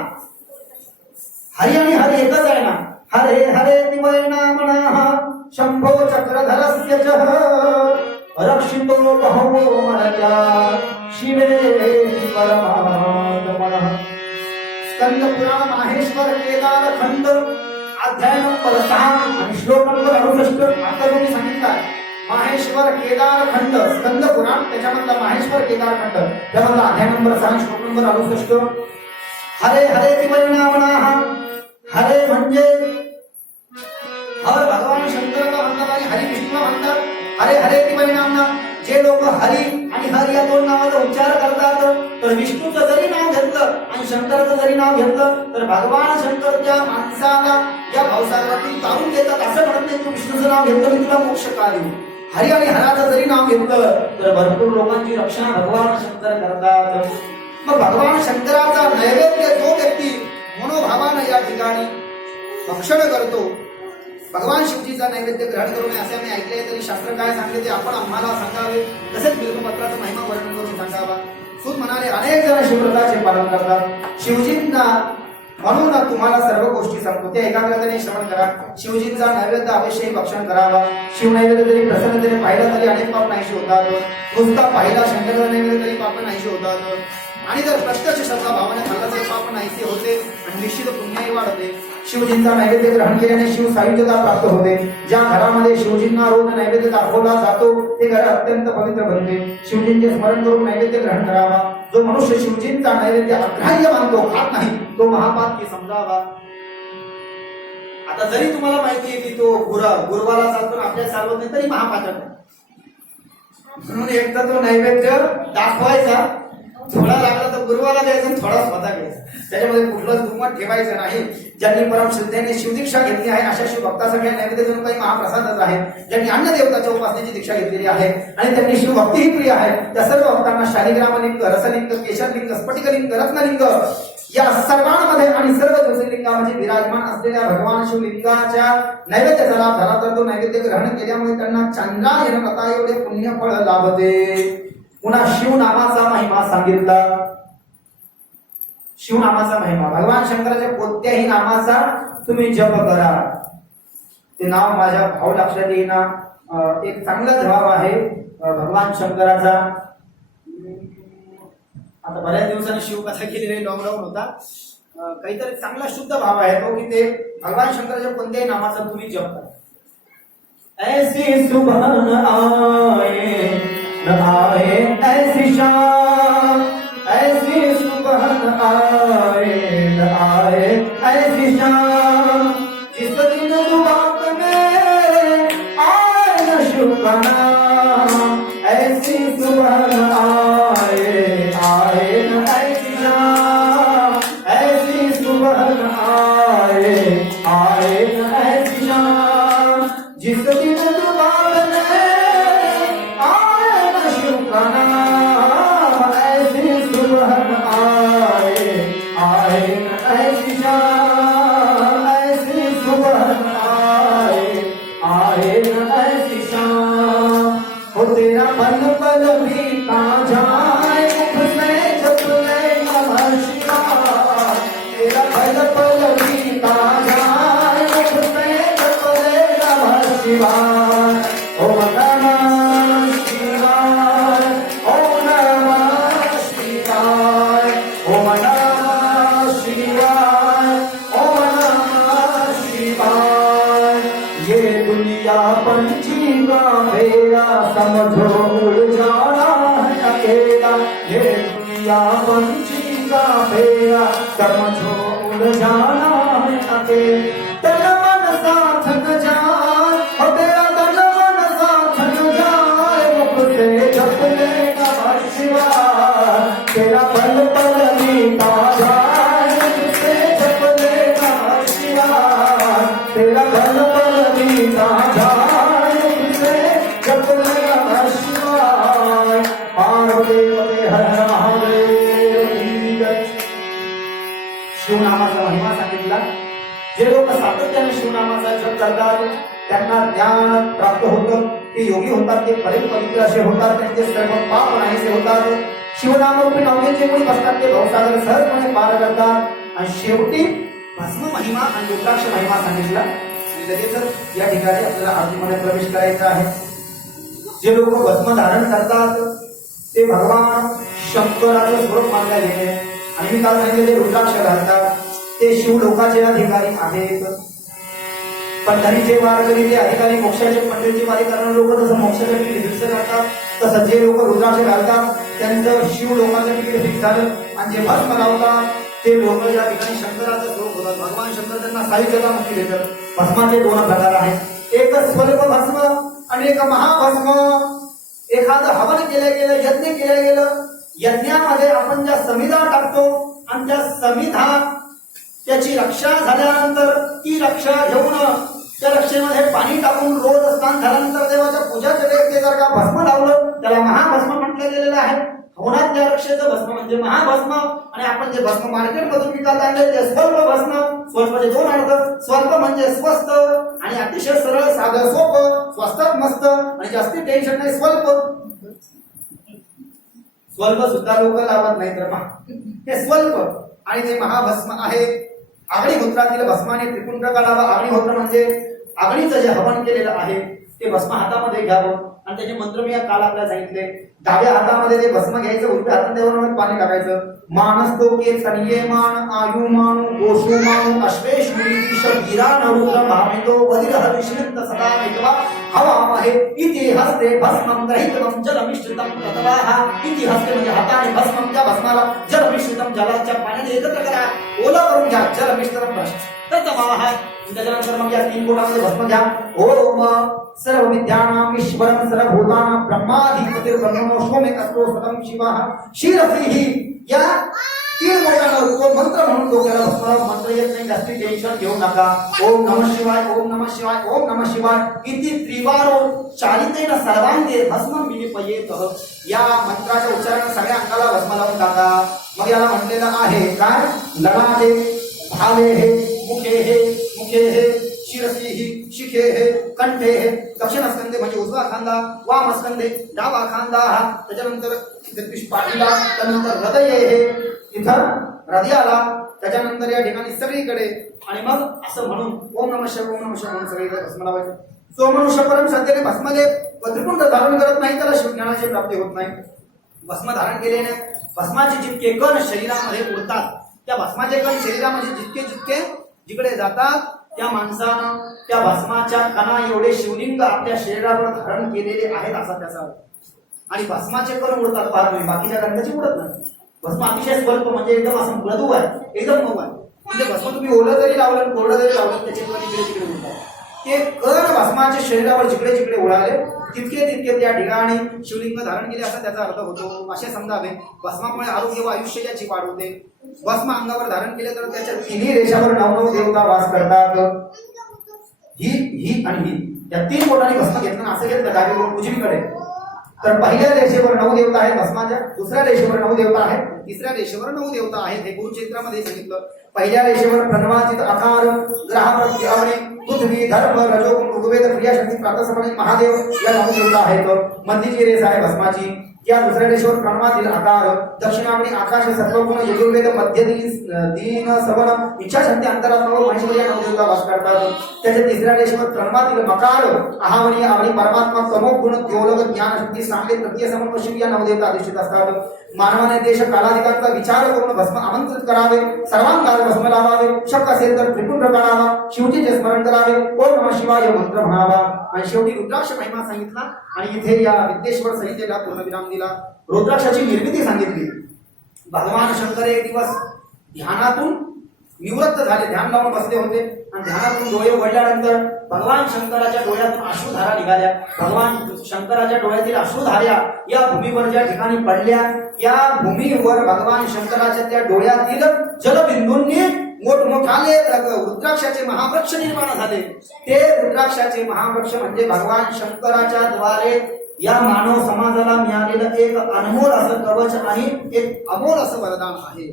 हरी आणि हरी एकच आहे ना. हरे हरे दिवय नामना शंभो चक्रधरस्य च रक्षितो बहवो मनया शिवे परमात्मनः. स्कंद पुराण माहेश्वर केदार खंड अध्याय नंबर 6 आणि श्लोक नंबर 68 आता तुम्ही सांगितलं माहेश्वर केदार खंड स्कंद पुराण त्याच्यामधला माहेश्वर केदार खंड त्यामधला अध्याय नंबर 6 श्लोक नंबर 68. हरे हरे दिवय नामना हरे म्हणजे हर भगवान शंकराला म्हणतात आणि हरी विष्णूला म्हणतात. हरे हरे दिवय नामना जे लोक हरी आणि हर या दोन नावाचा उच्चार करतात तर विष्णूचं जरी नाव घेतलं आणि शंकराचं जरी नाव घेतलं तर भगवान शंकर त्या माणसाला या भावसागरातून तारून देतात. असं म्हणत नाही तू विष्णूचं नाव घेतलं मी तुला मोक्ष का देऊ. हरी आणि हराचं जरी नाव घेतलं तर भरपूर लोकांची रक्षणा भगवान शंकर करतात. मग भगवान शंकराचा नैवेद्य जो व्यक्ती मनोभावानं या ठिकाणी भक्षण करतो भगवान शिवजीचा नैवेद्य ग्रहण करू नये असे आम्ही ऐकले तरी शास्त्र काय सांगले ते आपण आम्हाला सांगावे. तसेच बिल्वपत्राचा महिमा वर्णन करून सांगावा. सूत म्हणाले अनेक जण शिवव्रताचे पालन करतात शिवजींना म्हणून तुम्हाला सर्व गोष्टी सांगतो ते एकाग्रतेने श्रवण करा. शिवजींचा नैवेद्य अवश्यही भक्षण करावा. शिव नैवेद्य जरी प्रसन्नतेने पाहिला तरी अनेक पाप नाहीशी होतात. नुसता पाहिला शंकराचा नैवेद्य तरी पाप नाहीशी होतात. आणि जर प्रत्यक्ष श्रद्धा भावाने खाल्ला तर पाप नाहीसे होते आणि निश्चित पुण्याही वाढते. शिवजींचा नैवेद्य ग्रहण केल्याने शिव सायुज्यता प्राप्त होते. ज्या घरामध्ये शिवजींना रोज नैवेद्य दाखवला जातो ते घर अत्यंत पवित्र बनते. शिवजींचे स्मरण करून नैवेद्य ग्रहण करावा. जो मनुष्य शिवजींचा नैवेद्य अग्राह्य मानतो खात नाही तो महापापी समजावा. आता जरी तुम्हाला माहिती आहे की तो गुरुवाला चालतो आपल्या सार्वत नाही तरी महापातक म्हणून एकदा तो नैवेद्य दाखवायचा थोडा लागला तर गुरुवाला द्यायचा थोडा स्वतः घ्यायचा. त्याच्यामध्ये कुठलं दुमत ठेवायचं नाही. ज्यांनी परम श्रद्धेने शिवदीक्षा घेतली आहे अशा शिवभक्तासाठी नैवेद्य जणू काही महाप्रसादच आहे. ज्यांनी अन्य देवताच्या उपासनेची दीक्षा घेतलेली आहे आणि त्यांनी शिवभक्तीही प्रिय आहे त्या सर्व भक्तांना शालिग्रामलिंग रसलिंग केशरलिंग स्फटिकलिंग रत्नलिंग या सर्वांमध्ये आणि सर्व ज्योतिर्लिंगामध्ये विराजमान असलेल्या भगवान शिवलिंगाच्या नैवेद्याचा लाभ झाला तर तो नैवेद्य ग्रहण केल्यामुळे त्यांना चंद्रायन व्रता एवढे पुण्यफळ लाभते. पुन्हा शिवनामाचा महिमा सांगितला. शिवनामाचा महिमा भगवान शंकराच्या कोणत्याही नामाचा तुम्ही जप करा. ते नाव माझ्या भाव लक्षात येईना. एक चांगला जबाब आहे भगवान शंकराचा. आता बऱ्याच दिवसांनी शिवकथा केलेली लॉकडाऊन होता. काहीतरी चांगला शुद्ध भाव आहे तो की ते भगवान शंकराच्या कोणत्याही नामाचा तुम्ही जप करा. ऐसी सुभान आए आए ऐसी शाम ऐसी सुबह आए आए ऐसी शाम जिस दिन बात में आए न शुभ नाम ऐसी सुबह आए आए न ऐसी शाम ऐसी सुबह आए आए न ऐसी शाम जिस दिन ऐसी सुबह आए तेरा पल पल बीता जाए मुख से जप ले नमः शिवाय। तेरा पल पल बीता जाए मुख से जप ले नमः शिवाय। ओम नमः शिवाय, ओम नमः शिवाय, ओम नमः शिवाय, ओम नमः शिवाय। ये दुनिया पंची का फेरा समझो उड़ जाना है अकेला। ये दुनिया पंची का फेरा समझो उड़ जाना है अकेला। तन मन साथ न जाए और तेरा तन मन साथ न जाए मुख से जप ले नमः शिवाय। तेरा पल पल बीता जाए मुख से जप ले नमः शिवाय। तेरा पल पल बीता जाए मुख से जप ले नमः शिवाय। पार्वती पते हर महादेव की जय। शिवनामाचा महिमा सांगितला। जे लोक सातत्याने शिवनामाचा जप करतात त्यांना ज्ञान प्राप्त होतं, ते योगी होतात, ते परम पवित्र असे होतात, त्यांचे सर्व पाप नाहीसे होतात। शिवनामरूपी नवनीचे मुळी बसतात, ते भवसागर सहजपणे पार करतात। आणि शेवटी भस्म महिमा आणि रुद्राक्ष महिमा सांगितला। आणि लगेचच या ठिकाणी आपल्याला आरतीमध्ये प्रवेश करायचा आहे। जे लोक भस्म धारण करतात ते भगवान शंकराचे स्वरूप मानले गेले। आणि मी काल सांगितले रुद्राक्ष घालतात ते शिवलोकाचे अधिकारी आहेत। पंढरीचे वारकरी ते अधिकारी, मोक्षाचे पंढरीची वारी करणारे लोक जसं मोक्षाचे तिकीट फिक्स करतात, तसं जे लोक रुद्राक्ष घालतात त्यांचं शिवलोकाचं तिकीट फिक्स झालं। आणि जे भस्म लावतात ते लोक या ठिकाणी शंकराचं स्वरूप होतात। भगवान शंकर त्यांना सायुज्यता मुक्ती देतात। भस्माचे दोन प्रकार आहेत, एक स्वल्प भस्म आणि एक महाभस्म। एखादं हवन केलं गेलं, यज्ञ केलं गेलं, यज्ञामध्ये आपण ज्या समिधा टाकतो आणि त्या समिधा त्याची रक्षा झाल्यानंतर ती रक्षा घेऊन त्या रक्षेमध्ये पाणी टाकून रोज स्नान झाल्यानंतर देवाच्या पूजाच्या वेळेस ते जर का भस्म लावलं त्याला महाभस्म म्हटलं गेलेलं आहे। हवनातल्या रक्षेचं भस्म म्हणजे महाभस्म। आणि आपण जे भस्म मार्केटमधून विकत आणले ते स्वल्प भस्म। स्वल्पचे दोन अर्थ, स्वल्प म्हणजे स्वस्त आणि अतिशय सरळ साधं सोपं, स्वस्तात मस्त आणि जास्ती टेन्शन नाही स्वल्प। स्वल्प सुद्धा लोक लावत नाही तर हे स्वल्प। आणि ते महाभस्म आहे अग्निहोत्रातील भस्माने त्रिपुंड काढावा। अग्निहोत्र म्हणजे अग्नीचं जे हवन केलेलं आहे ते भस्म हातामध्ये घ्यावं आणि त्याचे मंत्र मी काल आपल्याला सांगितले। डाव्या हातामध्ये ते भस्म घ्यायचं, उजव्या हातात त्यावर पाणी टाकायचं। मानस्तो के सनिये मान आयु मानु गोशु मानु अश्वेश मुनीश वीरान रुद्र भामितो बधिर हरिश्रित सदा मितवा हवामहे इति हस्ते भस्मं ग्रहीतवं जलमिश्रितं ततवाह। इति हस्ते म्हणजे हाताने भस्मं, त्या भस्माला जलमिश्रितं जलाच्या पाण्याने एकत्र करा, ओला करून घ्या, जलमिश्रितं ततवाह। त्याच्यानंतर मग या तीन बोटामध्ये भस्म घ्या। ओम सर्व विद्यानां ईश्वरं सर्वभूतानां ब्रह्माधिपतिर्ब्रह्मणो सोमेकस्तो सतं शिवः शिरसिः। या तीन बोटांवर तो मंत्र म्हणून डोक्याला भस्म, मंत्र येत नाही, जास्ती टेन्शन घेऊ नका। ओम नमः शिवाय, ओम नमः शिवाय, ओम नमः शिवाय इति त्रिवारो चालितेन सर्वांगे भस्म विनिपयेत। या मंत्राच्या उच्चारण सगळ्या अंगाला भस्म लावून टाका। मग याला म्हटलेलं आहे काय, ललाटे भाले हे मुखे हे मुखे हे शिरसी ही शिखे हे कंठे हे, दक्षिण स्कंदे म्हणजे उजवा खांदा, वाम स्कंदे डावा खांदा, त्याच्यानंतर पाठीला, त्यानंतर हृदय हे इथं हृदयाला, त्याच्यानंतर या ठिकाणी सगळीकडे। आणि मग असं म्हणून ओम नमः शिवाय, ओम नमः शिवाय म्हणून सगळीकडे भस्म लावायचं। सो मनुष्य परम श्रद्धेने भस्मदेव व त्रिपुंड धारण करत नाही त्याला शिवज्ञानाची प्राप्ती होत नाही। भस्म धारण केल्याने भस्माचे जितके कण शरीरामध्ये उडतात, त्या भस्माचे कण शरीरामध्ये जितके जितके जिकडे जातात त्या माणसानं त्या भस्माच्या कणा एवढे शिवलिंग आपल्या शरीरावर धारण केलेले आहेत असा त्याचा अर्थ। आणि भस्माचे कण उडतात फार नाही, बाकीच्या कणांची उडत नाही। भस्म अतिशय स्वल्प म्हणजे एकदम असं मृदू आहे, एकदम मऊ आहे। म्हणजे भस्म तुम्ही ओलं जरी लावलं, कोरडं जरी लावलं, त्याचे कण इकडे तिकडे उडतात। ते कण भस्माच्या शरीरावर जिकडे जिकडे उडाले तितके तितके त्या ठिकाणी शिवलिंग धारण केले असा त्याचा अर्थ होतो। असे समजावे, भस्मामुळे आरोग्य व आयुष्य याची वाढ होते। भस्म अंगावर धारण केले तर त्याच्या तिन्ही रेषावर नवनव देवता वास करतात। ही आणि ही या तीन बोटांनी भस्म घेतलं, असं घेतलं डावीकडून उजवीकडे, तर पहिल्या रेषेवर 9 देवता आहेत भस्माच्या, दुसऱ्या रेषेवर 9 देवता आहेत, तिसऱ्या रेषेवर 9 देवता आहेत. हे कुरुक्षेत्रामध्ये सांगितलं. पहिल्या रेषेवर प्रणवाचित आकार, ग्रहावरती आवणे, पृथ्वी, धर्म, रजोगुण, ऋग्वेद, क्रियाशक्ती, प्रातःसपणे महादेव या 9 देवता आहेत. मधलीची रेष आहे भस्माची. या दुसऱ्या रेषेवर प्रणवातील आकार, दक्षिणावणी आकाश, सत्वगुण, यजुर्वेद, मध्य दीन श्रवण, इच्छाशक्ती, अंतरात्मा व महेश्वर या 9 देवता वास करतात. त्याच्या तिसऱ्या रेषेवर प्रणवातील मकार, आहावणी, आवणी, परमात्मा, तमोगुण, द्योलक, ज्ञानशक्ती, सांगे, तृतीय समन्व, शिव या 9 देवता अधिष्ठित असतात. मानवाने देश कालाधिकांचा विचार करून भस्म आमंत्रित करावे, सर्वांगाला भस्म लावावे, शक्य असेल तर त्रिपुंड काढावा, शिवजीचे स्मरण करावे, ओम नमः शिवाय मंत्र म्हणावा. आणि शेवटी रुद्राक्ष महिमा सांगितला आणि इथे या विद्येश्वर संहितेला पूर्णविराम दिला. रुद्राक्षाची निर्मिती सांगितली. भगवान शंकर एक दिवस ध्यानातून निवृत्त झाले, ध्यान लावून बसले होते आणि ध्यानातून डोळे उघडल्यानंतर भगवान शंकराच्या डोळ्यातून अश्रुधारा निघाल्या. भगवान शंकराच्या डोळ्यातील अश्रुधारा या भूमीवर ज्या ठिकाणी पडल्या, या भूमीवर भगवान शंकराच्या त्या डोळ्यातील जलबिंदूंनी मोठमोठाले रुद्राक्षाचे महावृक्ष निर्माण झाले. ते रुद्राक्षाचे महावृक्ष म्हणजे भगवान शंकराच्या द्वारे या मानव समाजाला मिळालेलं एक अनमोल असं कवच आणि एक अमोल असं वरदान आहे.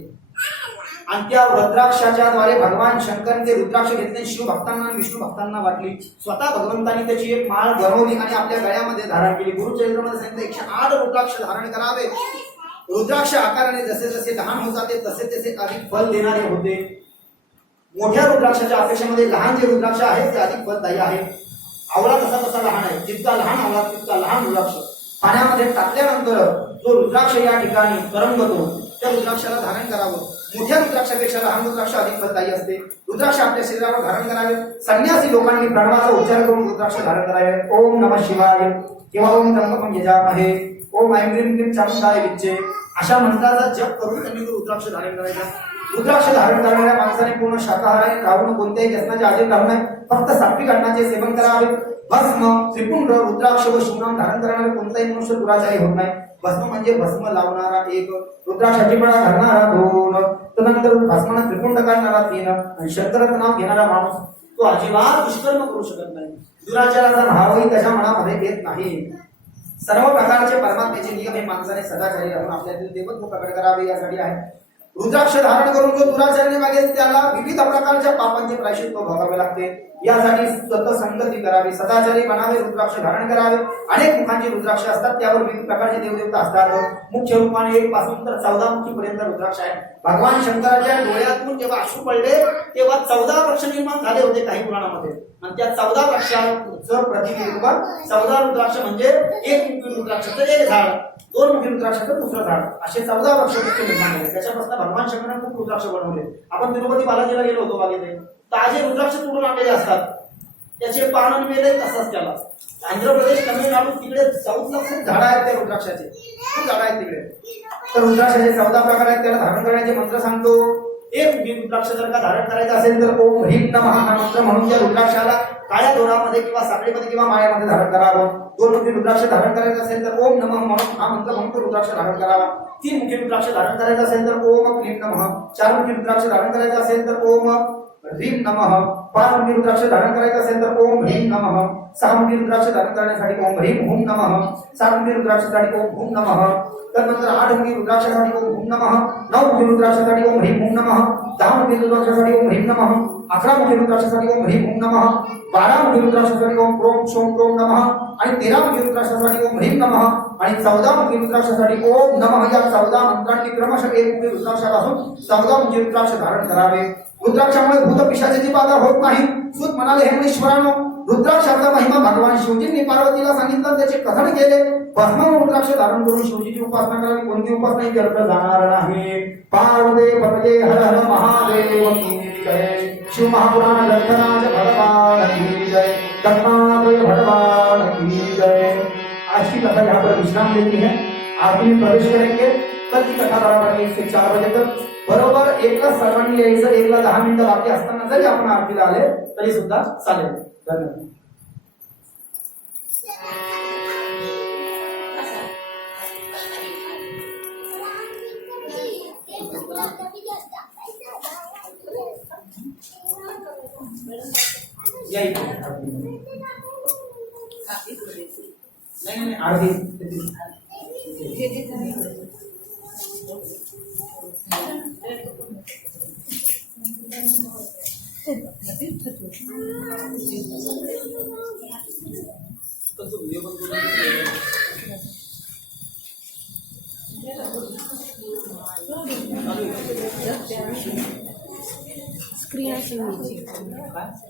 आणि त्या रुद्राक्षाच्या द्वारे भगवान शंकरने रुद्राक्ष घेतले, शिव भक्तांना आणि विष्णू भक्तांना वाटली. स्वतः भगवंतांनी त्याची एक माळ बनवली आणि आपल्या गळ्यामध्ये धारण केली. गुरुचरित्रामध्ये सांगितलं 108 रुद्राक्ष धारण करावे. रुद्राक्ष आकाराने जसे जसे लहान होत जाते तसे तसे अधिक फल देणारे होते. मोठ्या रुद्राक्षाच्या अपेक्षेमध्ये लहान जे रुद्राक्ष आहेत ते अधिक फलदायी आहे. आवळा तसा तसा लहान आहे, जितका लहान आवळा तितका लहान रुद्राक्ष. पाण्यामध्ये टाकल्यानंतर जो रुद्राक्ष या ठिकाणी तरंगतो त्या रुद्राक्षाला धारण करावं. मोठ्या रुद्राक्षापेक्षा लहान रुद्राक्ष अधिक फलदायी असते. रुद्राक्ष आपल्या शरीरावर धारण करावे. संन्यासी लोकांनी प्रणवाचा उच्चार करून रुद्राक्ष धारण करावे. ओम नमः शिवाय किंवा ओम त्र्यंबकं यजामहे, ओम ऐं ह्रीं क्लीं चामुंडाय विच्चे अशा मंत्राचा जप करून त्यांनी रुद्राक्ष धारण करायचा. रुद्राक्ष धारण करणाऱ्या माणसाने पूर्ण शाकाहारी राहून कोणत्याही व्यसनाचे अधीन राहू नये. फक्त सात्विक अन्नाचे सेवन करावे. भस्म, त्रिपुंड, रुद्राक्ष व शिवनाम धारण करणारे कोणताही मनुष्य दुराचारी होत नाही. भस्म म्हणजे भस्म लावणारा 1, रुद्राक्षाची पळा घालणारा 2, तदनंतर भस्मानं त्रिपुंड करणारा 3 आणि शंकराचं नाव घेणारा माणूस तो अजिबात दुष्कर्म करू शकत नाही. दुराचाराचा भावही त्याच्या मनामध्ये येत नाही. सर्व प्रकारचे परमात्म्याचे नियम हे माणसाने सदाचारी राहून आपल्यातील देवत्व प्रकट करावे यासाठी आहे. रुद्राक्ष धारण करून जो दुराचार्याने मागेल त्याला विविध प्रकारच्या पापांचे प्रायश्चित्त भोगावे लागते. यासाठी स्वतः संगती करावी, सदाचारी बनावे, रुद्राक्ष धारण करावे. अनेक मुखांचे रुद्राक्ष असतात, त्यावर विविध प्रकारचे देवदेवता असतात. मुख्य रूपाने 1 पासून तर 14 मुखीपर्यंत रुद्राक्ष आहे. भगवान शंकराच्या डोळ्यातून जेव्हा अश्रू पडले तेव्हा 14 वृक्ष निर्माण झाले होते काही पुराणामध्ये. आणि त्या 14 वृक्षाचं प्रतिबिंब 14 रुद्राक्ष म्हणजे 1 मुखी रुद्राक्षाचं 1 झाड, 2 मुखी रुद्राक्षाचं दुसरं झाड, असे 14 वृक्ष निर्माण झाले. त्याच्यापासून भगवान शंकराने खूप रुद्राक्ष बनवले. आपण तिरुपती बालाजीला गेलो होतो मागे, ते ताजे रुद्राक्ष तोडून आणलेले असतात. त्याचे पान मेले तसंच त्याला. आंध्र प्रदेश, तमिळनाडू तिकडे साऊथला खूप झाडं आहेत त्या रुद्राक्षाचे, खूप झाडं आहेत तिकडे. तर रुद्राक्षाचे 14 प्रकार आहेत. त्याला धारण करण्याचे मंत्र सांगतो. 1 मुखी रुद्राक्ष जर का धारण करायचं असेल तर ओम ह्रीं नमः हा मंत्र म्हणून त्या रुद्राक्षाला काळ्या दोरामध्ये किंवा साखळीमध्ये किंवा माळ्यामध्ये धारण करावं. 2 मुखी रुद्राक्ष धारण करायचं असेल तर ओम नमः म्हणून हा मंत्र म्हणून रुद्राक्ष धारण करावा. 3 मुखी रुद्राक्ष धारण करायचं असेल तर ओम क्लीं नमः. 4 मुखी रुद्राक्ष धारण करायचं असेल तर ओम ह्रीं नमः. 5 मुखी रुद्राक्ष धारण करायचं असेल तर ओम ह्रीं नमः. 6 मुखी रुद्राक्ष धारण करण्यासाठी ओम ह्रीं हुं नमः. 7 मुखी रुद्राक्षासाठी ओम हुं नमः. त्यानंतर 8 मुखी रुद्राक्षासाठी ओम हुं नमः. 9 मुखी रुद्राक्षासाठी ओम ह्रीं हुं नमः. 10 मुखी रुद्राक्षासाठी ओम ह्रीं नमः. 11 मुखी रुद्राक्षासाठी ओम ह्रीं हुं नमः. 12 मुखी रुद्राक्षासाठी ओम क्रोम क्षोम क्रोम नमः. आणि 13 मुखी रुद्राक्षासाठी ओम ह्रीं नमः. आणि 14 मुखी रुद्राक्षासाठी ओम नमः. या 14 मंत्रांनी क्रमशः 1 मुखी रुद्राक्षापासून 14 मुखी रुद्राक्ष धारण करावे. रुद्राक्षामुळे भूत पिशाचाची बाधा होत नाही. सूत म्हणाले, हे मुनीश्वरांनो, रुद्राक्षाचा महिमा भगवान शिवजींनी पार्वतीला सांगितलं, त्याचे कथन केले. भस्म रुद्राक्ष धारण करून शिवजीची उपासना करावी. कोणती उपासना व्यर्थ जाणार नाही. पार्वते पतये हर हर महादेव की जय. शिव महापुराण ग्रंथराज भगवान की जय. दत्तात्रेय भगवान की जय. आज की कथा यहाँ पर विश्राम लेती है. आरती में प्रवेश करेंगे. कल की कथा बराबर 1 से 4 बजे तक. बरोबर 1ला सर्वांनी यायचं. 1ला 10 मिनिटं बाकी असताना जरी आपण आरतीला आले तरी सुद्धा चालेल. धन्यवाद. या नाही अर्धी स्क्रीन अशी व्हायची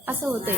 असं होतंय.